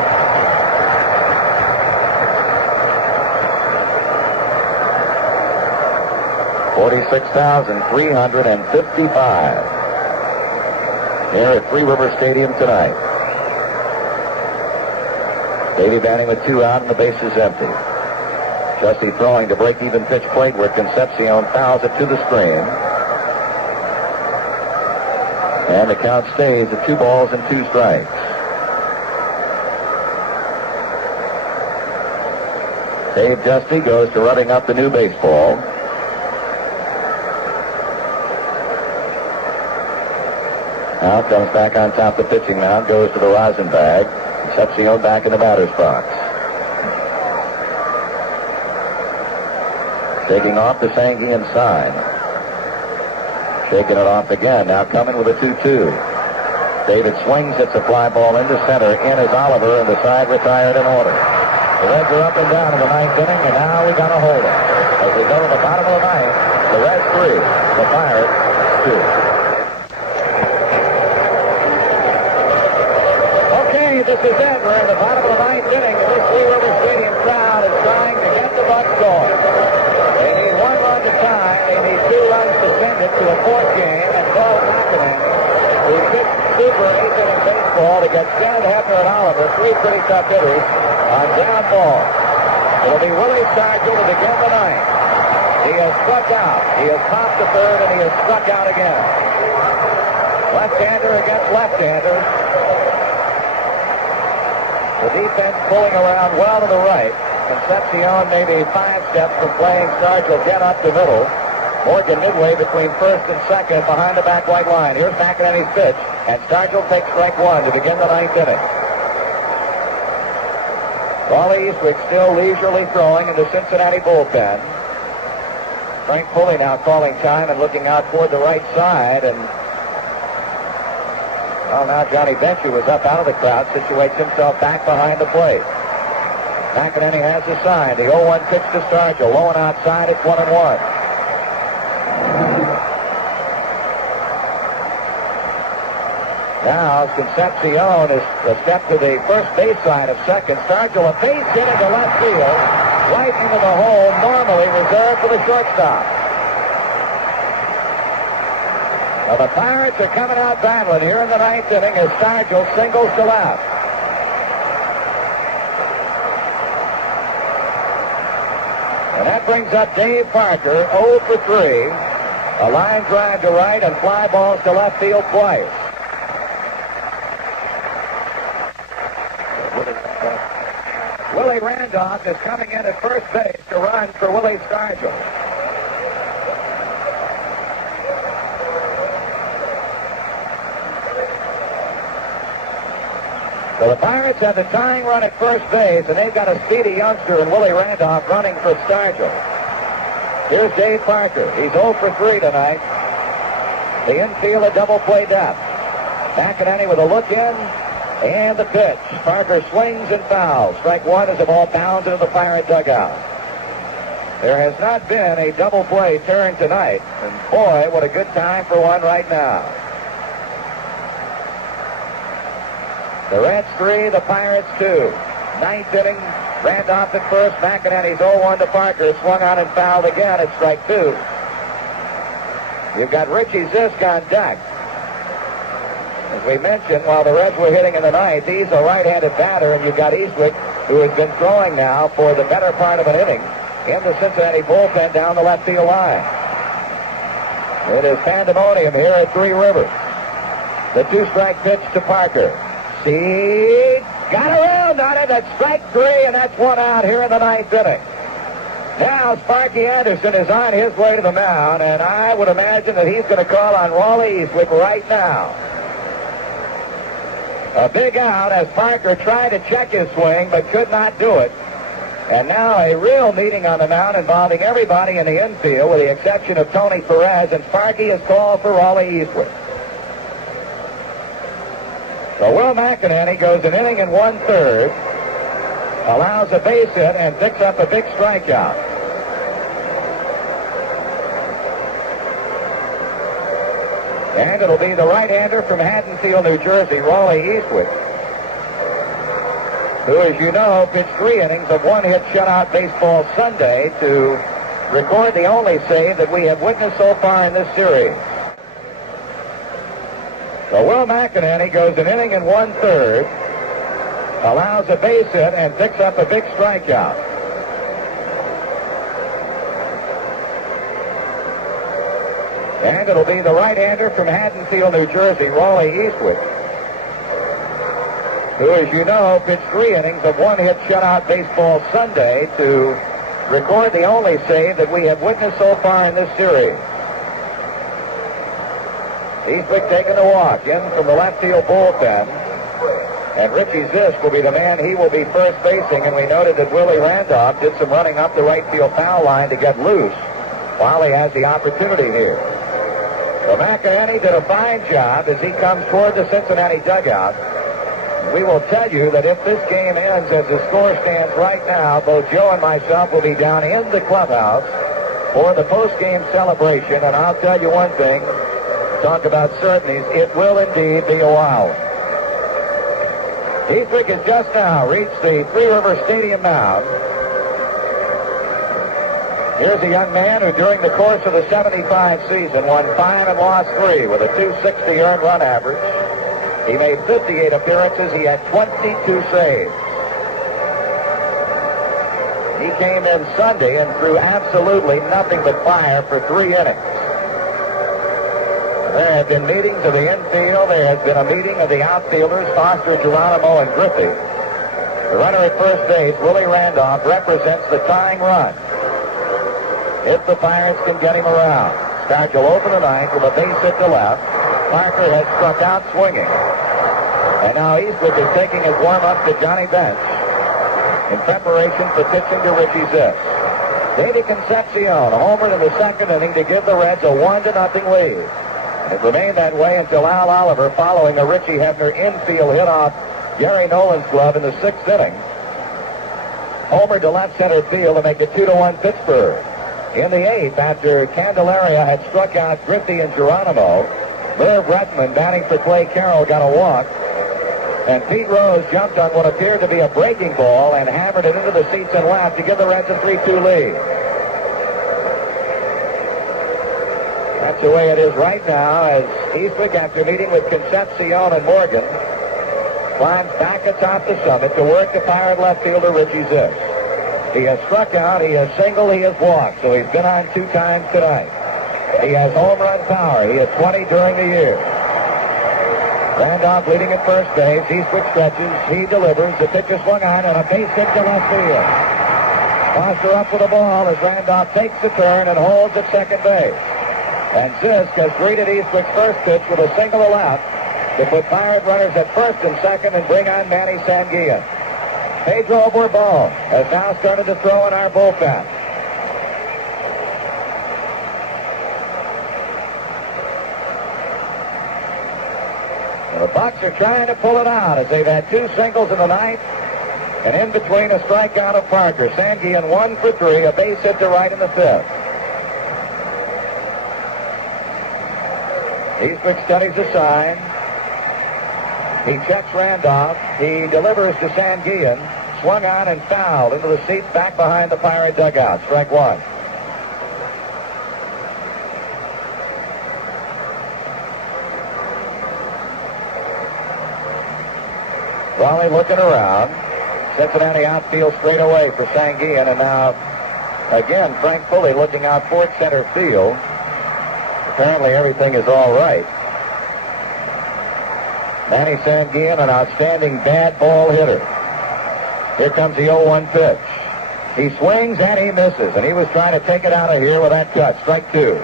$46,355 here at Three River Stadium tonight. Davey batting with 2 out and the bases empty. Justy throwing to break-even pitch plate where Concepcion fouls it to the screen. And the count stays at 2 balls and 2 strikes. Dave Justy goes to running up the new baseball. Now comes back on top of the pitching mound, goes to the rosin bag. Concepcion back in the batter's box. Taking off the Sanguian sign. Shaking it off again. Now coming with a 2-2. David swings, hits a fly ball into center. In is Oliver, and the side retired in order. The Reds are up and down in the 9th inning, and now we got a hold of it. As we go to the bottom of the 9th, the Reds 3, the Pirates 2. This is it. We're in the bottom of the 9th inning, and this Three River Stadium crowd is trying to get the Bucks going. They need 1 run to tie. They need 2 runs to send it to a 4th game, and Paul McEnany, who pitched super 8th inning baseball to get Stan Hefner and Oliver, 3 pretty tough hitters, on ground ball. It'll be Willie Stargell to begin the 9th. He has struck out. He has popped the 3rd, and he has struck out again. Left-hander against left-hander. The defense pulling around well to the right. Concepcion maybe 5 steps from playing Stargell dead up the middle. Morgan midway between 1st and 2nd behind the back white line. Here's McEnany's pitch, and Stargell takes strike 1 to begin the 9th inning. Raleigh Eastwick still leisurely throwing in the Cincinnati bullpen. Frank Pulley now calling time and looking out toward the right side, and well, now Johnny Bench, who was up out of the crowd, situates himself back behind the plate. McEnany has the sign. The 0-1 pitch to Stargell. Low and outside, it's 1-1. Now Concepcion is a step to the first base side of second. Stargell a base hit into left field, right into the hole, normally reserved for the shortstop. Well, the Pirates are coming out battling here in the 9th inning as Stargell singles to left. And that brings up Dave Parker, 0 for 3. A line drive to right and fly balls to left field twice. Willie Randolph is coming in at first base to run for Willie Stargell. So the Pirates have the tying run at first base, and they've got a speedy youngster in Willie Randolph running for Stargell. Here's Dave Parker. He's 0 for 3 tonight. The infield, a double play depth. McEnany with a look in, and the pitch. Parker swings and fouls. Strike one as the ball bounds into the Pirate dugout. There has not been a double play turn tonight, and boy, what a good time for one right now. The Reds 3, the Pirates 2. Ninth inning, Randolph at first. McEnany's 0-1 to Parker. Swung on and fouled again at strike 2. You've got Richie Zisk on deck. As we mentioned, while the Reds were hitting in the ninth, he's a right-handed batter, and you've got Eastwick, who has been throwing now for the better part of an inning in the Cincinnati bullpen down the left field line. It is pandemonium here at Three Rivers. The two-strike pitch to Parker. See, got around on it. That's strike 3, and that's one out here in the ninth inning. Now Sparky Anderson is on his way to the mound, and I would imagine that he's going to call on Wally Eastwick right now. A big out as Parker tried to check his swing, but could not do it. And now a real meeting on the mound involving everybody in the infield, with the exception of Tony Perez, and Sparky has called for Wally Eastwick. So Will McEnany goes an inning and 1/3, allows a base hit, and picks up a big strikeout. And it'll be the right-hander from Haddonfield, New Jersey, Wally Eastwick, who, as you know, pitched 3 innings of one-hit shutout baseball Sunday to record the only save that we have witnessed so far in this series. So Will McEnany goes an inning and 1/3, allows a base hit, and picks up a big strikeout. And it'll be the right-hander from Haddonfield, New Jersey, Wally Eastwick, who, as you know, pitched 3 innings of one-hit shutout baseball Sunday to record the only save that we have witnessed so far in this series. Eastwick taking the walk in from the left field bullpen, and Richie Zisk will be the man he will be first basing, and we noted that Willie Randolph did some running up the right field foul line to get loose while he has the opportunity here. So McEnany did a fine job as he comes toward the Cincinnati dugout. We will tell you that if this game ends as the score stands right now, both Joe and myself will be down in the clubhouse for the post-game celebration, and I'll tell you one thing, talk about certainties, it will indeed be a while. Eastwick has just now reached the Three River Stadium mound. Here's a young man who during the course of the 75 season won 5 and lost 3 with a 260 earned run average. He made 58 appearances. He had 22 saves. He came in Sunday and threw absolutely nothing but fire for 3 innings. There have been meetings of the infield. There has been a meeting of the outfielders, Foster, Geronimo, and Griffey. The runner at first base, Willie Randolph, represents the tying run. If the Pirates can get him around. Stargell open the ninth with a base hit to left. Parker has struck out swinging. And now Eastwick is taking his warm-up to Johnny Bench in preparation for pitching to Richie Zisk. David Concepcion homered in the second inning to give the Reds a 1-0 lead. And it remained that way until Al Oliver, following a Richie Hebner infield hit off Gary Nolan's glove in the 6th inning, homered to left center field to make it 2-1 Pittsburgh. In the 8th, after Candeleria had struck out Griffey and Geronimo, Merv Retman, batting for Clay Carroll, got a walk, and Pete Rose jumped on what appeared to be a breaking ball and hammered it into the seats and left to give the Reds a 3-2 lead. That's the way it is right now, as Eastwick, after meeting with Concepcion and Morgan, climbs back atop the summit to work the Pirate left fielder Richie Zisk. He has struck out, he has singled, he has walked, so he's been on 2 times tonight. He has home run power. He has 20 during the year. Randolph leading at first base. Eastwick stretches. He delivers. The pitch is swung on, and a base hit to left field. Foster up with the ball as Randolph takes the turn and holds at second base. And Zisk has greeted Eastwick's first pitch with a single to left to put Pirate runners at first and second and bring on Manny Sanguillen. Pedro Bourbon has now started to throw in our bullpen. The Bucks are trying to pull it out as they've had 2 singles in the ninth, and in between a strikeout of Parker. Sanguillen 1 for 3, a base hit to right in the 5th. Eastwick studies the sign. He checks Randolph. He delivers to Sanguillen. Swung on and fouled into the seats back behind the Pirate dugout. Strike 1. Raleigh looking around. Cincinnati outfield straight away for Sanguillen, and now again Frank Pulley looking out toward center field. Apparently everything is all right. Manny Sanguillen, an outstanding bad ball hitter. Here comes the 0-1 pitch. He swings and he misses, and he was trying to take it out of here with that cut. Strike 2.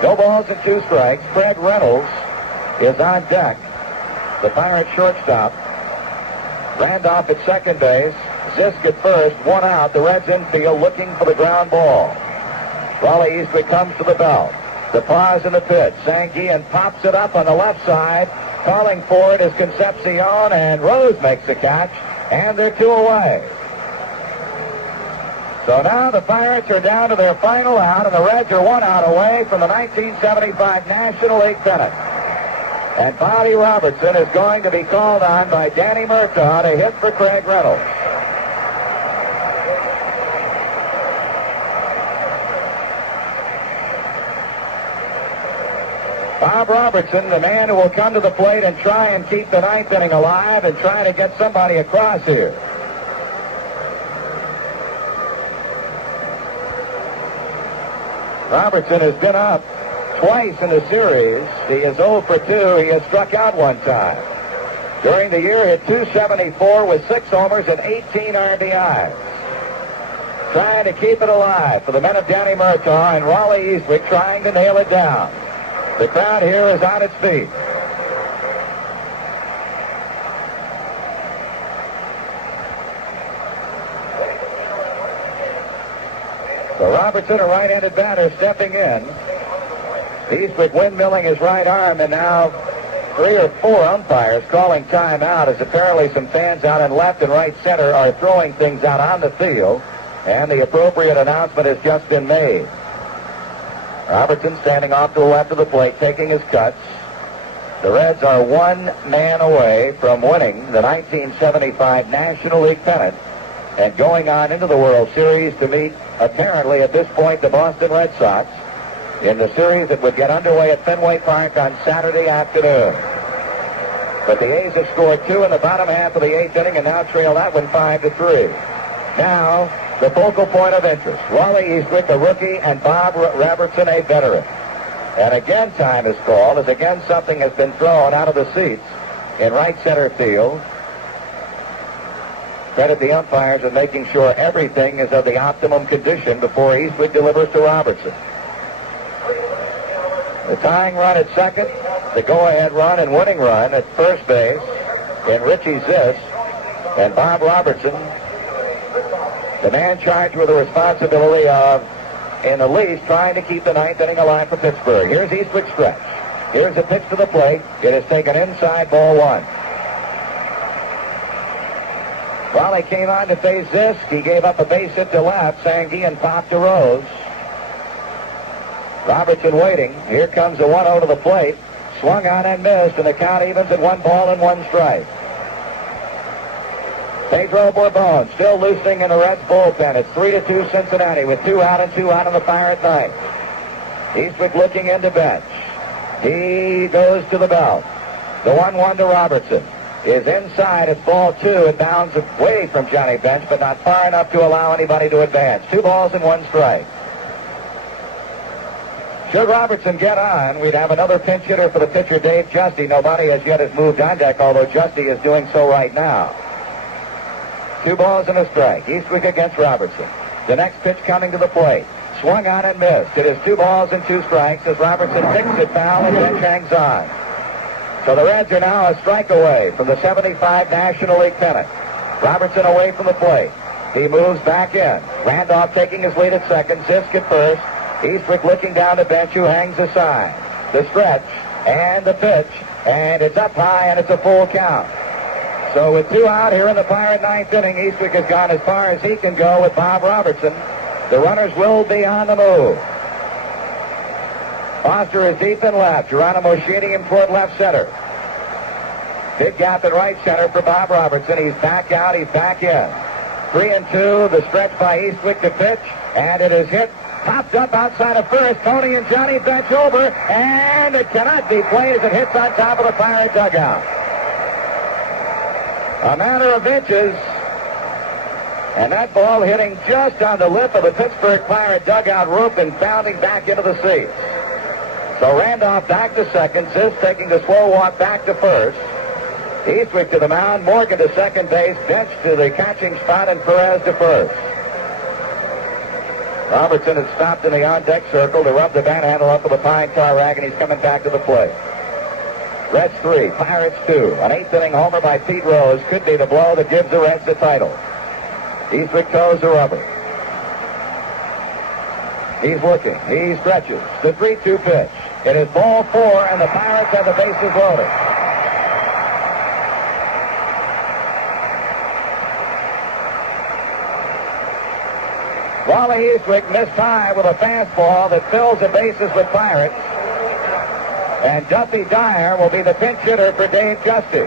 No balls and 2 strikes. Fred Reynolds is on deck. The Pirate shortstop. Randolph at second base. Zisk at first. 1 out. The Reds infield looking for the ground ball. Raleigh Eastwick comes to the belt. The pause in the pitch. Sanguillen pops it up on the left side. Calling for it is Concepcion, and Rose makes the catch, and they're 2 away. So now the Pirates are down to their final out, and the Reds are 1 out away from the 1975 National League pennant. And Bobby Robertson is going to be called on by Danny Murtaugh to hit for Craig Reynolds. Bob Robertson, the man who will come to the plate and try and keep the 9th inning alive and try to get somebody across here. Robertson has been up twice in the series. He is 0 for 2. He has struck out 1 time. During the year, hit .274 with 6 homers and 18 RBIs. Trying to keep it alive for the men of Danny Murtaugh and Raleigh Eastwick trying to nail it down. The crowd here is on its feet. So Robertson, a right-handed batter, stepping in. Eastwick windmilling his right arm, and now 3 or 4 umpires calling timeout as apparently some fans out in left and right center are throwing things out on the field, and the appropriate announcement has just been made. Robertson standing off to the left of the plate, taking his cuts. The Reds are 1 man away from winning the 1975 National League pennant and going on into the World Series to meet, apparently at this point, the Boston Red Sox in the series that would get underway at Fenway Park on Saturday afternoon. But the A's have scored 2 in the bottom half of the 8th inning and now trail that one 5-3. Now, the focal point of interest. Raleigh Eastwick, a rookie, and Bob Robertson, a veteran. And again, time is called as again something has been thrown out of the seats in right center field. Credit the umpires in making sure everything is of the optimum condition before Eastwick delivers to Robertson. The tying run at second, the go-ahead run and winning run at first base in Richie Zisk, and Bob Robertson, the man charged with the responsibility of, in the least, trying to keep the 9th inning alive for Pittsburgh. Here's Eastwick's stretch. Here's a pitch to the plate. It is taken inside, ball 1. Raleigh came on to face Zisk. He gave up a base hit to left. Sanguillen popped to Rose. Robertson waiting. Here comes the 1-0 to the plate. Swung on and missed, and the count evens at 1 ball and 1 strike. Pedro Bourbon still loosening in the Reds bullpen. It's 3-2 Cincinnati with 2 out and 2 out on the Pirate 9th. Eastwick looking into bench. He goes to the belt. The 1-1 to Robertson is inside. It's ball 2. It bounds away from Johnny Bench, but not far enough to allow anybody to advance. 2 balls and 1 strike. Should Robertson get on, we'd have another pinch hitter for the pitcher, Dave Justy. Nobody as yet has moved on deck, although Justy is doing so right now. 2 balls and a strike. Eastwick against Robertson. The next pitch coming to the plate. Swung on and missed. It is 2 balls and 2 strikes as Robertson picks it foul and Bench hangs on. So the Reds are now a strike away from the 75 National League pennant. Robertson away from the plate. He moves back in. Randolph taking his lead at second. Zisk at first. Eastwick looking down the bench, who hangs aside. The stretch and the pitch, and it's up high, and it's a full count. So with 2 out here in the Pirate ninth inning, Eastwick has gone as far as he can go with Bob Robertson. The runners will be on the move. Foster is deep in left. Geronimo shading him toward left center. Big gap at right center for Bob Robertson. He's back out. He's back in. 3-2. The stretch by Eastwick to pitch, and it is hit. Popped up outside of first. Tony and Johnny bench over, and it cannot be played as it hits on top of the Pirate dugout. A matter of inches, and that ball hitting just on the lip of the Pittsburgh Pirate dugout roof and bounding back into the seats. So Randolph back to second. Zisk taking the slow walk back to first. Eastwick to the mound. Morgan to second base. Bench to the catching spot, and Perez to first. Robertson had stopped in the on-deck circle to rub the bat handle up with a pine tar rag, and he's coming back to the plate. Reds 3, Pirates 2. An 8th inning homer by Pete Rose could be the blow that gives the Reds the title. Eastwick toes the rubber. He's looking. He stretches. The 3-2 pitch. It is ball 4, and the Pirates have the bases loaded. Wally Eastwick missed high with a fastball that fills the bases with Pirates. And Duffy Dyer will be the pinch hitter for Dave Justy.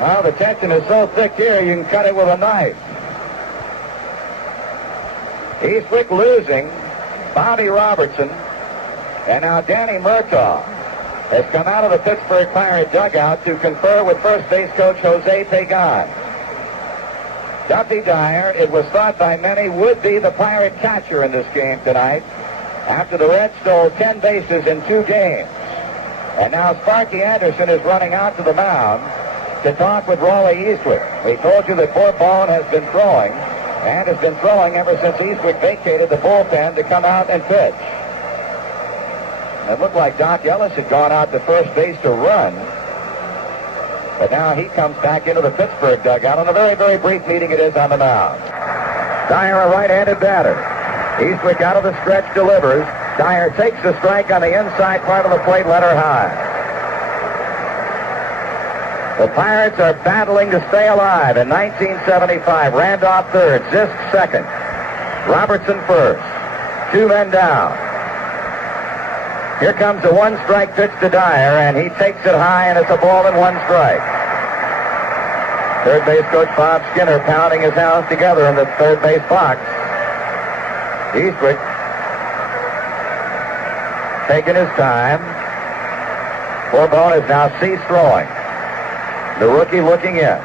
Well, the tension is so thick here, you can cut it with a knife. Eastwick losing Bobby Robertson, and now Danny Murtaugh has come out of the Pittsburgh Pirate dugout to confer with first base coach Jose Pagan. Duffy Dyer, it was thought by many, would be the Pirate catcher in this game tonight after the Reds stole 10 bases in 2 games. And now Sparky Anderson is running out to the mound to talk with Raleigh Eastwick. We told you that Fort Bone has been throwing, and has been throwing ever since Eastwick vacated the bullpen to come out and pitch. It looked like Doc Ellis had gone out to first base to run, but now he comes back into the Pittsburgh dugout. On a very, very brief meeting it is on the mound. Dyer, a right-handed batter. Eastwick out of the stretch, delivers. Dyer takes the strike on the inside part of the plate, letter high. The Pirates are battling to stay alive in 1975. Randolph third, Zisk second. Robertson first. 2 men down. Here comes a 1-strike pitch to Dyer, and he takes it high, and it's a ball and 1 strike. Third base coach Bob Skinner pounding his house together in the third base box. Eastwick taking his time. Fort Bone has now ceased throwing. The rookie looking in.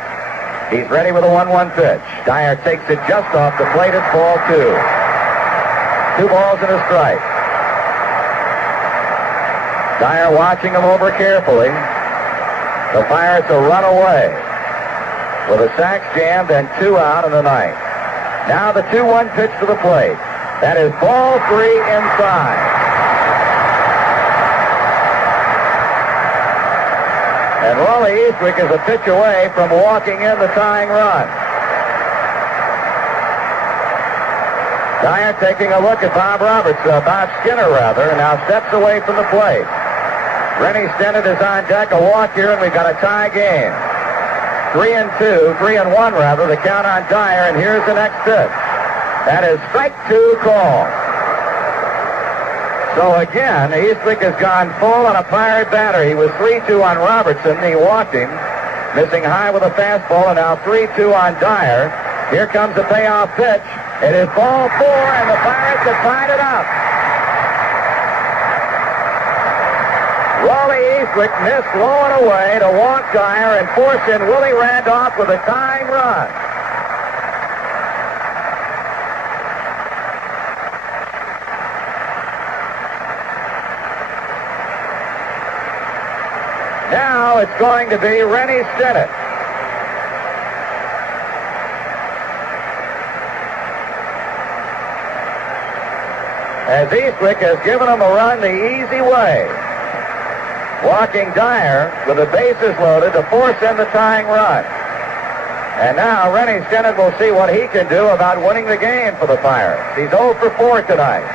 He's ready with a 1-1 pitch. Dyer takes it just off the plate. It's ball 2. 2 balls and a strike. Dyer watching him over carefully. The Pirates will run away with a sack jammed and 2 out in the ninth. Now the 2-1 pitch to the plate. That is ball 3 inside. And Raleigh Eastwick is a pitch away from walking in the tying run. Dyer taking a look at Bob Skinner, now steps away from the plate. Rennie Stennett is on deck, a walk here, and we've got a tie game. 3-1, the count on Dyer, and here's the next pitch. That is strike 2 call. So again, Eastwick has gone full on a Pirate batter. He was 3-2 on Robertson. He walked him, missing high with a fastball, and now 3-2 on Dyer. Here comes the payoff pitch. It is ball 4, and the Pirates have tied it up. Raleigh Eastwick missed low and away to walk Dyer and force in Willie Randolph with a tying run. Now it's going to be Rennie Stennett. as Eastwick has given them a run the easy way. Walking Dyer with the bases loaded to force in the tying run. And now Rennie Stennett will see what he can do about winning the game for the Pirates. He's 0 for 4 tonight.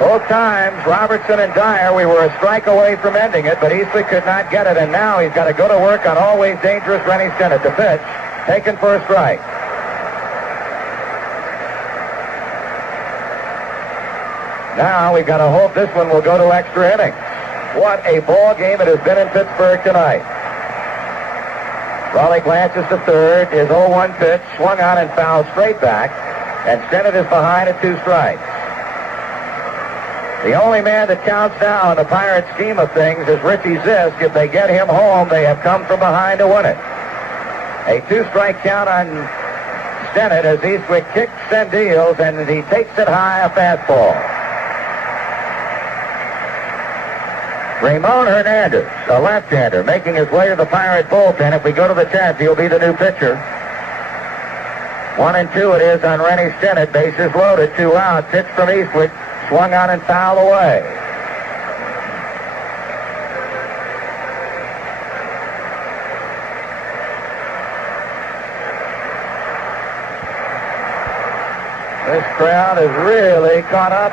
Both times, Robertson and Dyer, we were a strike away from ending it, but Eastwick could not get it, and now he's got to go to work on always dangerous Rennie Stennett. The pitch, taken for a strike. Now we've got to hope this one will go to extra innings. What a ball game it has been in Pittsburgh tonight. Raleigh glances to third. His 0-1 pitch swung on and fouled straight back, and Stennett is behind at 2 strikes. The only man that counts now in the Pirates' scheme of things is Richie Zisk. If they get him home, they have come from behind to win it. A 2-strike count on Stennett as Eastwick kicks and deals, and he takes it high, a fastball. Ramon Hernandez, a left-hander, making his way to the Pirate bullpen. If we go to the 10th, he'll be the new pitcher. 1-2 it is on Rennie Stennett. Bases loaded, 2 out. Pitch from Eastwick, swung on and fouled away. This crowd is really caught up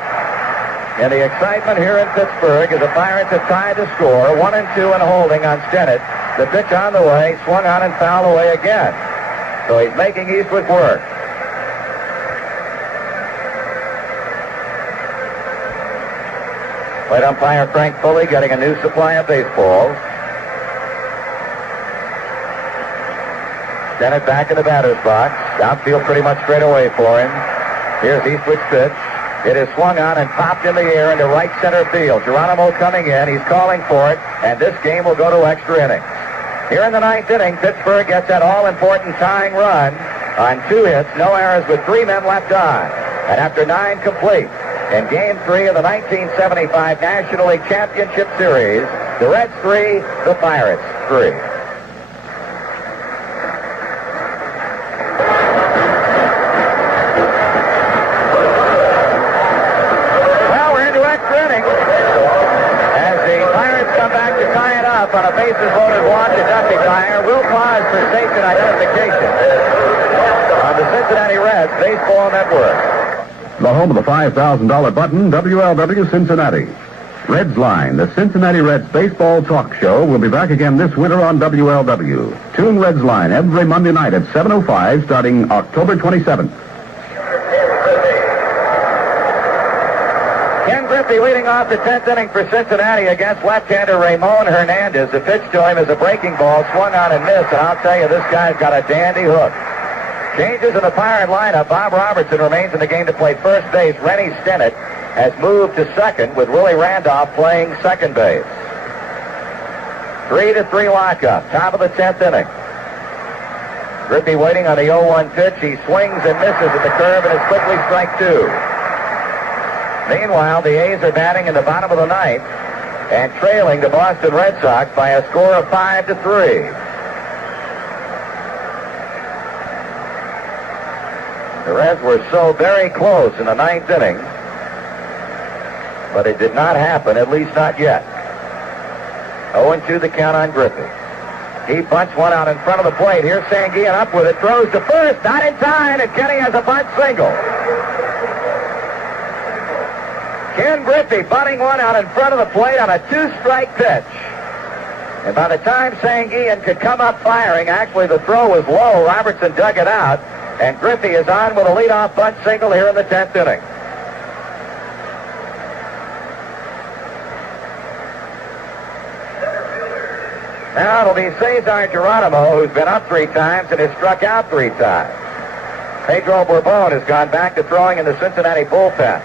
in the excitement here in Pittsburgh as the Pirates have tied the score, 1-2 and holding on Stennett. The pitch on the way, swung on and fouled away again. So he's making Eastwick work. Plate umpire Frank Foley getting a new supply of baseballs. Stennett back in the batter's box. Outfield pretty much straight away for him. Here's Eastwick's pitch. It is swung on and popped in the air into right center field. Geronimo coming in. He's calling for it, and this game will go to extra innings. Here in the 9th inning, Pittsburgh gets that all-important tying run on 2 hits, no errors with 3 men left on. And after 9 complete, in Game 3 of the 1975 National League Championship Series, the Reds 3, the Pirates 3. On a bases-loaded walk to Dusty Dyer. We'll pause for station identification on the Cincinnati Reds Baseball Network. The home of the $5,000 button, WLW Cincinnati. Reds Line, the Cincinnati Reds baseball talk show, will be back again this winter on WLW. Tune Reds Line every Monday night at 7:05 starting October 27th. Ken Griffey leading off the 10th inning for Cincinnati against left-hander Ramon Hernandez. The pitch to him is a breaking ball, swung on and missed, and I'll tell you, this guy's got a dandy hook. Changes in the Pirate lineup. Bob Robertson remains in the game to play first base. Rennie Stennett has moved to second with Willie Randolph playing second base. 3-3 lockup, top of the 10th inning. Griffey waiting on the 0-1 pitch. He swings and misses at the curve and is quickly strike 2. Meanwhile, the A's are batting in the bottom of the 9th and trailing the Boston Red Sox by a score of 5-3. The Reds were so very close in the 9th inning, but it did not happen, at least not yet. 0-2 the count on Griffey. He bunts one out in front of the plate. Here's Sanguillen up with it, throws to first, not in time, and Kenny has a bunt single. Ken Griffey bunting one out in front of the plate on a 2-strike pitch. And by the time Sanguillen could come up firing, actually the throw was low. Robertson dug it out, and Griffey is on with a leadoff bunt single here in the 10th inning. Now it'll be Cesar Geronimo, who's been up 3 times and has struck out 3 times. Pedro Bourbon has gone back to throwing in the Cincinnati bullpen.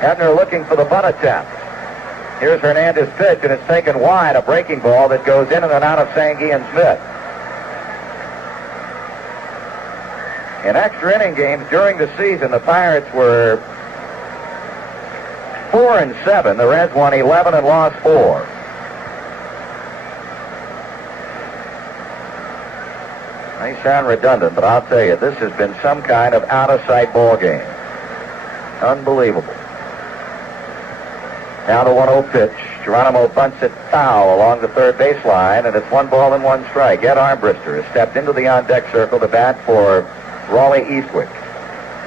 Hebner looking for the bunt attempt. Here's Hernandez's pitch, and it's taken wide, a breaking ball that goes in and out of Sanguillen's mitt. In extra inning games during the season, the Pirates were 4-7. The Reds won 11 and lost 4. May sound redundant, but I'll tell you, this has been some kind of out-of-sight ball game. Unbelievable. Now the 1-0 pitch. Geronimo bunts it foul along the third baseline, and it's 1 ball and 1 strike. Ed Armbruster has stepped into the on-deck circle to bat for Raleigh Eastwick.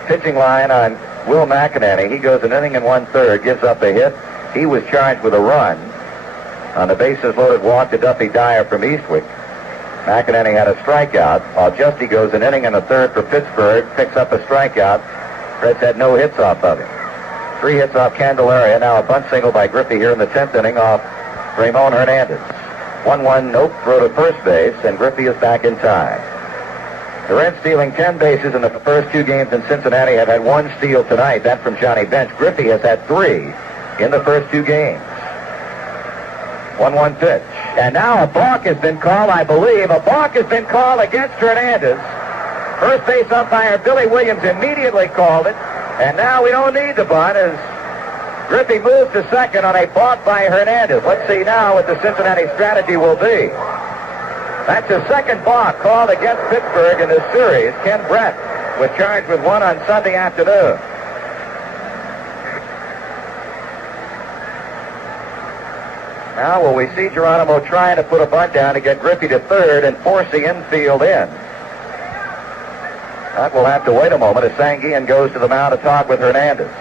Pitching line on Will McInerney. He goes an inning and 1/3, gives up a hit. He was charged with a run on the bases loaded walk to Duffy Dyer from Eastwick. McInerney had a strikeout, while Justy goes an inning and a 1/3 for Pittsburgh, picks up a strikeout. Reds had no hits off of him. 3 hits off Candeleria. Now a bunt single by Griffey here in the 10th inning off Ramon Hernandez. 1-1 nope throw to first base, and Griffey is back in time. The Reds stealing 10 bases in the first 2 games in Cincinnati have had 1 steal tonight. That from Johnny Bench. Griffey has had 3 in the first 2 games. 1-1 pitch. And now a balk has been called, I believe. A balk has been called against Hernandez. First base umpire Billy Williams immediately called it. And now we don't need the bunt as Griffey moves to second on a balk by Hernandez. Let's see now what the Cincinnati strategy will be. That's the second balk called against Pittsburgh in this series. Ken Brett was charged with 1 on Sunday afternoon. Now will we see Geronimo trying to put a bunt down to get Griffey to third and force the infield in? That will have to wait a moment as Sanguillen goes to the mound to talk with Hernandez.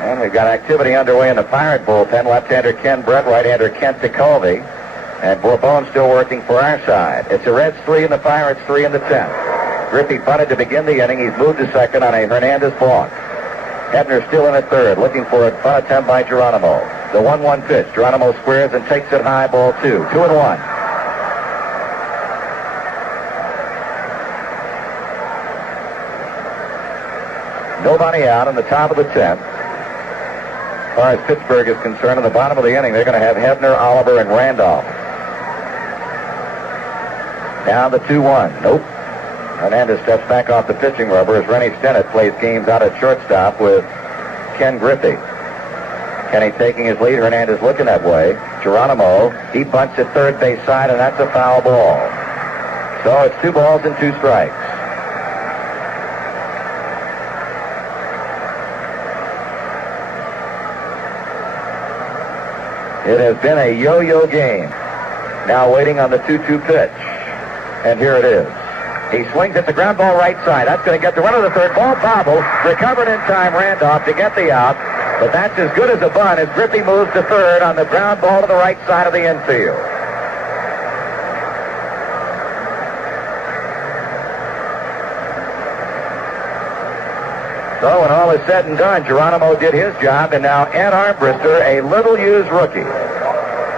And we've got activity underway in the Pirate bullpen. Left-hander Ken Brett, right-hander Kent DeColvey. And Bourbon still working for our side. It's the Reds 3 and the Pirates 3 in the 10th. Griffey bunted to begin the inning. He's moved to second on a Hernandez balk. Hebner still in at third, looking for a bunt attempt by Geronimo. The 1-1 pitch. Geronimo squares and takes it high, ball 2. 2-1. Nobody out in the top of the 10th. As far as Pittsburgh is concerned, in the bottom of the inning, they're going to have Hebner, Oliver, and Randolph. Now the 2-1. Nope. Hernandez steps back off the pitching rubber as Rennie Stennett plays games out at shortstop with Ken Griffey. Kenny taking his lead. Hernandez looking that way. Geronimo, he bunts at third base side, and that's a foul ball. So it's 2 balls and 2 strikes. It has been a yo-yo game. Now waiting on the 2-2 pitch. And here it is. He swings at the ground ball right side. That's going to get the runner to third. Ball bobbled. Recovered in time, Randolph, to get the out. But that's as good as a bunt as Griffey moves to third on the ground ball to the right side of the infield. So when all is said and done, Geronimo did his job, and now Ed Armbruster, a little-used rookie,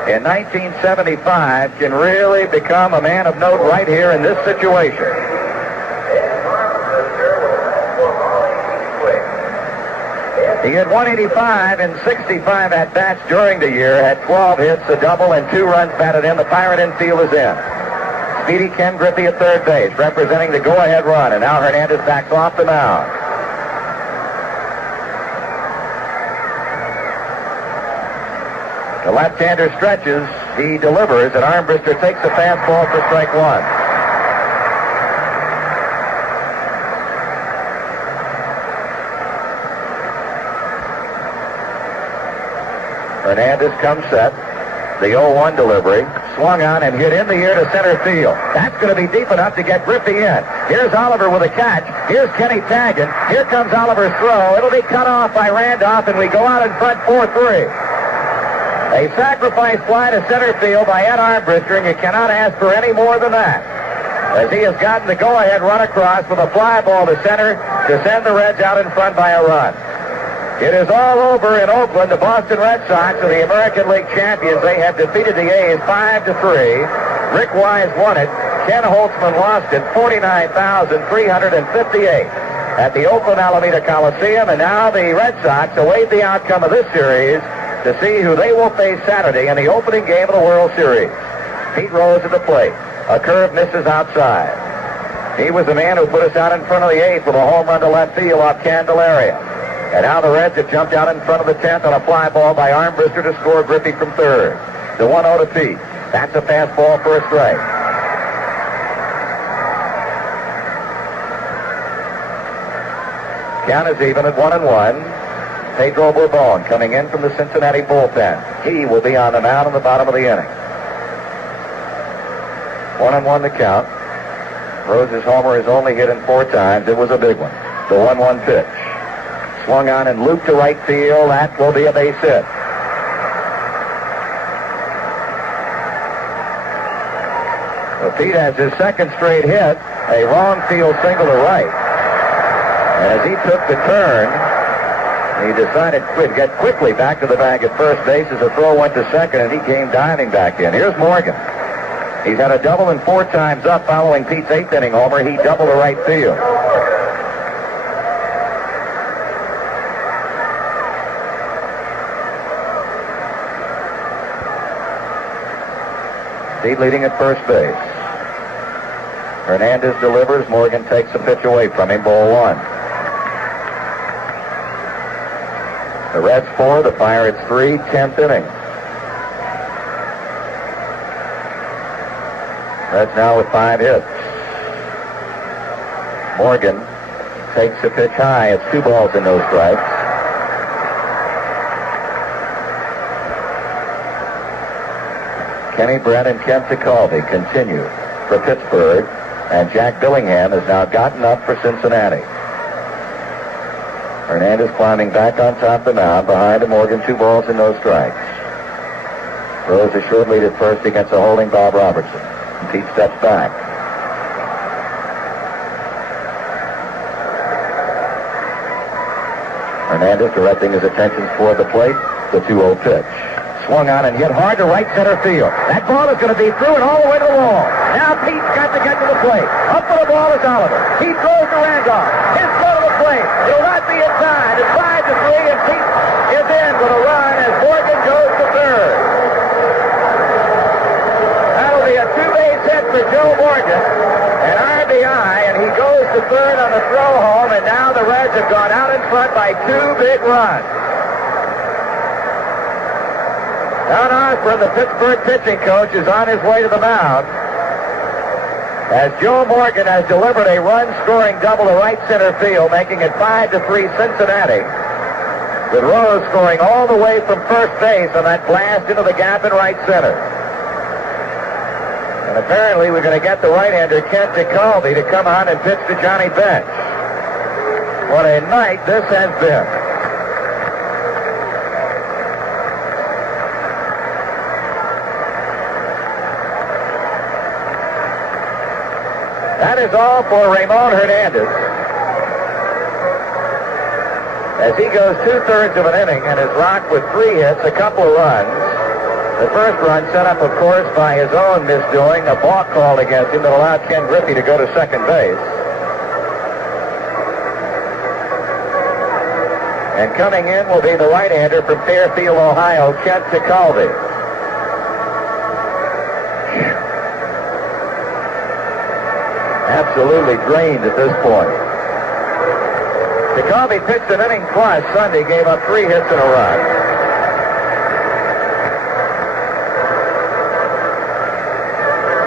in 1975, can really become a man of note right here in this situation. He had 185 and 65 at-bats during the year, had 12 hits, a double, and 2 runs batted in. The Pirate infield is in. Speedy Ken Griffey at third base, representing the go-ahead run, and now Hernandez backs off the mound. The left-hander stretches, he delivers, and Armbruster takes a fastball for strike 1. Hernandez comes set. The 0-1 delivery, swung on and hit in the air to center field. That's going to be deep enough to get Griffey in. Here's Oliver with a catch. Here's Kenny tagging. Here comes Oliver's throw. It'll be cut off by Randolph, and we go out in front 4-3. A sacrifice fly to center field by Ed Armbruster, and you cannot ask for any more than that, as he has gotten the go-ahead run across with a fly ball to center to send the Reds out in front by a run. It is all over in Oakland. The Boston Red Sox are the American League champions. They have defeated the A's 5-3. Rick Wise won it. Ken Holtzman lost it 49,358 at the Oakland Alameda Coliseum, and now the Red Sox await the outcome of this series to see who they will face Saturday in the opening game of the World Series. Pete Rose at the plate. A curve misses outside. He was the man who put us out in front of the 8th with a home run to left field off Candeleria. And now the Reds have jumped out in front of the 10th on a fly ball by Armbruster to score Griffey from third. The 1-0 to Pete. That's a fastball for a strike. Count is even at 1-1. Pedro Bourbon coming in from the Cincinnati bullpen. He will be on the mound in the bottom of the inning. 1-1 the count. Rose's homer is only hit in 4 times. It was a big one. The 1-1 pitch. Swung on and looped to right field. That will be a base hit. Well, Pete has his second straight hit. A wrong field single to right. As he took the turn, he decided to get quickly back to the bag at first base as the throw went to second, and he came diving back in. Here's Morgan. He's had a double and 4 times up following Pete's 8th inning homer. He doubled to right field. Pete leading at first base. Hernandez delivers. Morgan takes the pitch away from him. Ball 1. The Reds 4, the Pirates 3, 10th inning. Reds now with 5 hits. Morgan takes the pitch high. It's 2 balls and no strikes. Kenny Brett and Kent DeCalvi continue for Pittsburgh, and Jack Billingham has now gotten up for Cincinnati. Hernandez climbing back on top of the mound behind Morgan, 2 balls and no strikes. Rose a short lead at first against a holding Bob Robertson. And Pete steps back. Hernandez directing his attention toward the plate. The 2-0 pitch. Swung on and hit hard to right center field. That ball is going to be through and all the way to the wall. Now Pete's got to get to the plate. Up for the ball is Oliver. He throws to Randolph. His throw to the plate. It'll not be in time. It's 5-3, and Pete is in with a run as Morgan goes to third. That'll be a 2-base hit for Joe Morgan. An RBI, and he goes to third on the throw home, and now the Reds have gone out in front by 2 big runs. Don Osborne, the Pittsburgh pitching coach, is on his way to the mound as Joe Morgan has delivered a run-scoring double to right center field, making it 5-3 Cincinnati, with Rose scoring all the way from first base on that blast into the gap in right center. And apparently we're going to get the right-hander Kent DeCalvi to come on and pitch to Johnny Bench. What a night this has been. That is all for Ramon Hernandez, as he goes 2/3 of an inning and is rocked with 3 hits, a couple of runs. The first run set up, of course, by his own misdoing, a balk called against him that allowed Ken Griffey to go to second base. And coming in will be the right-hander from Fairfield, Ohio, Kent DeCalvi. Absolutely drained at this point. DeCalvi pitched an inning plus Sunday, gave up 3 hits in a run.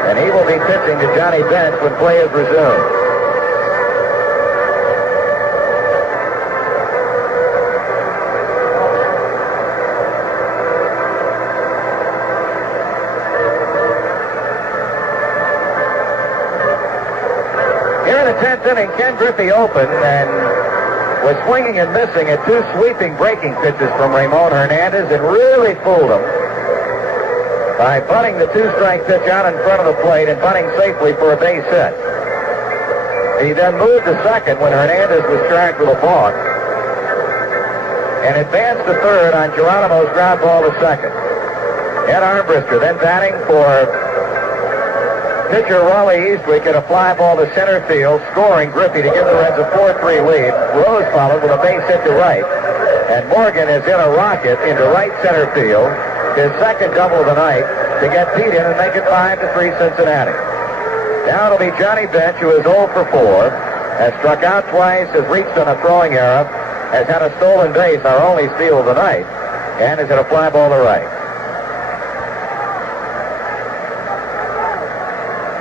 And he will be pitching to Johnny Bench when play is resumed. Inning, Ken Griffey opened and was swinging and missing at 2 sweeping breaking pitches from Ramon Hernandez and really fooled him by bunting the 2-strike pitch out in front of the plate and bunting safely for a base hit. He then moved to second when Hernandez was charged with a balk and advanced to third on Geronimo's ground ball to second. Ed Armbruster then batting for pitcher Raleigh Eastwick at a fly ball to center field, scoring Griffey to give the Reds a 4-3 lead. Rose followed with a base hit to right. And Morgan is in a rocket into right center field, his second double of the night, to get Pete in and make it 5-3 Cincinnati. Now it'll be Johnny Bench, who is 0 for 4, has struck out twice, has reached on a throwing error, has had a stolen base, our only steal of the night, and has hit a fly ball to right.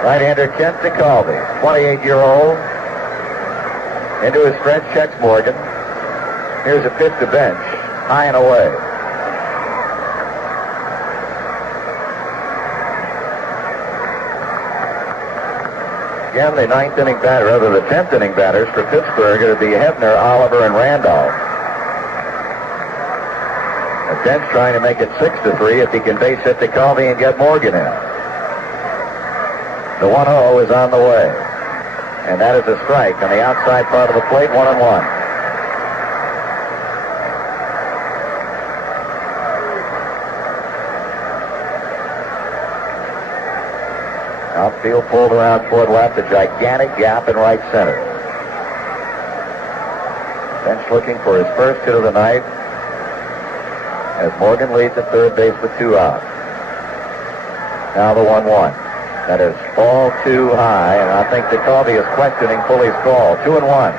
Right-hander Kent DeCalvi, 28-year-old. Into his stretch, checks Morgan. Here's a pitch to bench, high and away. Again, the ninth inning batter, rather the 10th inning batters for Pittsburgh, it'll be Hebner, Oliver, and Randolph. The bench trying to make it 6-3 if he can base hit DeCalvi and get Morgan in. The 1-0 is on the way. And that is a strike on the outside part of the plate, 1-1. Outfield pulled around toward left, a gigantic gap in right center. Bench looking for his first hit of the night as Morgan leads at third base with 2 outs. Now the 1-1. That is ball too high, and I think DeCalvi is questioning Pulley's call. 2-1.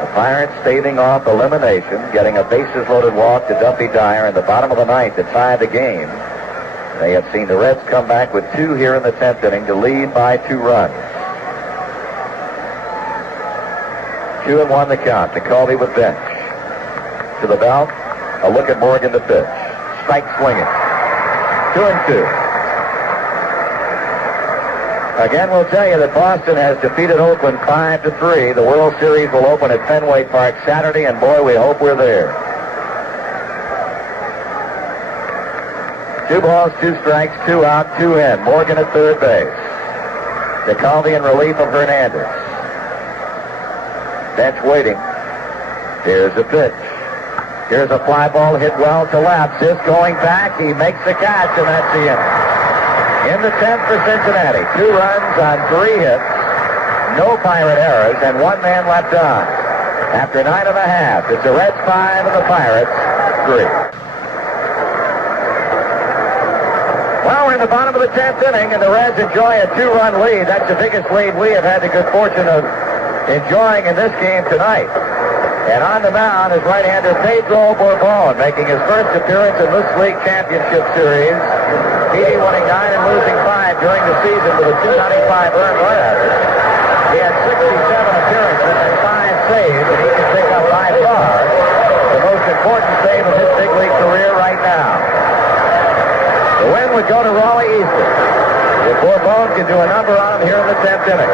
The Pirates staving off elimination, getting a bases-loaded walk to Duffy Dyer in the bottom of the ninth to tie the game. They have seen the Reds come back with 2 here in the 10th inning to lead by 2 runs. 2-1 the count. DeCalvi with bench. To the belt. A look at Morgan to pitch. Strike swinging. 2-2. Again, we'll tell you that Boston has defeated Oakland 5-3. The World Series will open at Fenway Park Saturday, and boy, we hope we're there. 2 balls, 2 strikes, 2 out, 2 in. Morgan at third base. DeCalvi in relief of Hernandez. Bench waiting. Here's a pitch. Here's a fly ball hit well to left. Sis going back. He makes the catch, and that's the inning. In the 10th for Cincinnati. 2 runs on 3 hits. No Pirate errors, and 1 man left on. After 9 1/2, it's the Reds 5 and the Pirates 3. Well, we're in the bottom of the 10th inning, and the Reds enjoy a 2-run lead. That's the biggest lead we have had the good fortune of enjoying in this game tonight. And on the mound is right-hander Pedro Bourbon, making his first appearance in this league championship series. Petey winning 9 and losing 5 during the season with a 295 earned run average. He had 67 appearances and 5 saves, and he can pick up by far the most important save of his big league career right now. The win would go to Raleigh Easton. If Bourbon can do a number on him here in the 10th inning.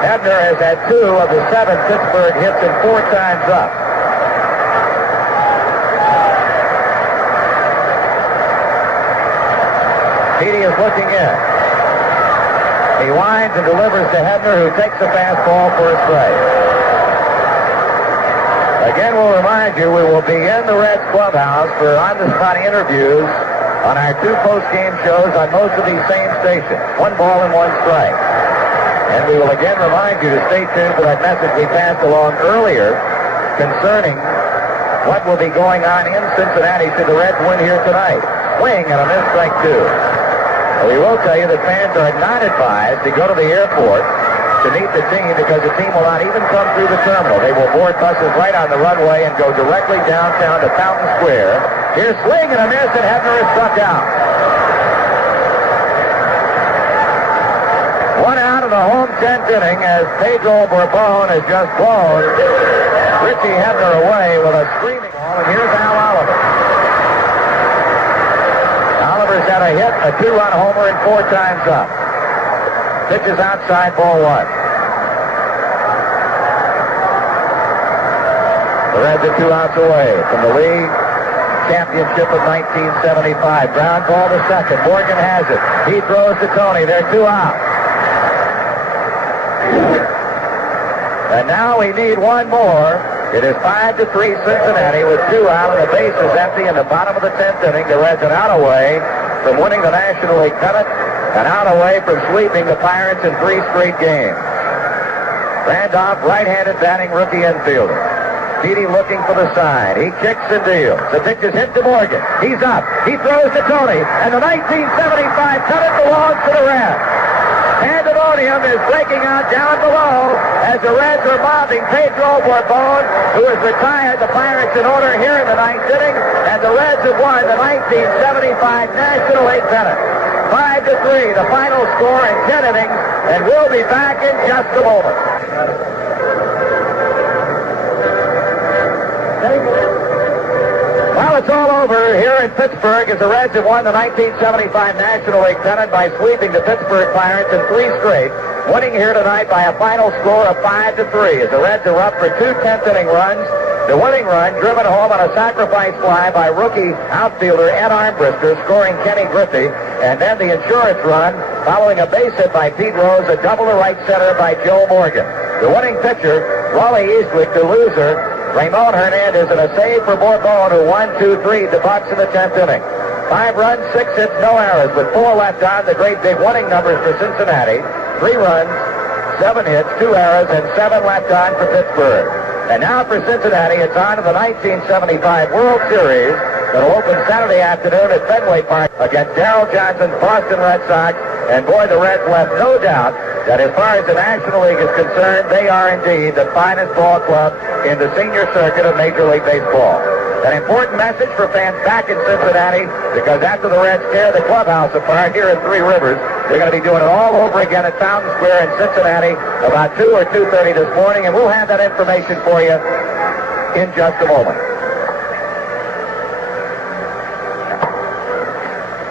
Hebner has had 2 of the 7 Pittsburgh hits and 4 times up. Petey is looking in. He winds and delivers to Hebner, who takes the fastball for a strike. Again, we'll remind you, we will be in the Reds clubhouse for on-the-spot interviews on our 2 post-game shows on most of these same stations. 1 ball and 1 strike. And we will again remind you to stay tuned for that message we passed along earlier concerning what will be going on in Cincinnati should the Reds win here tonight. Swing and a missed strike 2. We will tell you that fans are not advised to go to the airport to meet the team because the team will not even come through the terminal. They will board buses right on the runway and go directly downtown to Fountain Square. Here's swing and a miss, and Hebner is struck out. 1 out of the home 10th inning as Pedro Bourbon has just blown Richie Hebner away with a screaming ball, and here's Al Oliver. Oliver's had a hit, a 2-run homer, and 4 times up. Pitches outside, ball 1. The Reds are 2 outs away from the league championship of 1975. Ground ball to second. Morgan has it. He throws to Tony. They're 2 out. And now we need 1 more. It is 5-3 Cincinnati with 2 out and the base is empty in the bottom of the 10th inning. The Reds are out away from winning the National League pennant and out away from sweeping the Pirates in 3 straight games. Randolph, right-handed batting rookie infielder. Petey looking for the sign. He kicks and deals. The pitch is hit to Morgan. He's up. He throws to Tony. And the 1975 pennant belongs to the Reds. Pandemonium is breaking out down below as the Reds are mobbing Pedro Borbon, who has retired the Pirates in order here in the ninth inning, and the Reds have won the 1975 National League pennant. 5-3, the final score in 10 innings, and we'll be back in just a moment. Well, it's all over here in Pittsburgh as the Reds have won the 1975 National League pennant by sweeping the Pittsburgh Pirates in 3 straight, winning here tonight by a final score of 5-3 as the Reds are up for 2 10th-inning runs. The winning run driven home on a sacrifice fly by rookie outfielder Ed Armbrister, scoring Kenny Griffey, and then the insurance run following a base hit by Pete Rose, a double to right center by Joe Morgan. The winning pitcher, Raleigh Eastwick, the loser, Ramon Hernandez, and a save for Borbon, who 1-2-3 the Bucks in the 10th inning. 5 runs, 6 hits, no errors, with 4 left on. The great big winning numbers for Cincinnati. 3 runs, 7 hits, 2 errors, and 7 left on for Pittsburgh. And now for Cincinnati, it's on to the 1975 World Series that'll open Saturday afternoon at Fenway Park against Darrell Johnson's Boston Red Sox. And boy, the Reds left no doubt that as far as the National League is concerned, they are indeed the finest ball club in the senior circuit of Major League Baseball. An important message for fans back in Cincinnati, because after the Reds tear the clubhouse apart here in Three Rivers, they're going to be doing it all over again at Fountain Square in Cincinnati about 2 or 2:30 this morning, and we'll have that information for you in just a moment.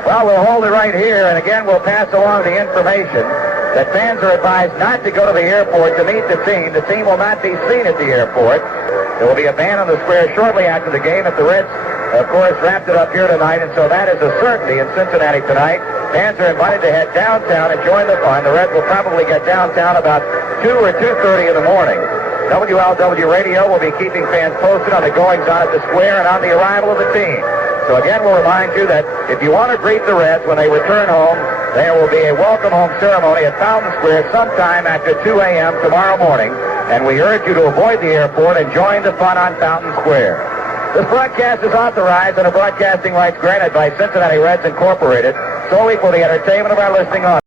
Well, we'll hold it right here, and again, we'll pass along the information that fans are advised not to go to the airport to meet the team. The team will not be seen at the airport. There will be a band on the square shortly after the game if the Reds, of course, wrapped it up here tonight, and so that is a certainty in Cincinnati tonight. Fans are invited to head downtown and join the fun. The Reds will probably get downtown about 2 or 2:30 in the morning. WLW Radio will be keeping fans posted on the goings-on at the square and on the arrival of the team. So again, we'll remind you that if you want to greet the Reds when they return home, there will be a welcome home ceremony at Fountain Square sometime after 2 a.m. tomorrow morning, and we urge you to avoid the airport and join the fun on Fountain Square. This broadcast is authorized under broadcasting rights granted by Cincinnati Reds Incorporated, solely for the entertainment of our listening audience.